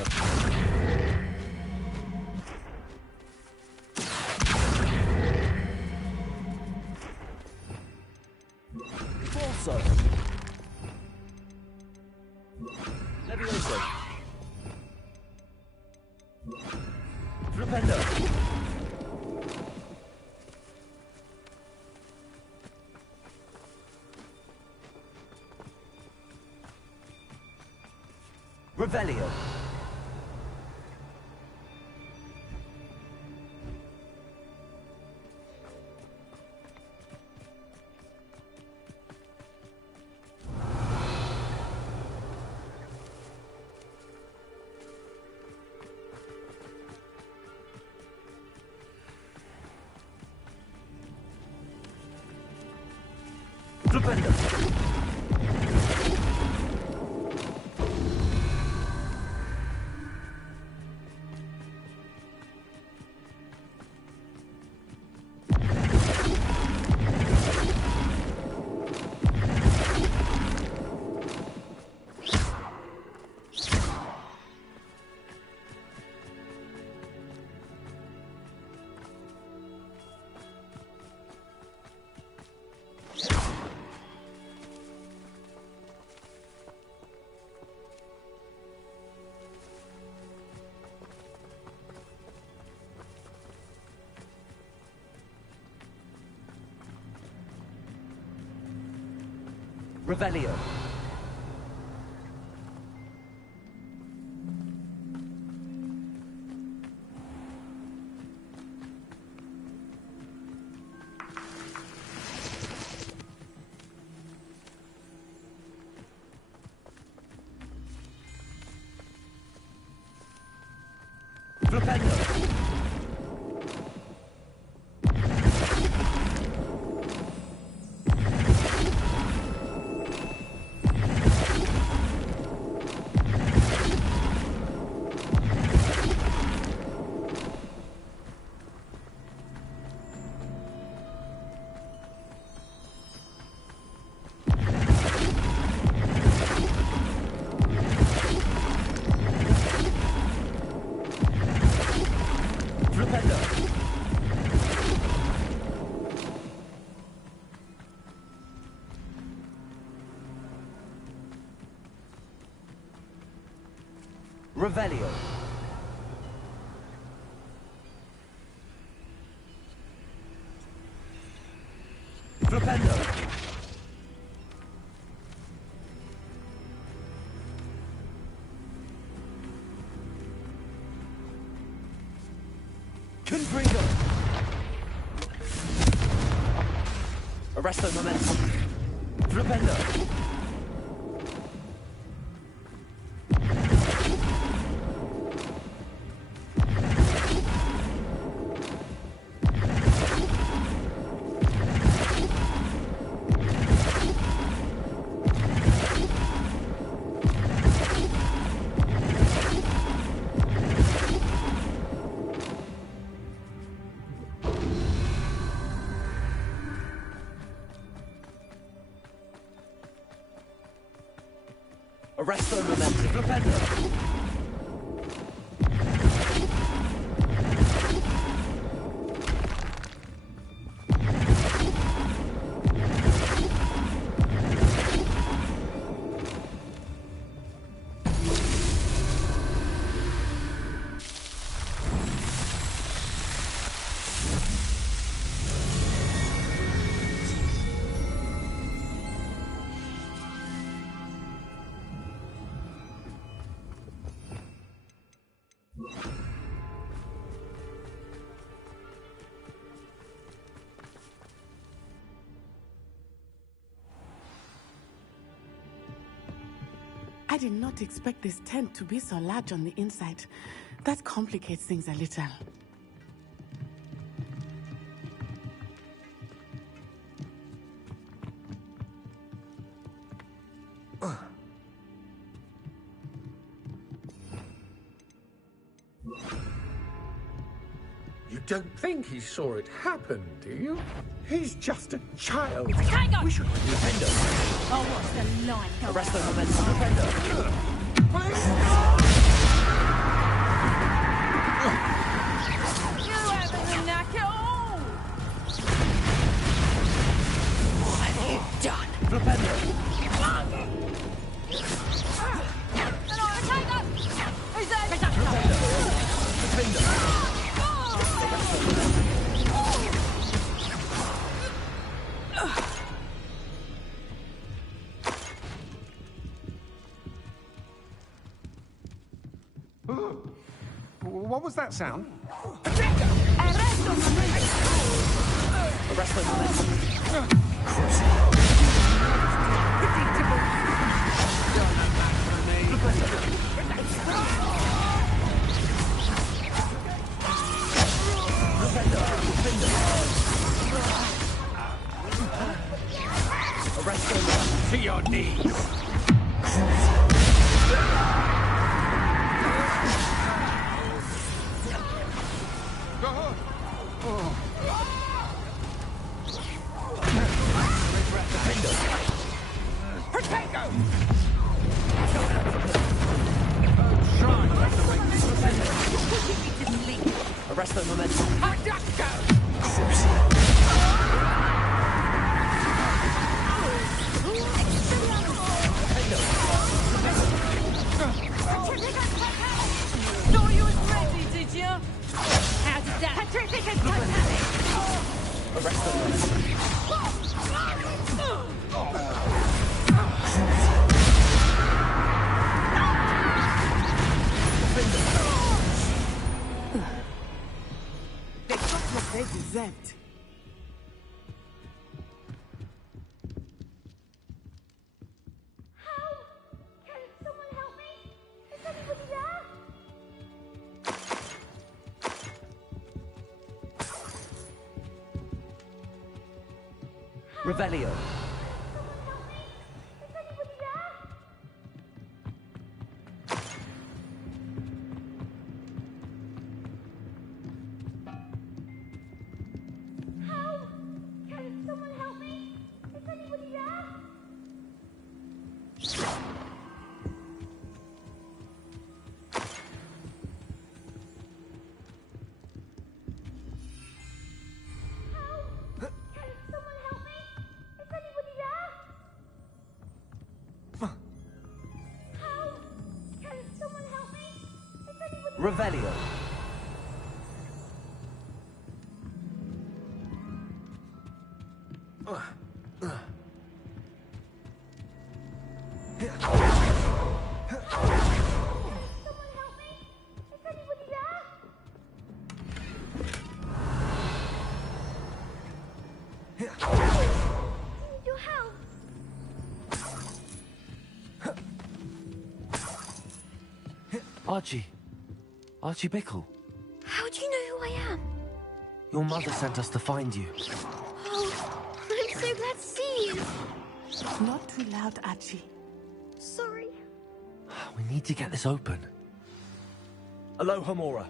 Falso. Levioso. Flipendo. Revelio. Flipendo. Revelio. Flipendo. Revelio. Flipendo. Confringo. Arresto momentum. Flipendo. Arresto momentum. Flipendo. I did not expect this tent to be so large on the inside. That complicates things a little. You don't think he saw it happen, do you? He's just a child. Tango! We should defend him. Oh, what's the line? Arresto momentum. Flipendo. You haven't the knack at all! What have you done? Flipendo. Hello, Tango! Who's there? Flipendo. What was that sound? Arresto momentum. To your knees. Arresto momentum. Thought you was ready, did you? How did that? Petrificus Titanic! Arresto momentum. They got what they deserved. Revelio. Revelio. Your help. Archie Bickle. How do you know who I am? Your mother sent us to find you. Oh, I'm so glad to see you. Not too loud, Archie. Sorry. We need to get this open. Aloha, Mora.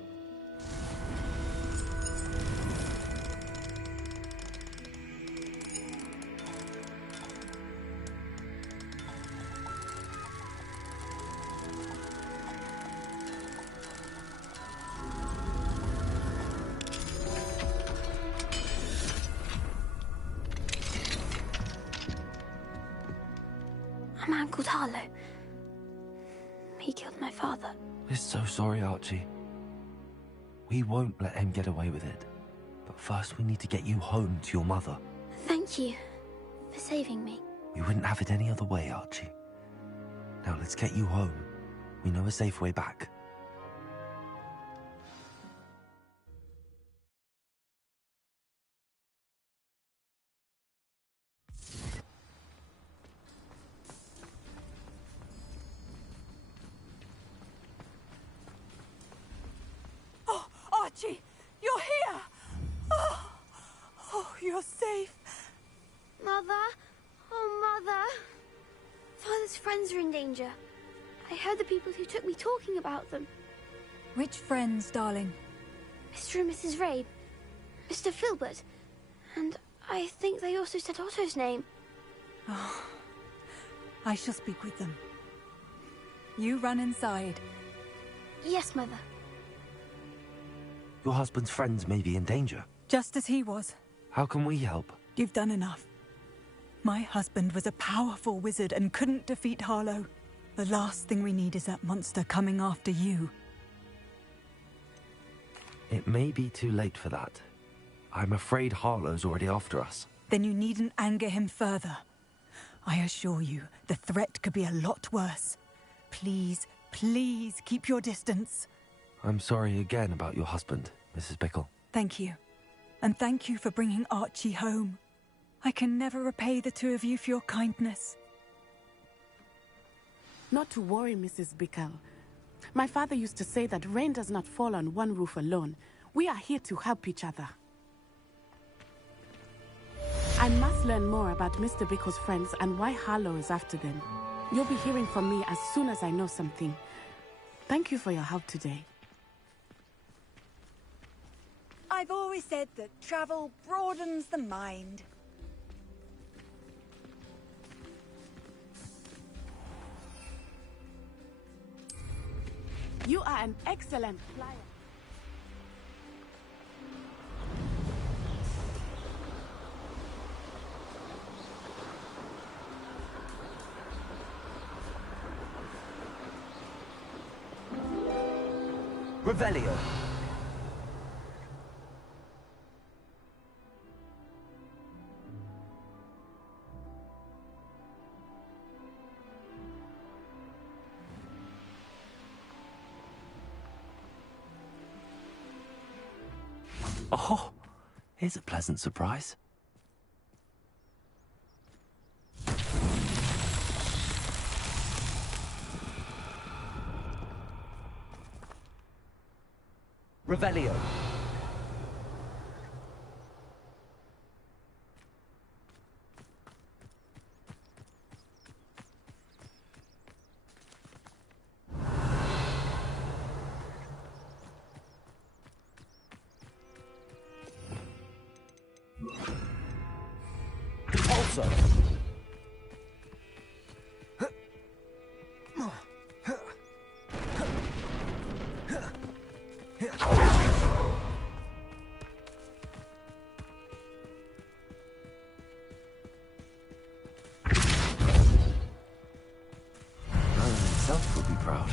A man called Harlow. He killed my father. We're so sorry, Archie. We won't let him get away with it. But first we need to get you home to your mother. Thank you for saving me. We wouldn't have it any other way, Archie. Now let's get you home. We know a safe way back. Oh, Archie, you're here! Oh, you're safe. Mother? Oh, Mother. Father's friends are in danger. I heard the people who took me talking about them. Which friends, darling? Mr. and Mrs. Rabe, Mr. Filbert, and I think they also said Otto's name. Oh, I shall speak with them. You run inside. Yes, Mother. Your husband's friends may be in danger. Just as he was. How can we help? You've done enough. My husband was a powerful wizard and couldn't defeat Harlow. The last thing we need is that monster coming after you. It may be too late for that. I'm afraid Harlow's already after us. Then you needn't anger him further. I assure you, the threat could be a lot worse. Please, please keep your distance. I'm sorry again about your husband, Mrs. Bickle. Thank you. And thank you for bringing Archie home. I can never repay the two of you for your kindness. Not to worry, Mrs. Bickle. My father used to say that rain does not fall on one roof alone. We are here to help each other. I must learn more about Mr. Bickle's friends and why Harlow is after them. You'll be hearing from me as soon as I know something. Thank you for your help today. I've always said that travel broadens the mind. You are an excellent flyer. Revelio. Oh, here's a pleasant surprise. Revelio. Repulsor. Merlin himself will be proud.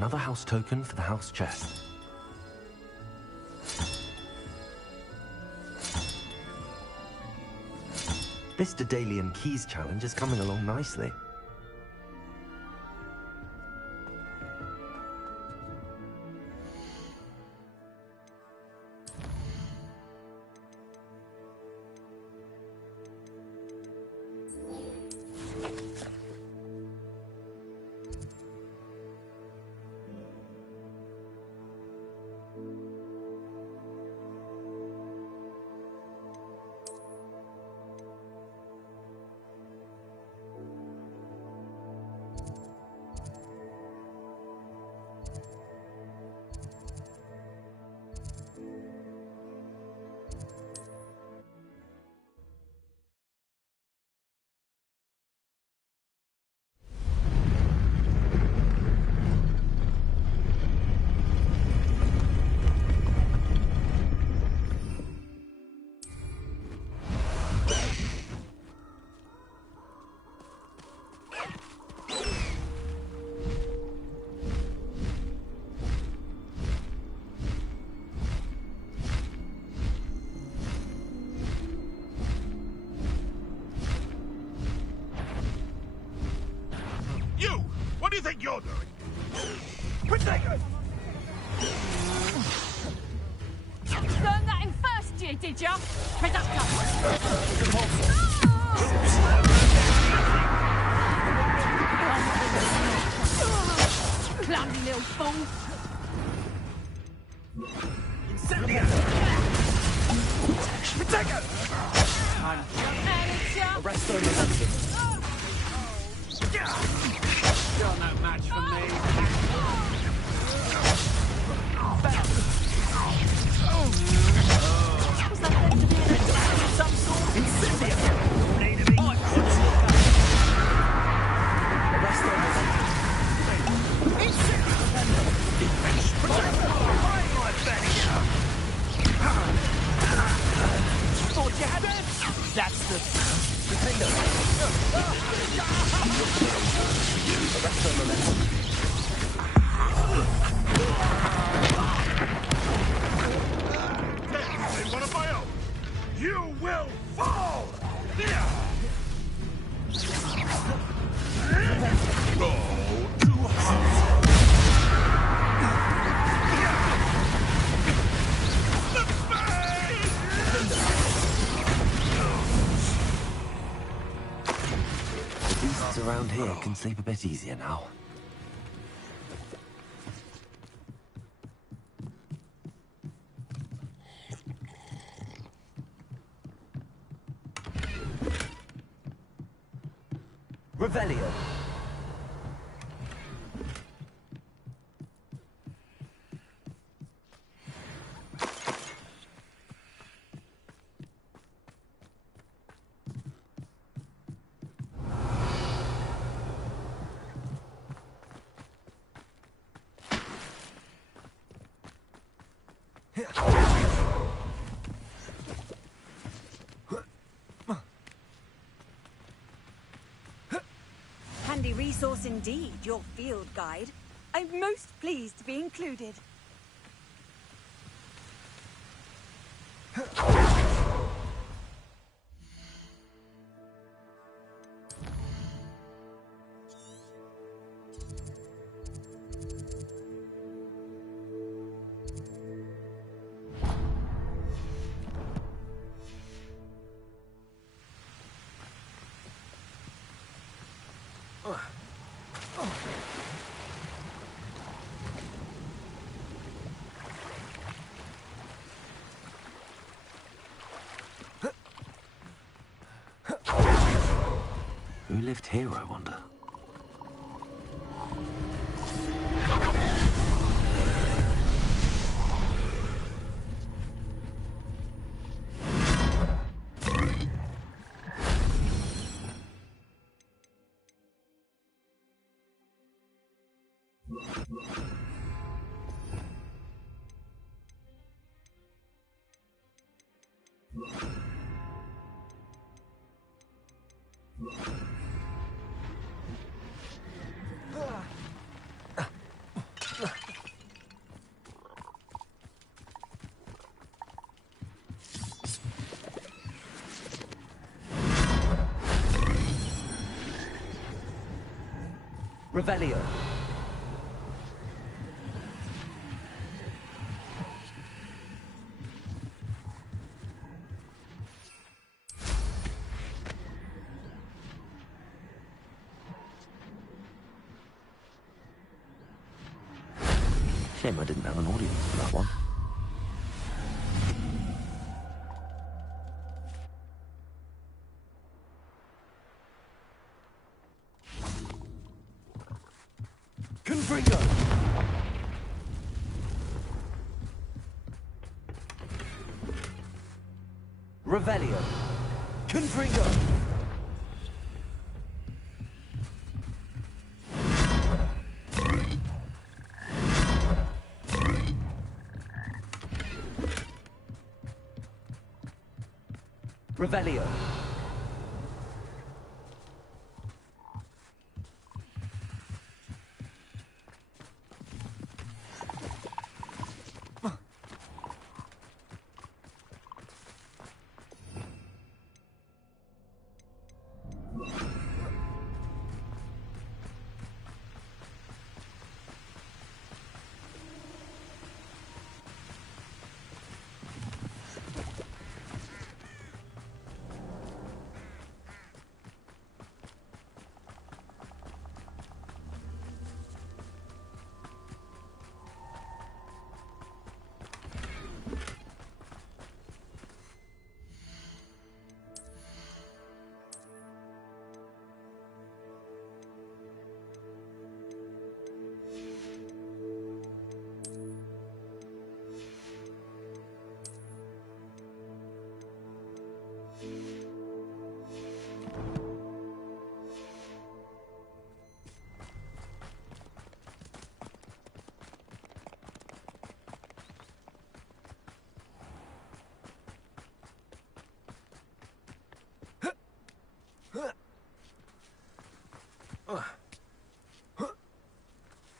Another house token for the house chest. This Daedalian Keys challenge is coming along nicely. What do you think you're doing? Protego! Learned that in first year, did ya? Reductor! Clumsy little fool! Incendio! Protego! Arrest the momentum. You're no match for me. Some sort of incendio. Arrest the momentum. Thought you had it? That's the Nintendo. Arrest the momentum. Technically one of my own. You will fall! Go to home. The beasts around here can sleep a bit easier now. Revelio. Handy resource indeed, your field guide. I'm most pleased to be included. Who lived here, I wonder? Revelio. Shame I didn't have an audience for that one. Confringo! Revelio. Confringo! Revelio.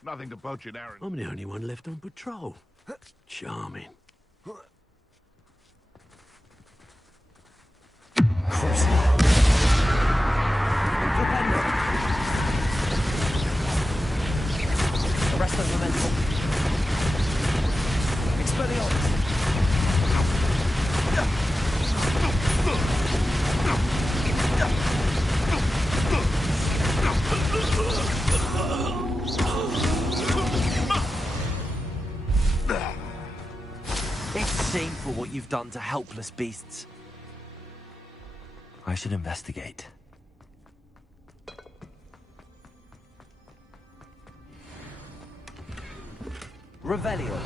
Nothing to poach in Aaron. I'm the only one left on patrol. Charming. Arresto momentum. Expelliarmus. It's shameful what you've done to helpless beasts. I should investigate. Revelio.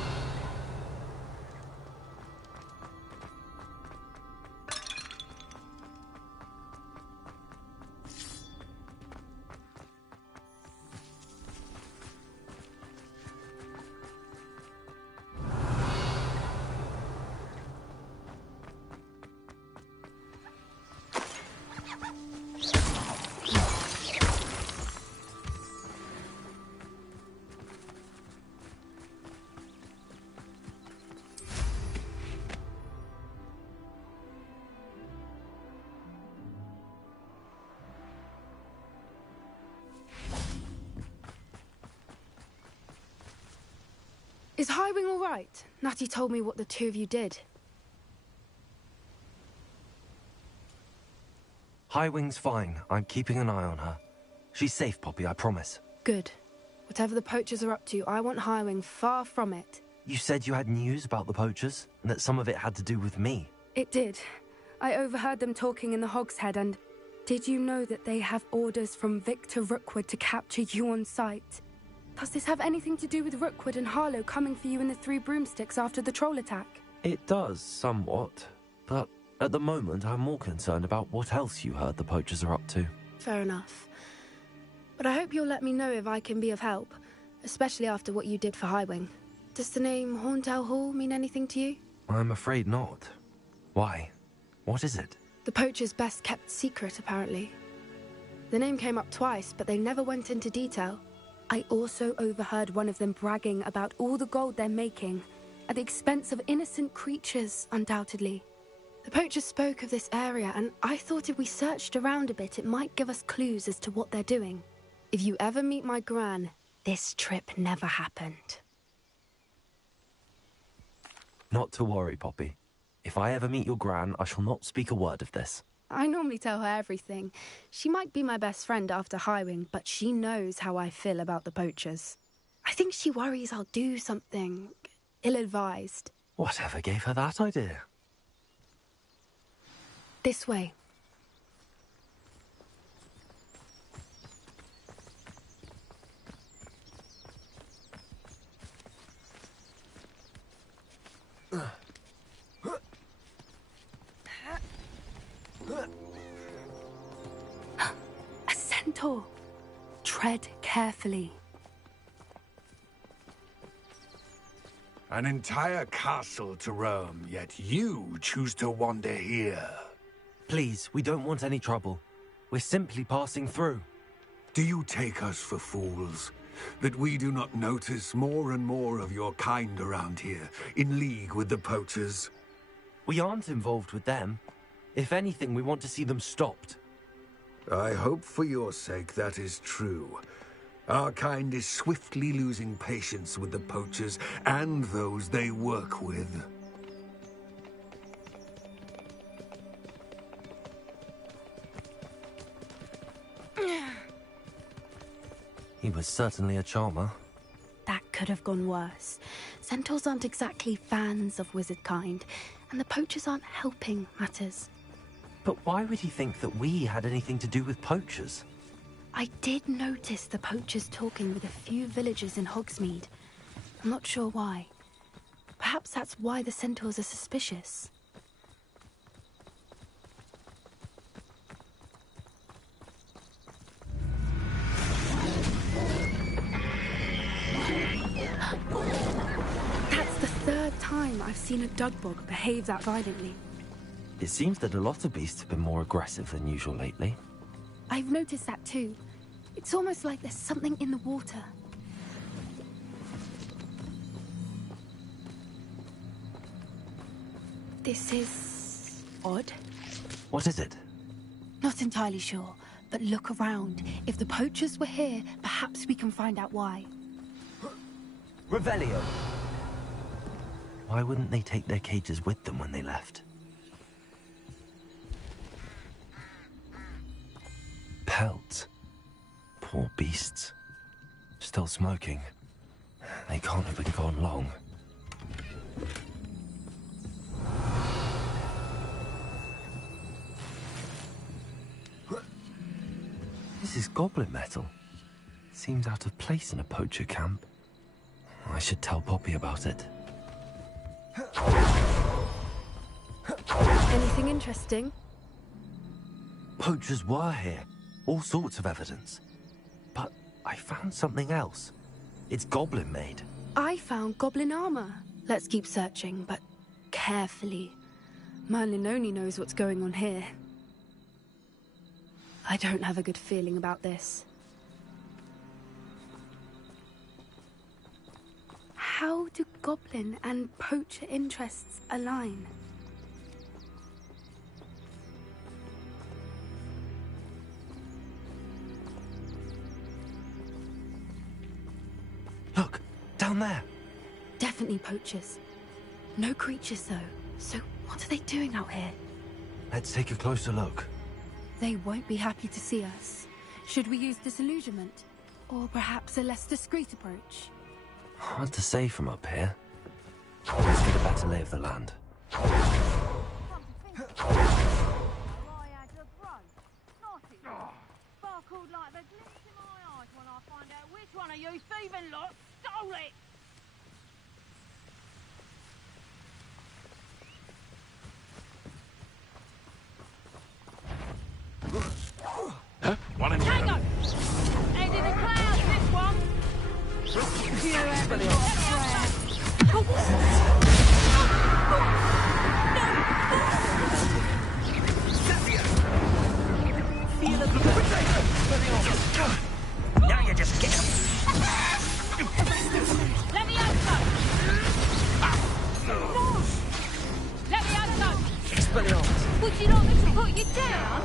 Is Highwing all right? Natty told me what the two of you did. Highwing's fine. I'm keeping an eye on her. She's safe, Poppy, I promise. Good. Whatever the poachers are up to, I want Highwing far from it. You said you had news about the poachers, and that some of it had to do with me. It did. I overheard them talking in the Hogshead, and did you know that they have orders from Victor Rookwood to capture you on sight? Does this have anything to do with Rookwood and Harlow coming for you in the Three Broomsticks after the troll attack? It does, somewhat. But at the moment, I'm more concerned about what else you heard the poachers are up to. Fair enough. But I hope you'll let me know if I can be of help, especially after what you did for Highwing. Does the name Horndale Hall mean anything to you? I'm afraid not. Why? What is it? The poachers' best kept secret, apparently. The name came up twice, but they never went into detail. I also overheard one of them bragging about all the gold they're making, at the expense of innocent creatures, undoubtedly. The poachers spoke of this area, and I thought if we searched around a bit, it might give us clues as to what they're doing. If you ever meet my gran, this trip never happened. Not to worry, Poppy. If I ever meet your gran, I shall not speak a word of this. I normally tell her everything. She might be my best friend after Highwing, but she knows how I feel about the poachers. I think she worries I'll do something ill-advised. Whatever gave her that idea? This way. A centaur. Tread carefully. An entire castle to roam, yet you choose to wander here. Please, we don't want any trouble. We're simply passing through. Do you take us for fools? That we do not notice more and more of your kind around here, in league with the poachers? We aren't involved with them. If anything, we want to see them stopped. I hope for your sake that is true. Our kind is swiftly losing patience with the poachers and those they work with. He was certainly a charmer. That could have gone worse. Centaurs aren't exactly fans of wizard kind, and the poachers aren't helping matters. But why would he think that we had anything to do with poachers? I did notice the poachers talking with a few villagers in Hogsmeade. I'm not sure why. Perhaps that's why the centaurs are suspicious. That's the third time I've seen a dugbog behave that violently. It seems that a lot of beasts have been more aggressive than usual lately. I've noticed that too. It's almost like there's something in the water. This is odd. What is it? Not entirely sure, but look around. If the poachers were here, perhaps we can find out why. Revelio! Why wouldn't they take their cages with them when they left? Pelts. Poor beasts. Still smoking. They can't have been gone long. This is goblin metal. Seems out of place in a poacher camp. I should tell Poppy about it. Anything interesting? Poachers were here. All sorts of evidence. But I found something else. It's goblin made. I found goblin armor. Let's keep searching, but carefully. Merlin only knows what's going on here. I don't have a good feeling about this. How do goblin and poacher interests align? Look, down there. Definitely poachers. No creatures though. So what are they doing out here? Let's take a closer look. They won't be happy to see us. Should we use disillusionment? Or perhaps a less discreet approach? Hard to say from up here. Let's get a better lay of the land. Sparkled like the glint in my eyes when I find out which one of you thieving lot stole it! Huh? One in Hang on! Head in the clouds, this one! You haven't got Feel a now you just get him. Let me out, Let me out, Expelliarmus. Would you like me to put you down?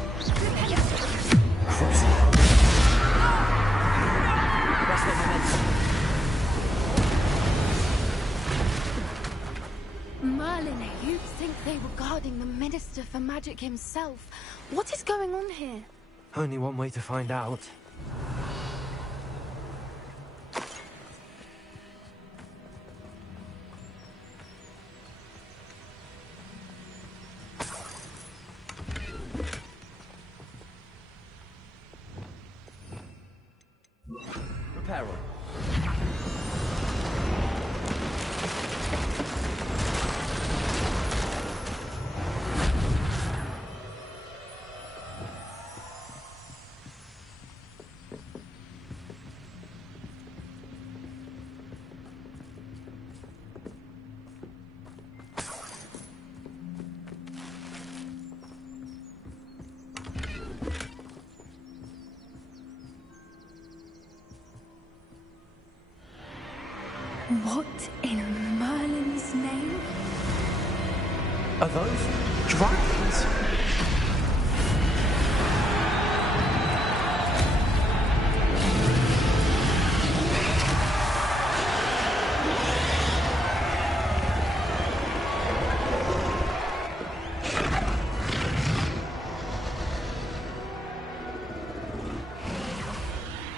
Merlin, you'd think they were guarding the Minister for Magic himself. What is going on here? Only one way to find out. Repair room. What in Merlin's name? Are those dragons?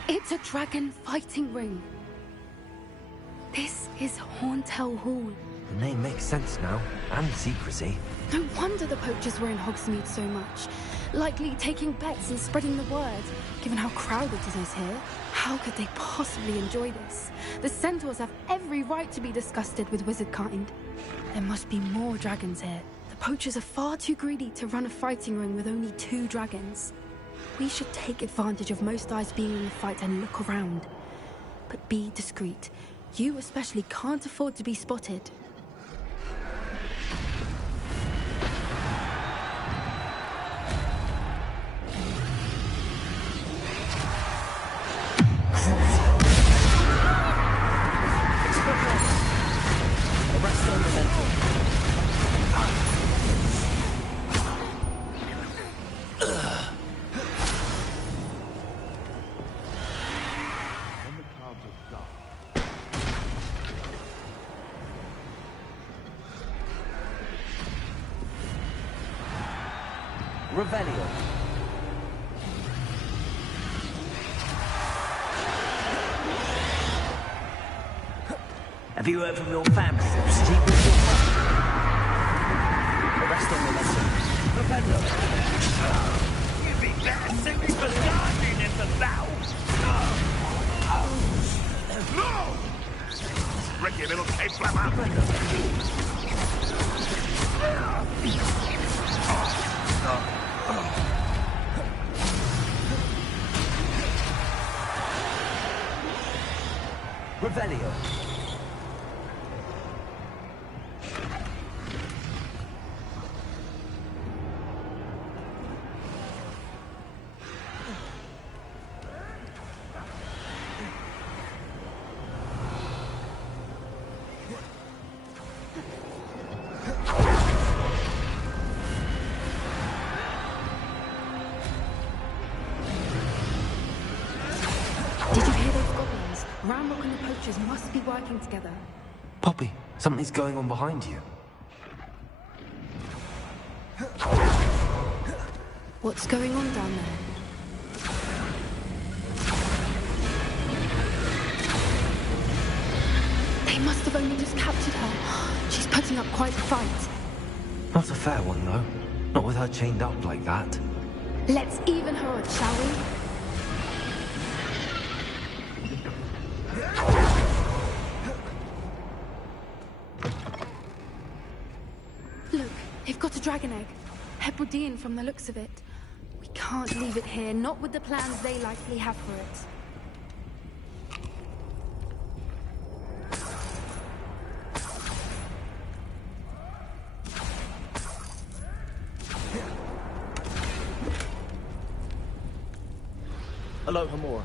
It's a dragon fighting ring. This is Hauntel Hall. The name makes sense now, and secrecy. No wonder the poachers were in Hogsmeade so much. Likely taking bets and spreading the word, given how crowded it is here. How could they possibly enjoy this? The centaurs have every right to be disgusted with wizard kind. There must be more dragons here. The poachers are far too greedy to run a fighting ring with only 2 dragons. We should take advantage of most eyes being in the fight and look around. But be discreet. You especially can't afford to be spotted. Revelio. Have you heard from your family? Steep with your father? Arrest on the lessons. Revelio. You'd be better suited for gardening than for battles. No! Ricky, little cave flapper. Revelio. Did you hear those goblins? Ramrock and the poachers must be working together. Poppy, something's going on behind you. What's going on down there? They must have only just captured her. She's putting up quite a fight. Not a fair one, though. Not with her chained up like that. Let's even her odds, shall we? Look, they've got a dragon egg. Hebridean from the looks of it. We can't leave it here, not with the plans they likely have for it. Hello, Hamor.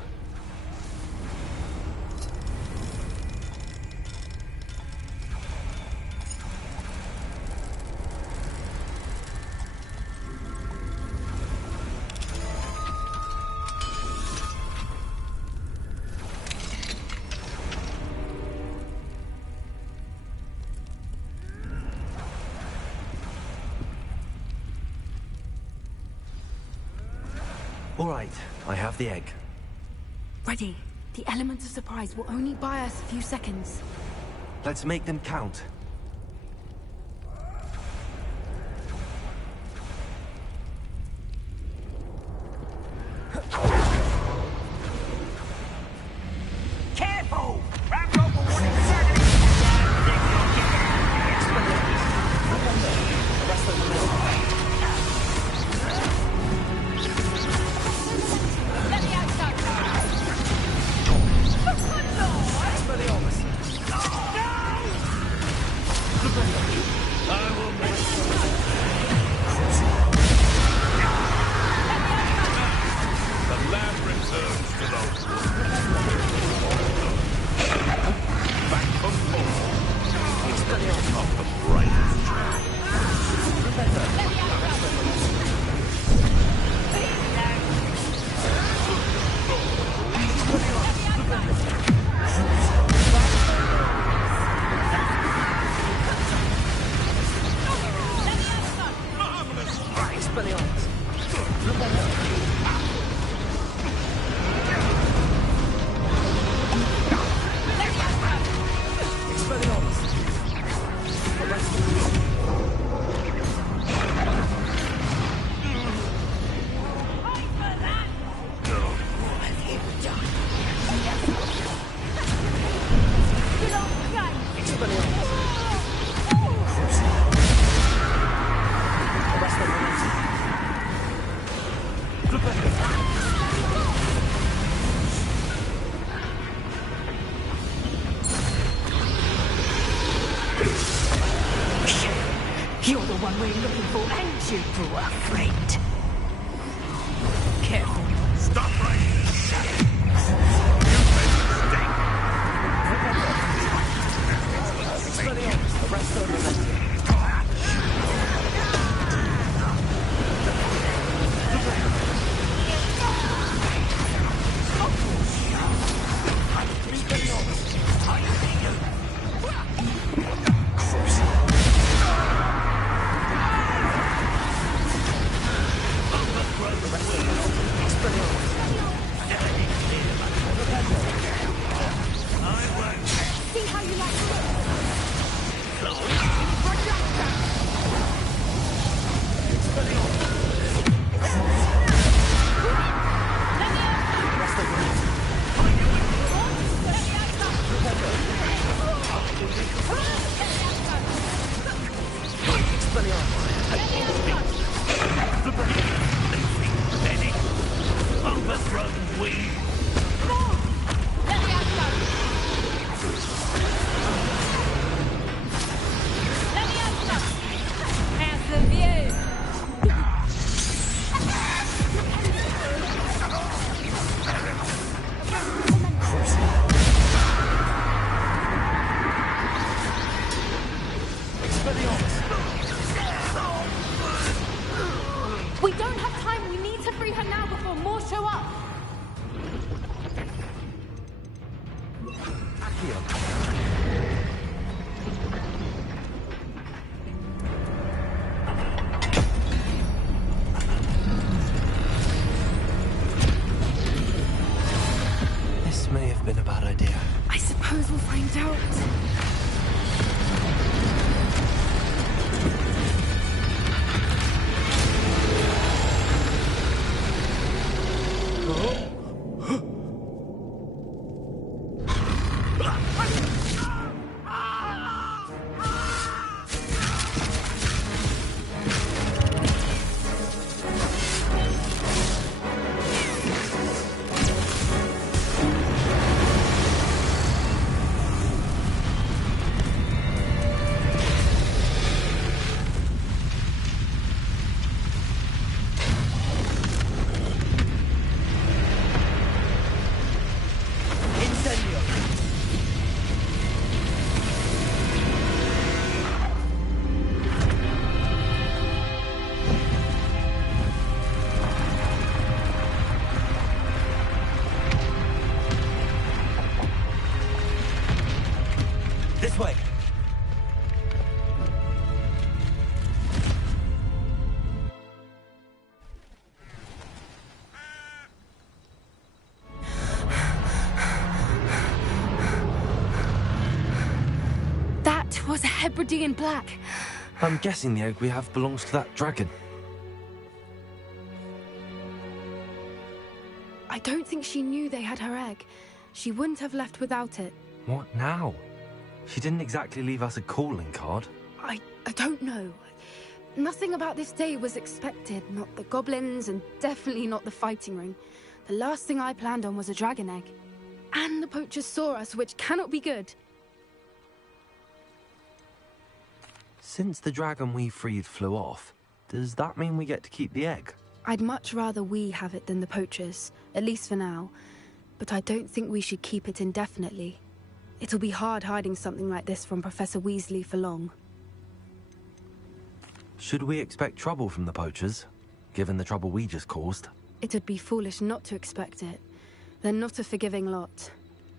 All right, I have the egg. Ready. The element of surprise will only buy us a few seconds. Let's make them count. Careful! You're the one we're looking for, and you brought a friend. Careful. Stop right We don't have time. We need to free her now before more show up. This may have been a bad idea. I suppose we'll find out. Hebridean black. I'm guessing the egg we have belongs to that dragon. I don't think she knew they had her egg. She wouldn't have left without it. What now? She didn't exactly leave us a calling card. I don't know. Nothing about this day was expected. Not the goblins, and definitely not the fighting ring. The last thing I planned on was a dragon egg. And the poachers saw us, which cannot be good. Since the dragon we freed flew off, does that mean we get to keep the egg? I'd much rather we have it than the poachers, at least for now. But I don't think we should keep it indefinitely. It'll be hard hiding something like this from Professor Weasley for long. Should we expect trouble from the poachers, given the trouble we just caused? It'd be foolish not to expect it. They're not a forgiving lot.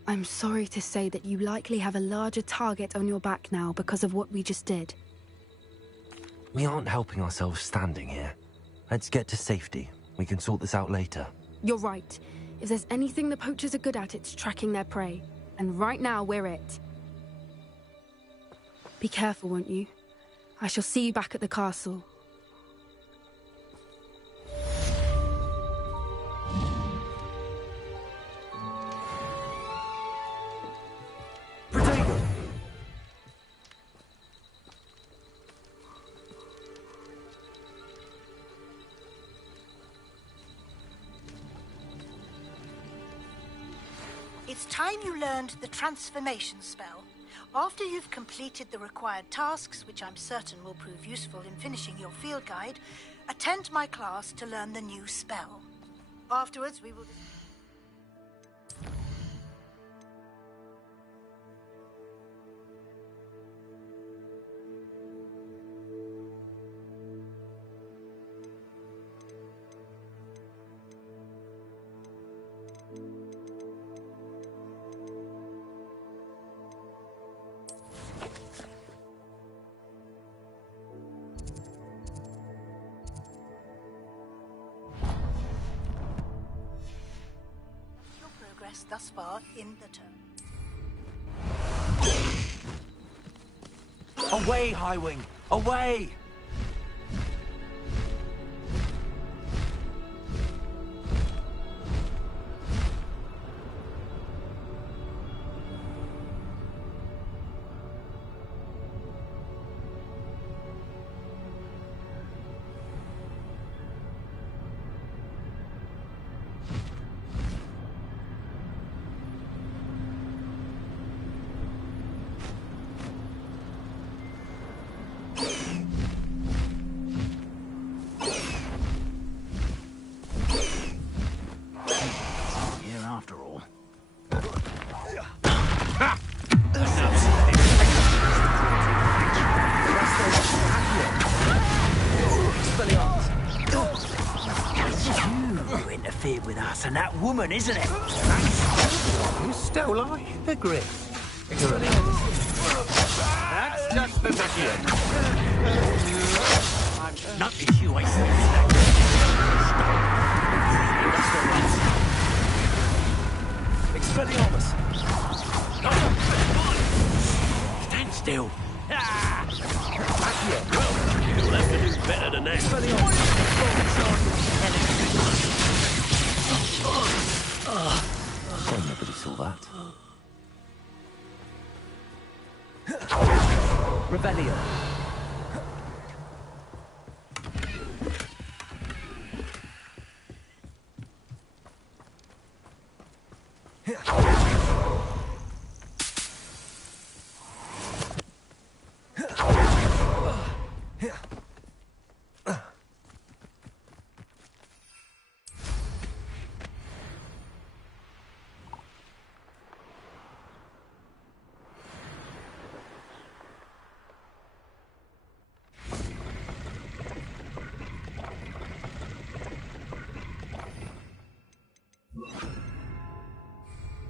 I'm sorry to say that you likely have a larger target on your back now because of what we just did. We aren't helping ourselves standing here. Let's get to safety. We can sort this out later. You're right. If there's anything the poachers are good at, it's tracking their prey. And right now, we're it. Be careful, won't you? I shall see you back at the castle. It's time you learned the transformation spell. After you've completed the required tasks, which I'm certain will prove useful in finishing your field guide, attend my class to learn the new spell. Afterwards, we will... thus far in the term. Away, Highwing! Away! And that woman, isn't it? You stole our hippogriff. That's just for vision. Not issue, I say. Expelliarmus. Stand still. Back here. Well, you'll have to do better than that. Expelliarmus. Nobody saw that. Revelio.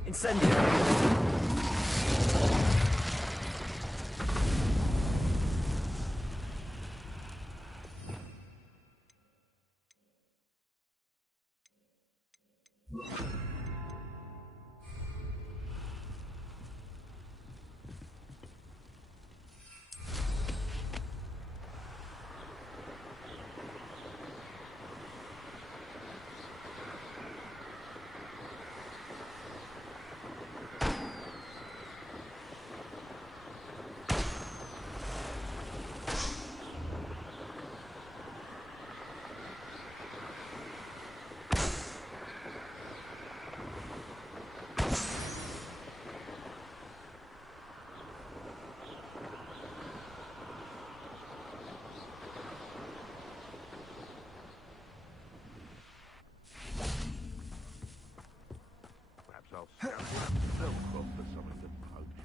Incendio.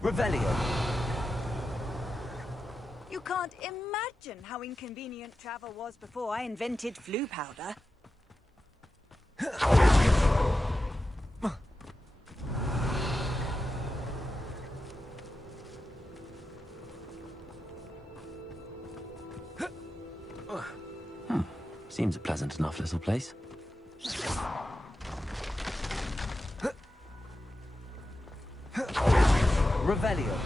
Revelio. You can't imagine how inconvenient travel was before I invented flu powder. Seems a pleasant enough little place. Revelio.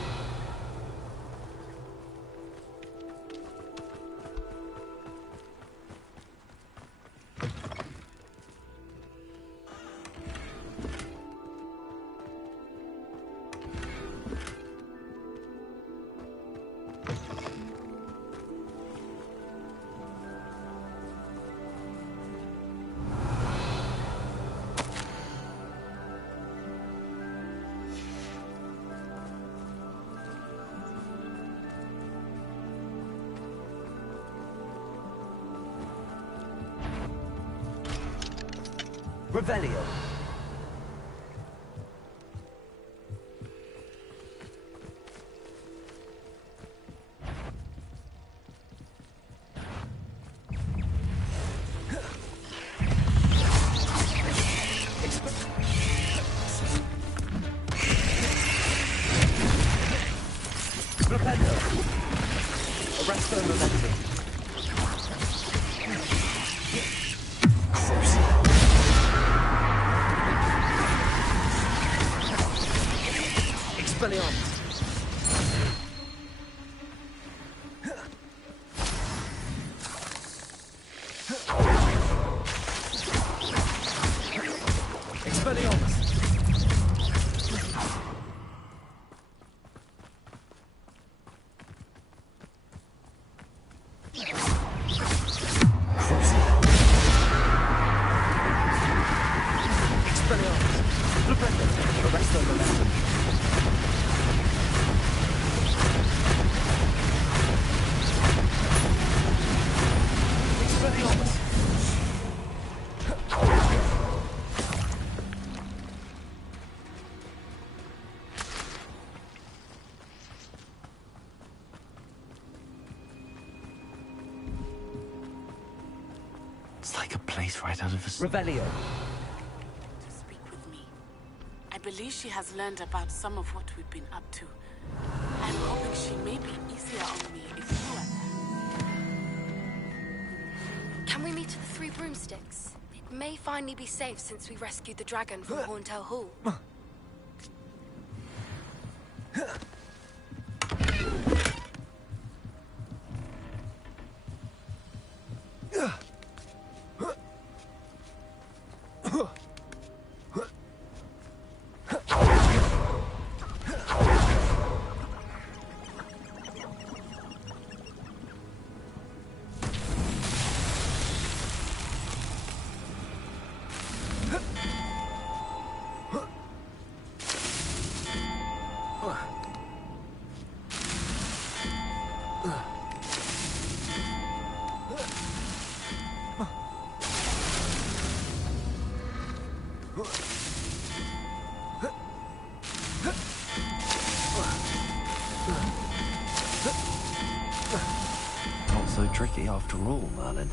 Revelio. Rependo. Arresto momentum. Expelliarmus. Expelliarmus. It's like a place right out of a... Revelio. To speak with me. I believe she has learned about some of what we've been up to. I'm hoping she may be easier on me if you are there. Can we meet at the Three Broomsticks? It may finally be safe since we rescued the dragon from Horntail Hall. Not so tricky after all, Merlin.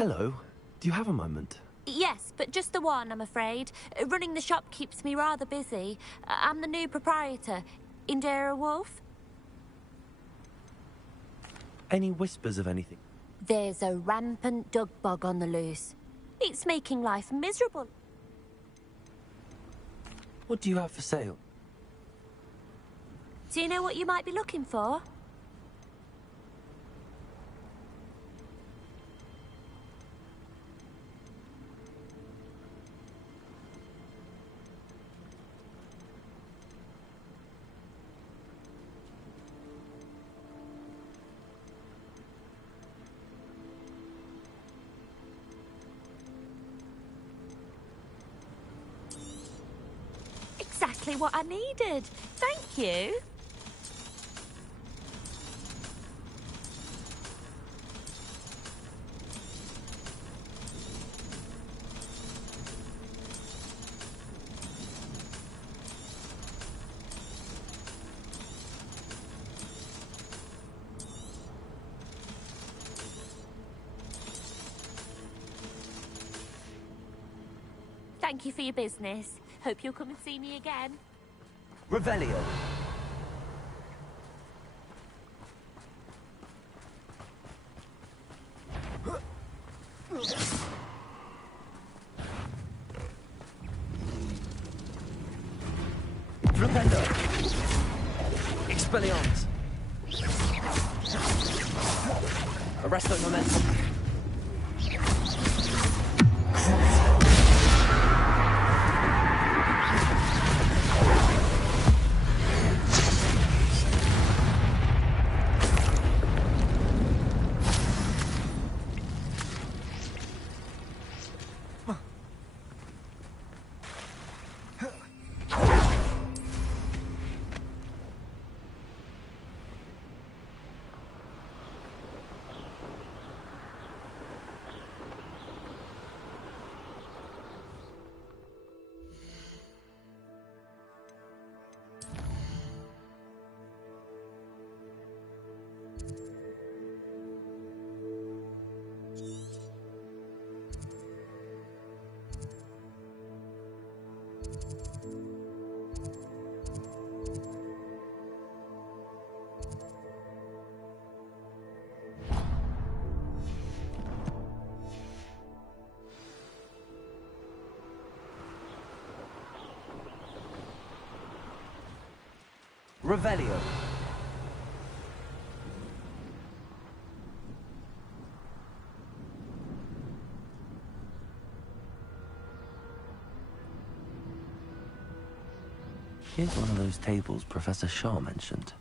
Hello. Do you have a moment? Yes, but just the one, I'm afraid. Running the shop keeps me rather busy. I'm the new proprietor. Indira Wolf? Any whispers of anything? There's a rampant dug bug on the loose. It's making life miserable. What do you have for sale? Do you know what you might be looking for? Exactly what I needed. Thank you. Thank you for your business. Hope you'll come and see me again. Revelio. Flipendo. Expelliarmus. Arresto momentum. Revelio. Here's one of those tables Professor Shaw mentioned.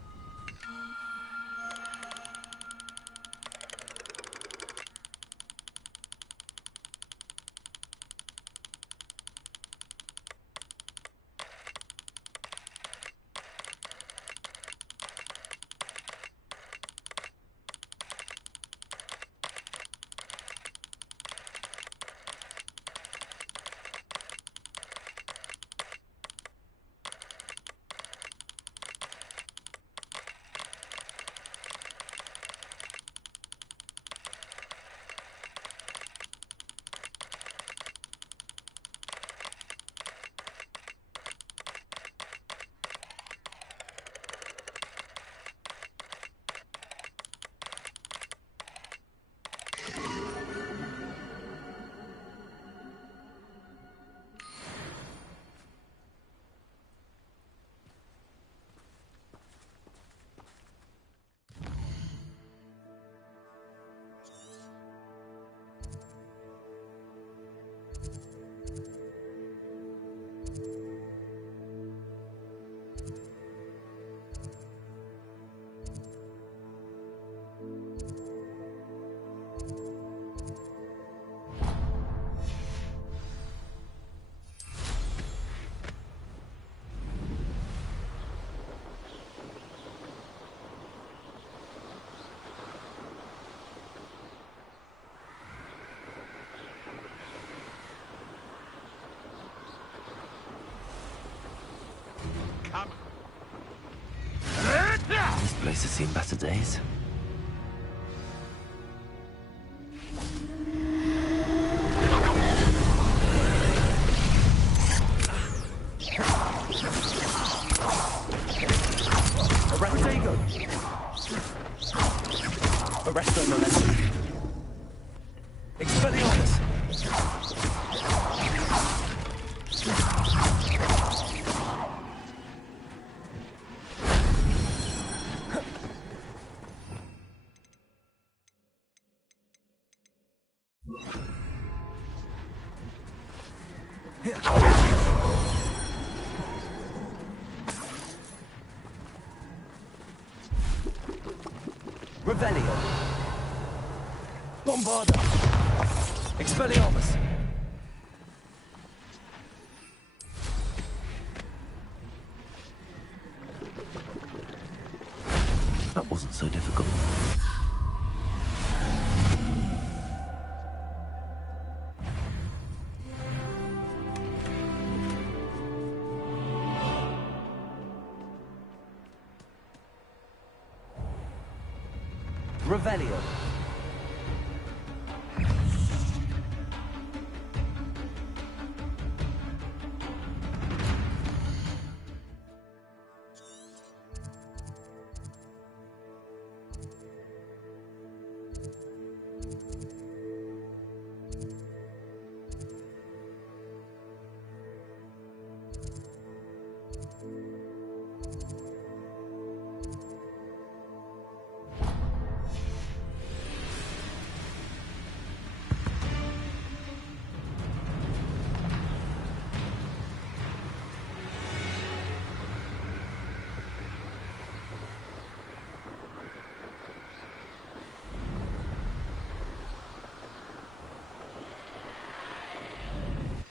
This place has seen better days. Arresto! Arresto momentum. Expelliarmus! Revelio! Bombarda! Expelliarmus! That wasn't so difficult. Revelio.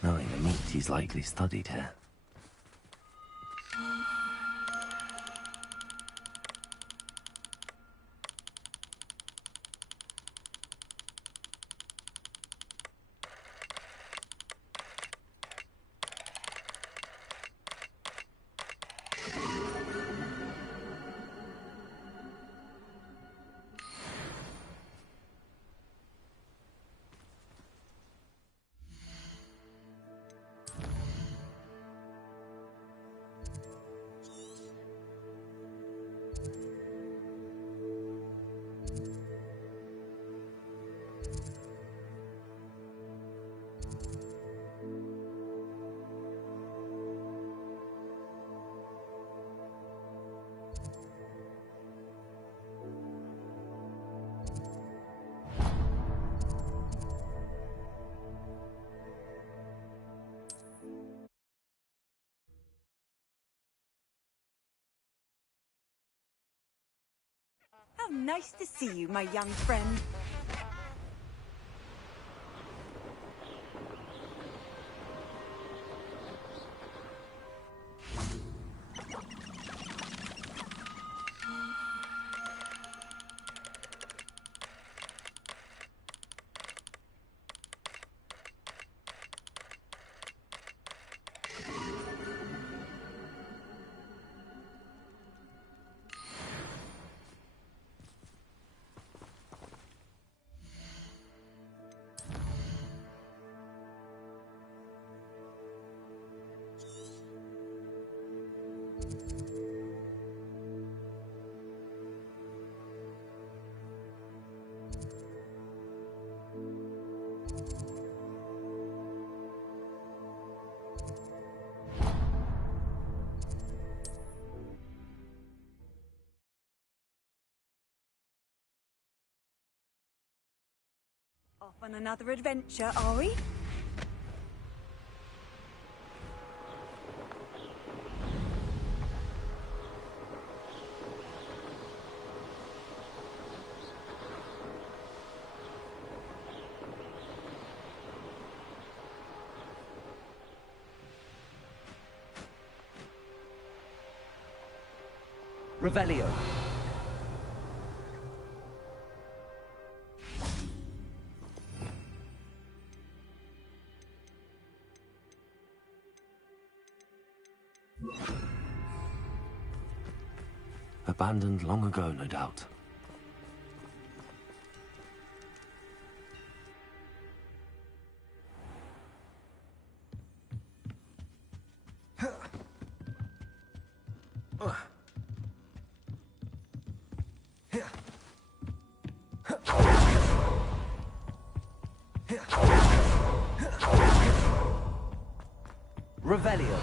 Knowing the meat he's likely studied here. How nice to see you, my young friend. Off on another adventure, are we? Revelio. Abandoned long ago, no doubt. Revelio.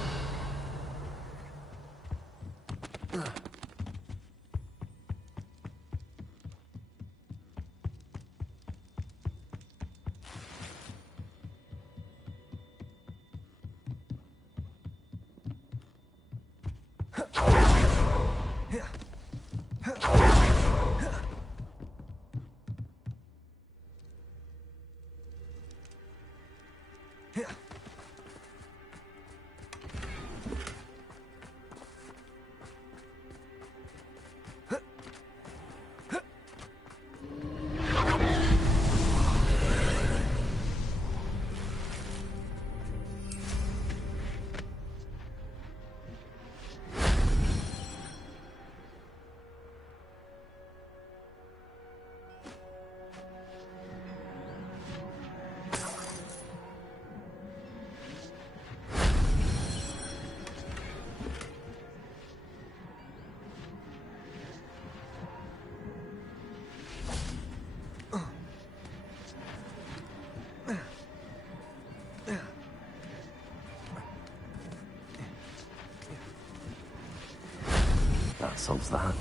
That solves that.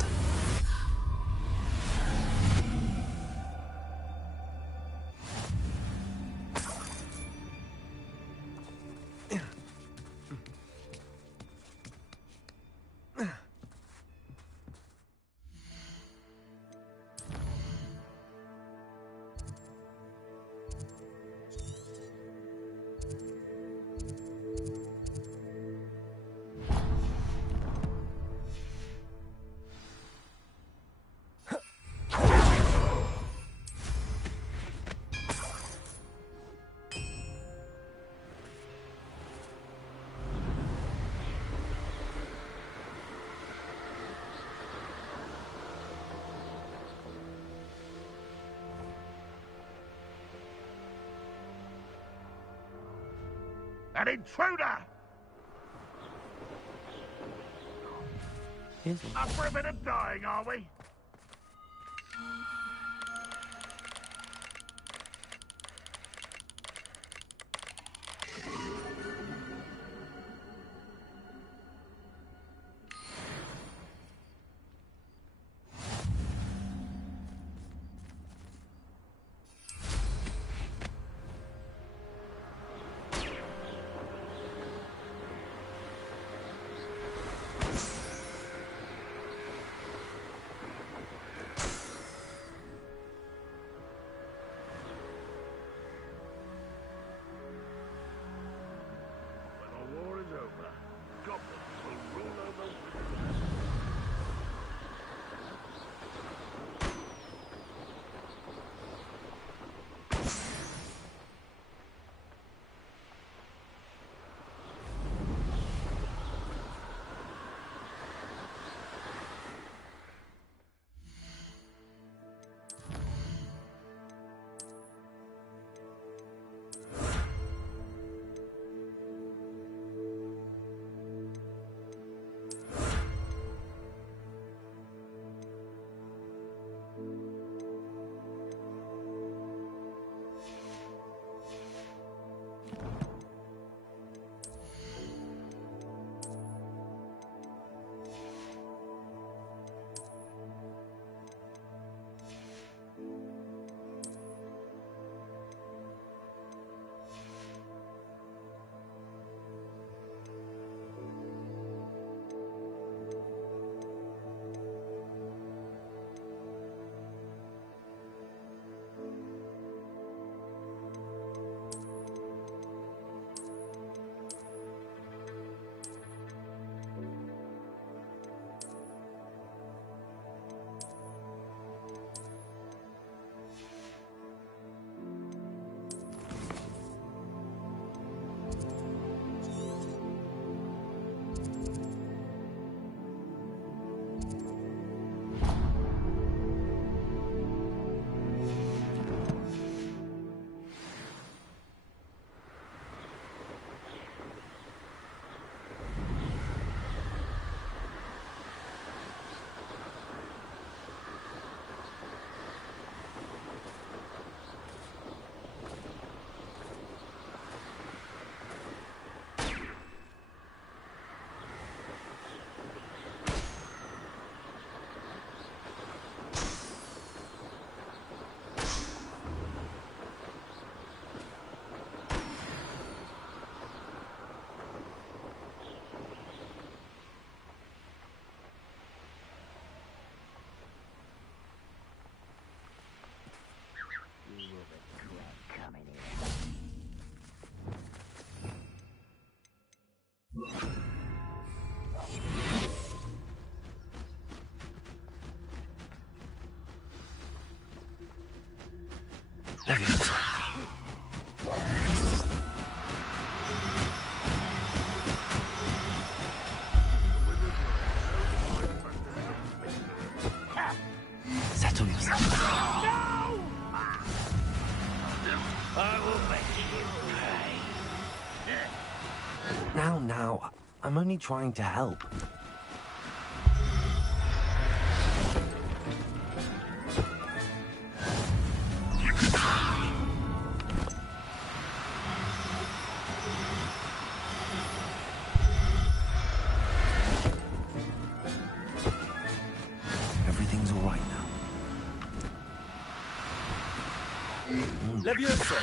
An intruder! Up for a bit of dying, are we? Settle yourself. I will make you pay. Now. I'm only trying to help. Everything's all right now. Levioso!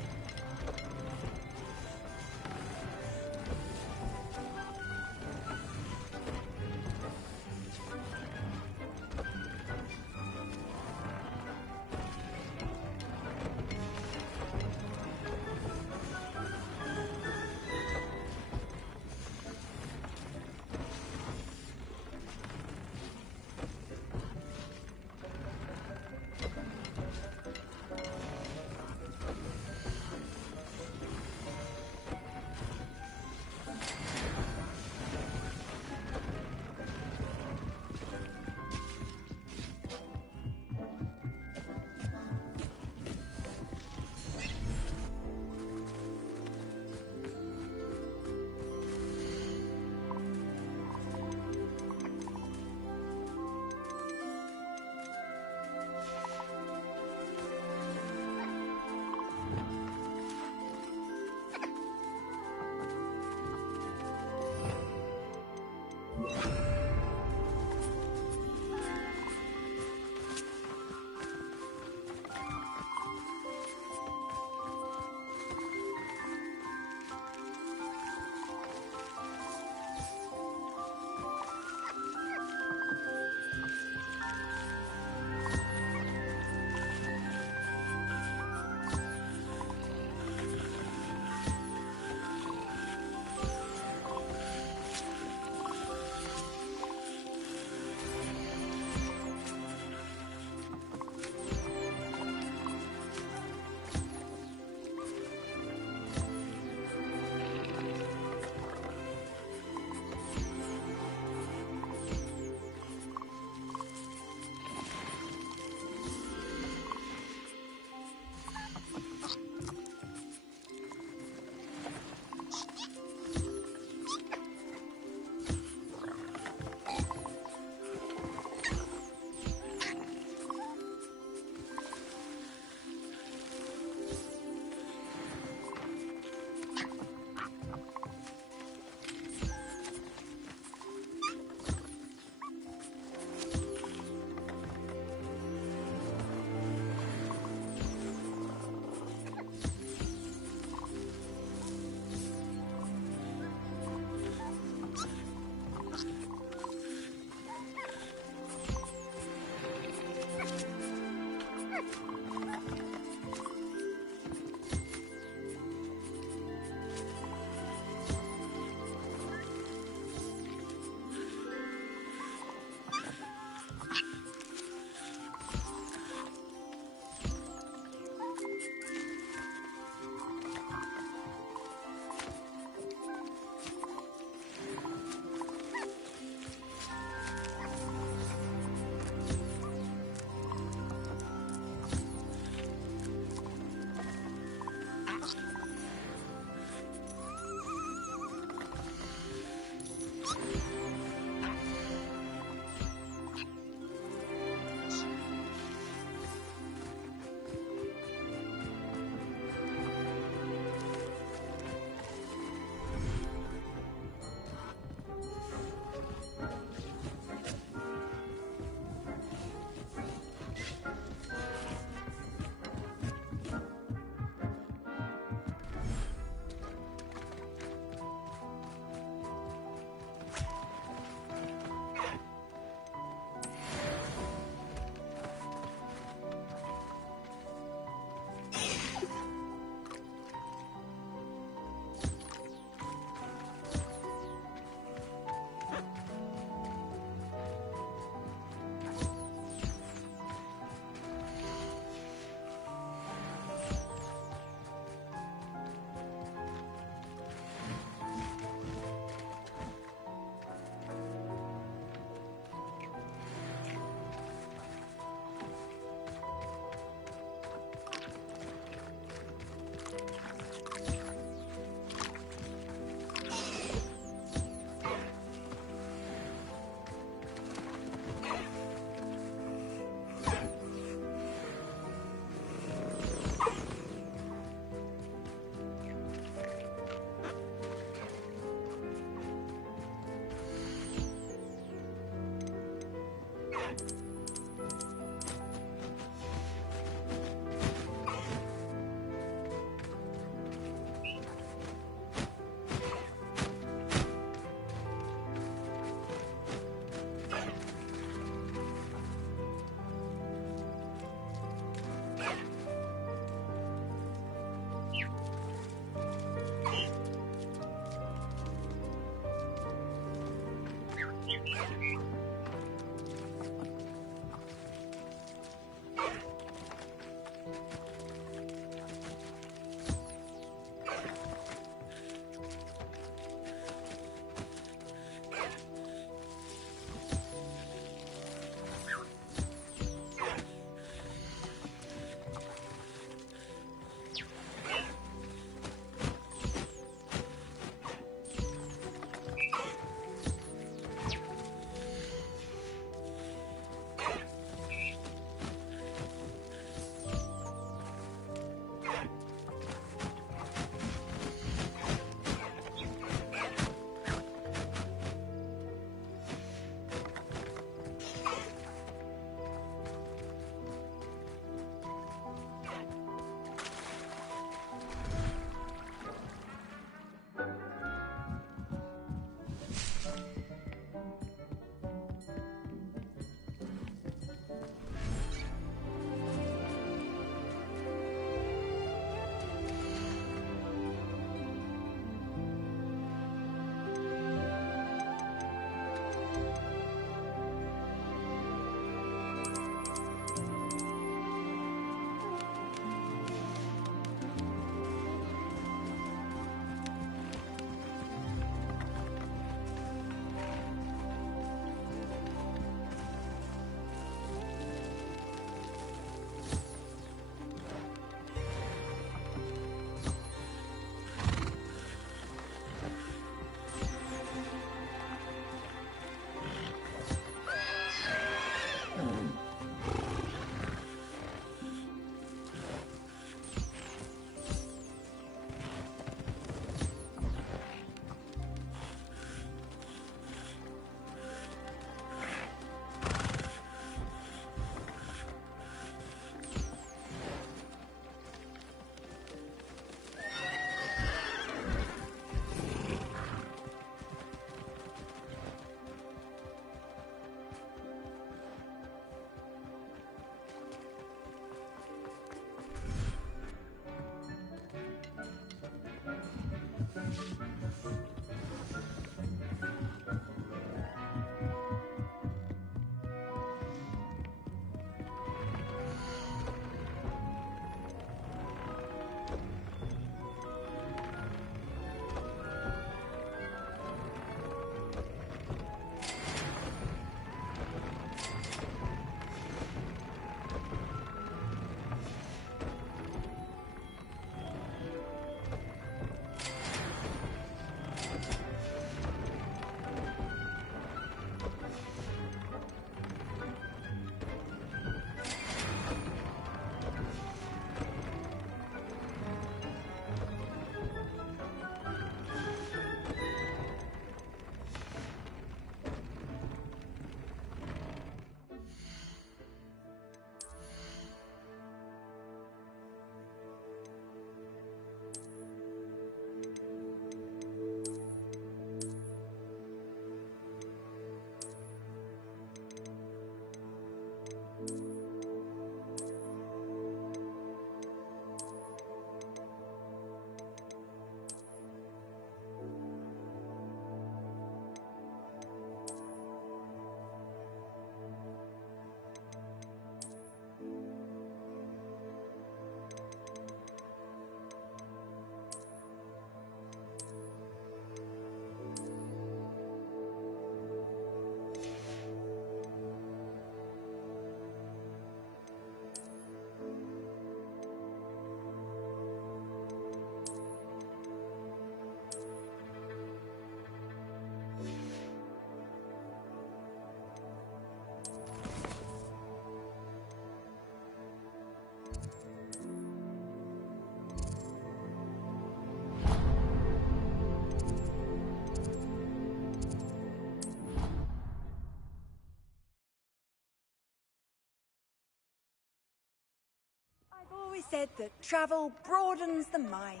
always said that travel broadens the mind.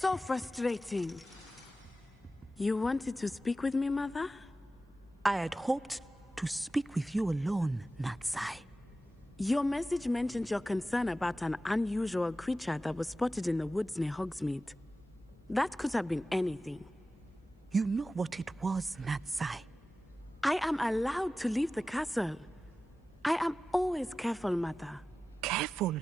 So frustrating. You wanted to speak with me, Mother? I had hoped to speak with you alone, Natsai. Your message mentioned your concern about an unusual creature that was spotted in the woods near Hogsmeade. That could have been anything. You know what it was, Natsai. I am allowed to leave the castle. I am always careful, Mother. Careful?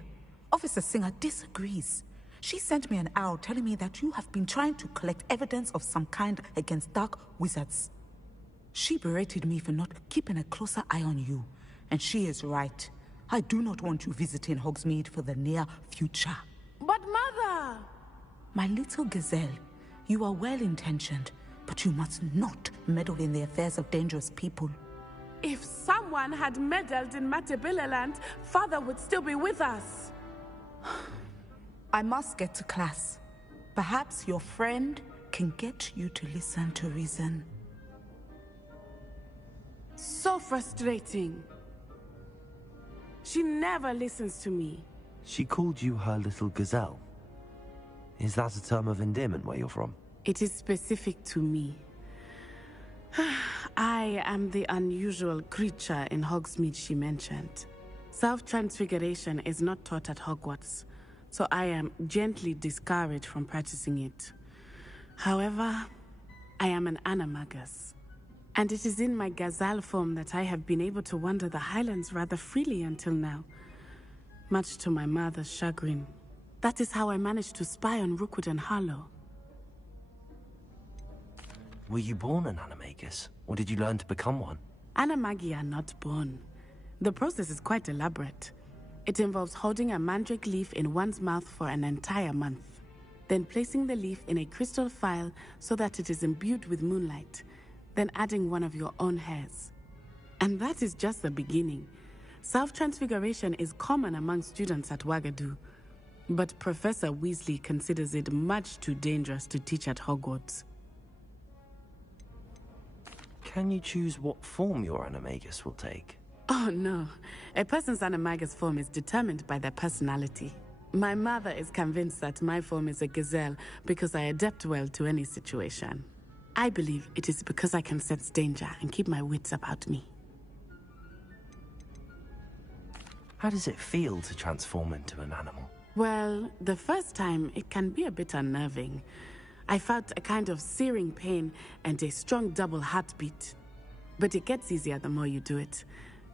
Officer Singer disagrees. She sent me an arrow telling me that you have been trying to collect evidence of some kind against dark wizards. She berated me for not keeping a closer eye on you, and she is right. I do not want you visiting Hogsmeade for the near future. But Mother! My little gazelle, you are well-intentioned, but you must not meddle in the affairs of dangerous people. If someone had meddled in Matabeleland, Father would still be with us. I must get to class. Perhaps your friend can get you to listen to reason. So frustrating. She never listens to me. She called you her little gazelle. Is that a term of endearment where you're from? It is specific to me. I am the unusual creature in Hogsmeade she mentioned. Self-transfiguration is not taught at Hogwarts, so I am gently discouraged from practicing it. However, I am an animagus, and it is in my gazelle form that I have been able to wander the Highlands rather freely until now, much to my mother's chagrin. That is how I managed to spy on Rookwood and Harlow. Were you born an animagus, or did you learn to become one? Animagi are not born. The process is quite elaborate. It involves holding a mandrake leaf in one's mouth for an entire month, then placing the leaf in a crystal phial so that it is imbued with moonlight, then adding one of your own hairs. And that is just the beginning. Self-transfiguration is common among students at Wagadu, but Professor Weasley considers it much too dangerous to teach at Hogwarts. Can you choose what form your animagus will take? Oh no, a person's animagus form is determined by their personality. My mother is convinced that my form is a gazelle because I adapt well to any situation. I believe it is because I can sense danger and keep my wits about me. How does it feel to transform into an animal? Well, the first time it can be a bit unnerving. I felt a kind of searing pain and a strong double heartbeat. But it gets easier the more you do it.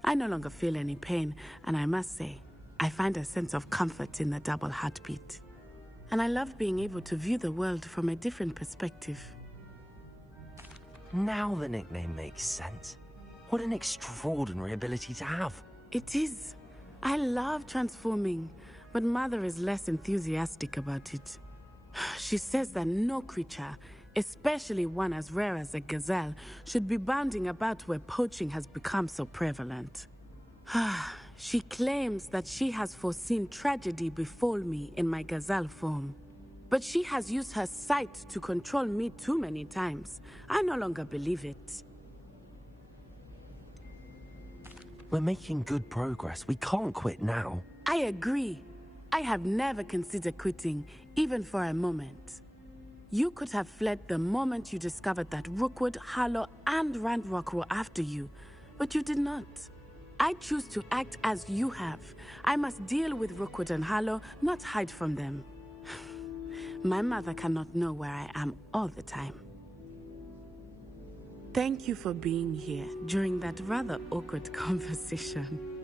I no longer feel any pain, and I must say, I find a sense of comfort in the double heartbeat. And I love being able to view the world from a different perspective. Now the nickname makes sense. What an extraordinary ability to have. It is. I love transforming, but Mother is less enthusiastic about it. She says that no creature, especially one as rare as a gazelle, should be bounding about where poaching has become so prevalent. She claims that she has foreseen tragedy befall me in my gazelle form. But she has used her sight to control me too many times. I no longer believe it. We're making good progress. We can't quit now. I agree. I have never considered quitting, even for a moment. You could have fled the moment you discovered that Rookwood, Harlow, and Ranrock were after you, but you did not. I choose to act as you have. I must deal with Rookwood and Harlow, not hide from them. My mother cannot know where I am all the time. Thank you for being here during that rather awkward conversation.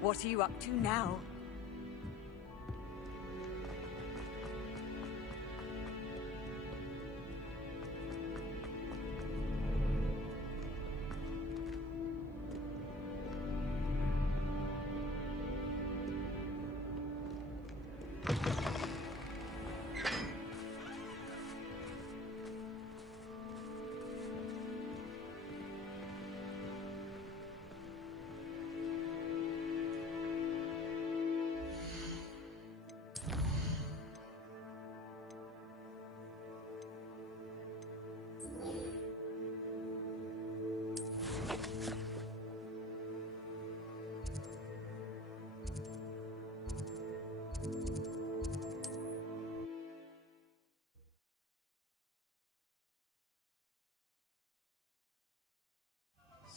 What are you up to now?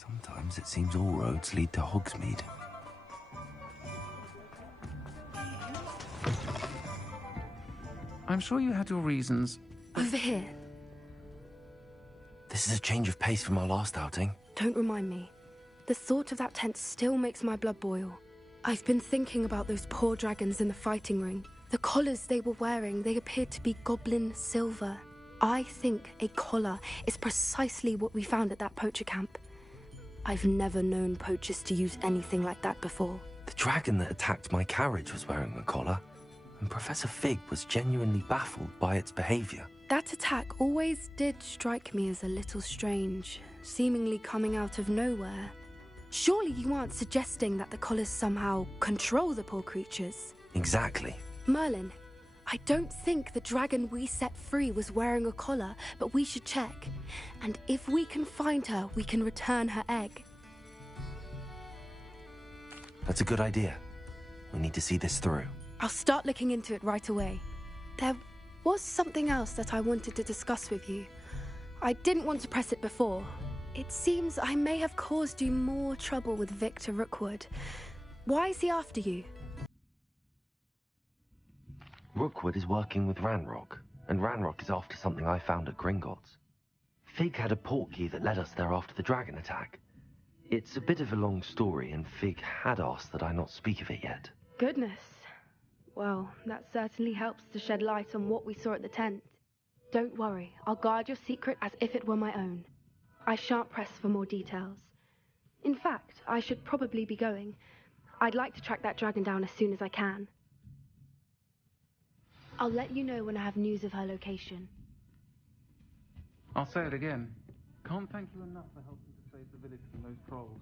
Sometimes it seems all roads lead to Hogsmeade. I'm sure you had your reasons. Over here. This is a change of pace from our last outing. Don't remind me. The thought of that tent still makes my blood boil. I've been thinking about those poor dragons in the fighting ring. The collars they were wearing, they appeared to be goblin silver. I think a collar is precisely what we found at that poacher camp. I've never known poachers to use anything like that before. The dragon that attacked my carriage was wearing a collar, and Professor Fig was genuinely baffled by its behavior. That attack always did strike me as a little strange, seemingly coming out of nowhere. Surely you aren't suggesting that the collars somehow control the poor creatures? Exactly. Merlin, I don't think the dragon we set free was wearing a collar, but we should check. And if we can find her, we can return her egg. That's a good idea. We need to see this through. I'll start looking into it right away. There was something else that I wanted to discuss with you. I didn't want to press it before. It seems I may have caused you more trouble with Victor Rookwood. Why is he after you? Rookwood is working with Ranrock, and Ranrock is after something I found at Gringotts. Fig had a portkey that led us there after the dragon attack. It's a bit of a long story, and Fig had asked that I not speak of it yet. Goodness. Well, that certainly helps to shed light on what we saw at the tent. Don't worry, I'll guard your secret as if it were my own. I shan't press for more details. In fact, I should probably be going. I'd like to track that dragon down as soon as I can. I'll let you know when I have news of her location. I'll say it again. Can't thank you enough for helping to save the village from those trolls.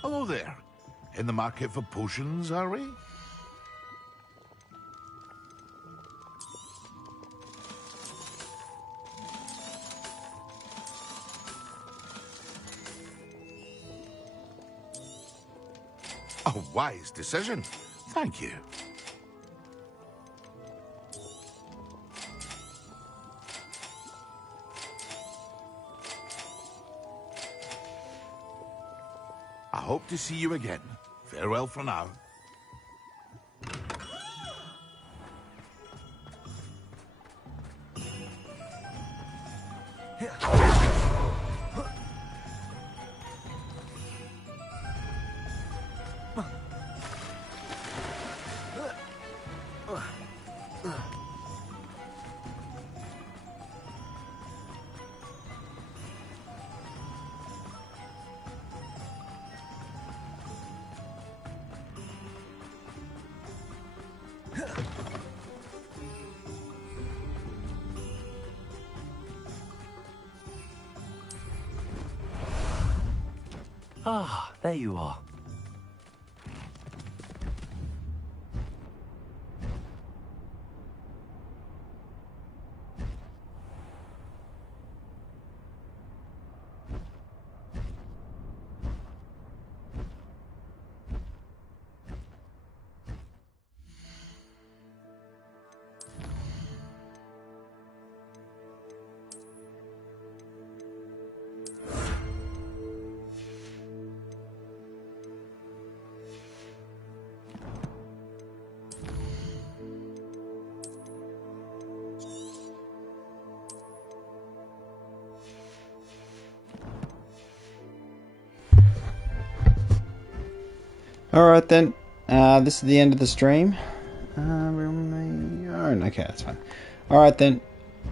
Hello there. In the market for potions, are we? A wise decision. Thank you. I hope to see you again. Farewell for now. Ah, there you are. Alright then, this is the end of the stream. Okay, that's fine. Alright then,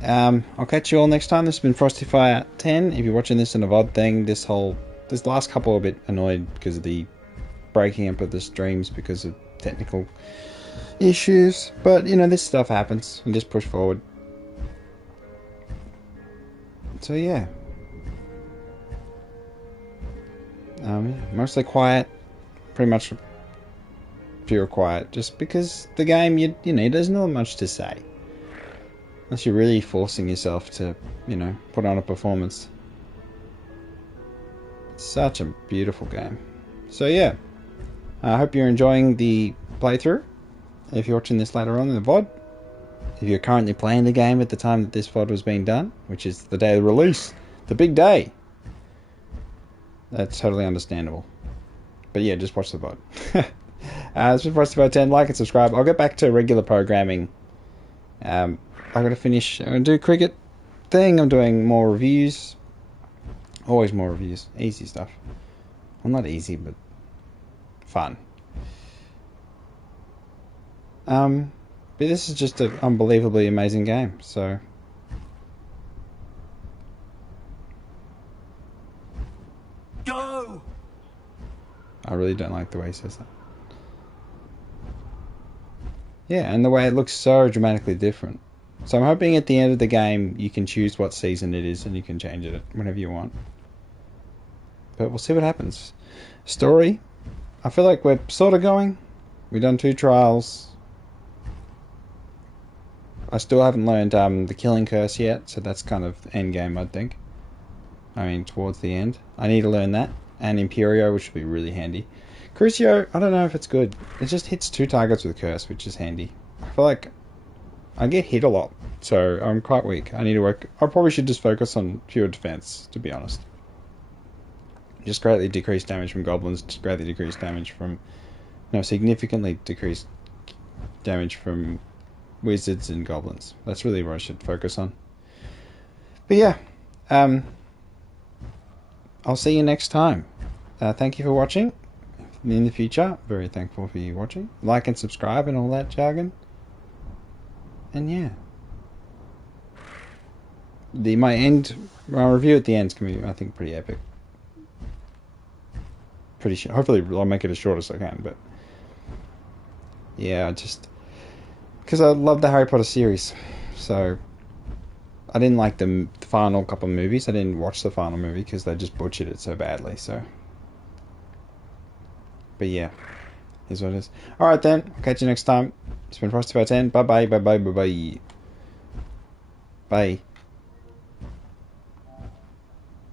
I'll catch you all next time. This has been Frosty Fire 10. If you're watching this in a VOD thing, this last couple are a bit annoyed because of the breaking up of the streams because of technical issues. But, you know, this stuff happens. And just push forward. So yeah. Mostly quiet, pretty much pure quiet, just because the game, you know, there's not much to say. Unless you're really forcing yourself to, you know, put on a performance. It's such a beautiful game. So yeah, I hope you're enjoying the playthrough. If you're watching this later on in the VOD, if you're currently playing the game at the time that this VOD was being done, which is the day of release, the big day, that's totally understandable. But yeah, just watch the VOD. This was Frosty 10. Like and subscribe. I'll get back to regular programming. I gotta finish. I'm gonna do cricket thing. I'm doing more reviews. Always more reviews. Easy stuff. Well, not easy, but fun. But this is just an unbelievably amazing game. So. Go! I really don't like the way he says that. Yeah, and the way it looks so dramatically different. So I'm hoping at the end of the game you can choose what season it is and you can change it whenever you want. But we'll see what happens. Story, I feel like we're sort of going. We've done 2 trials. I still haven't learned the killing curse yet, so that's kind of end game, I think. I mean, towards the end. I need to learn that. And Imperio, which will be really handy. Crucio, I don't know if it's good. It just hits 2 targets with curse, which is handy. I feel like I get hit a lot, so I'm quite weak. I need to work. I probably should just focus on pure defense, to be honest. Just greatly decrease damage from goblins, just greatly decrease damage from... No, significantly decrease damage from wizards and goblins. That's really what I should focus on. But yeah, I'll see you next time. Thank you for watching. In the future, very thankful for you watching. Like and subscribe and all that jargon. And yeah. My review at the end is going to be, I think, pretty epic. Pretty sure. Hopefully I'll make it as short as I can, but... Yeah, because I love the Harry Potter series. So... I didn't like the final couple of movies. I didn't watch the final movie because they just butchered it so badly, so... But yeah, here's what it is. Alright then, I'll catch you next time. It's been Frosty 10. Bye bye, bye bye, bye bye. Bye.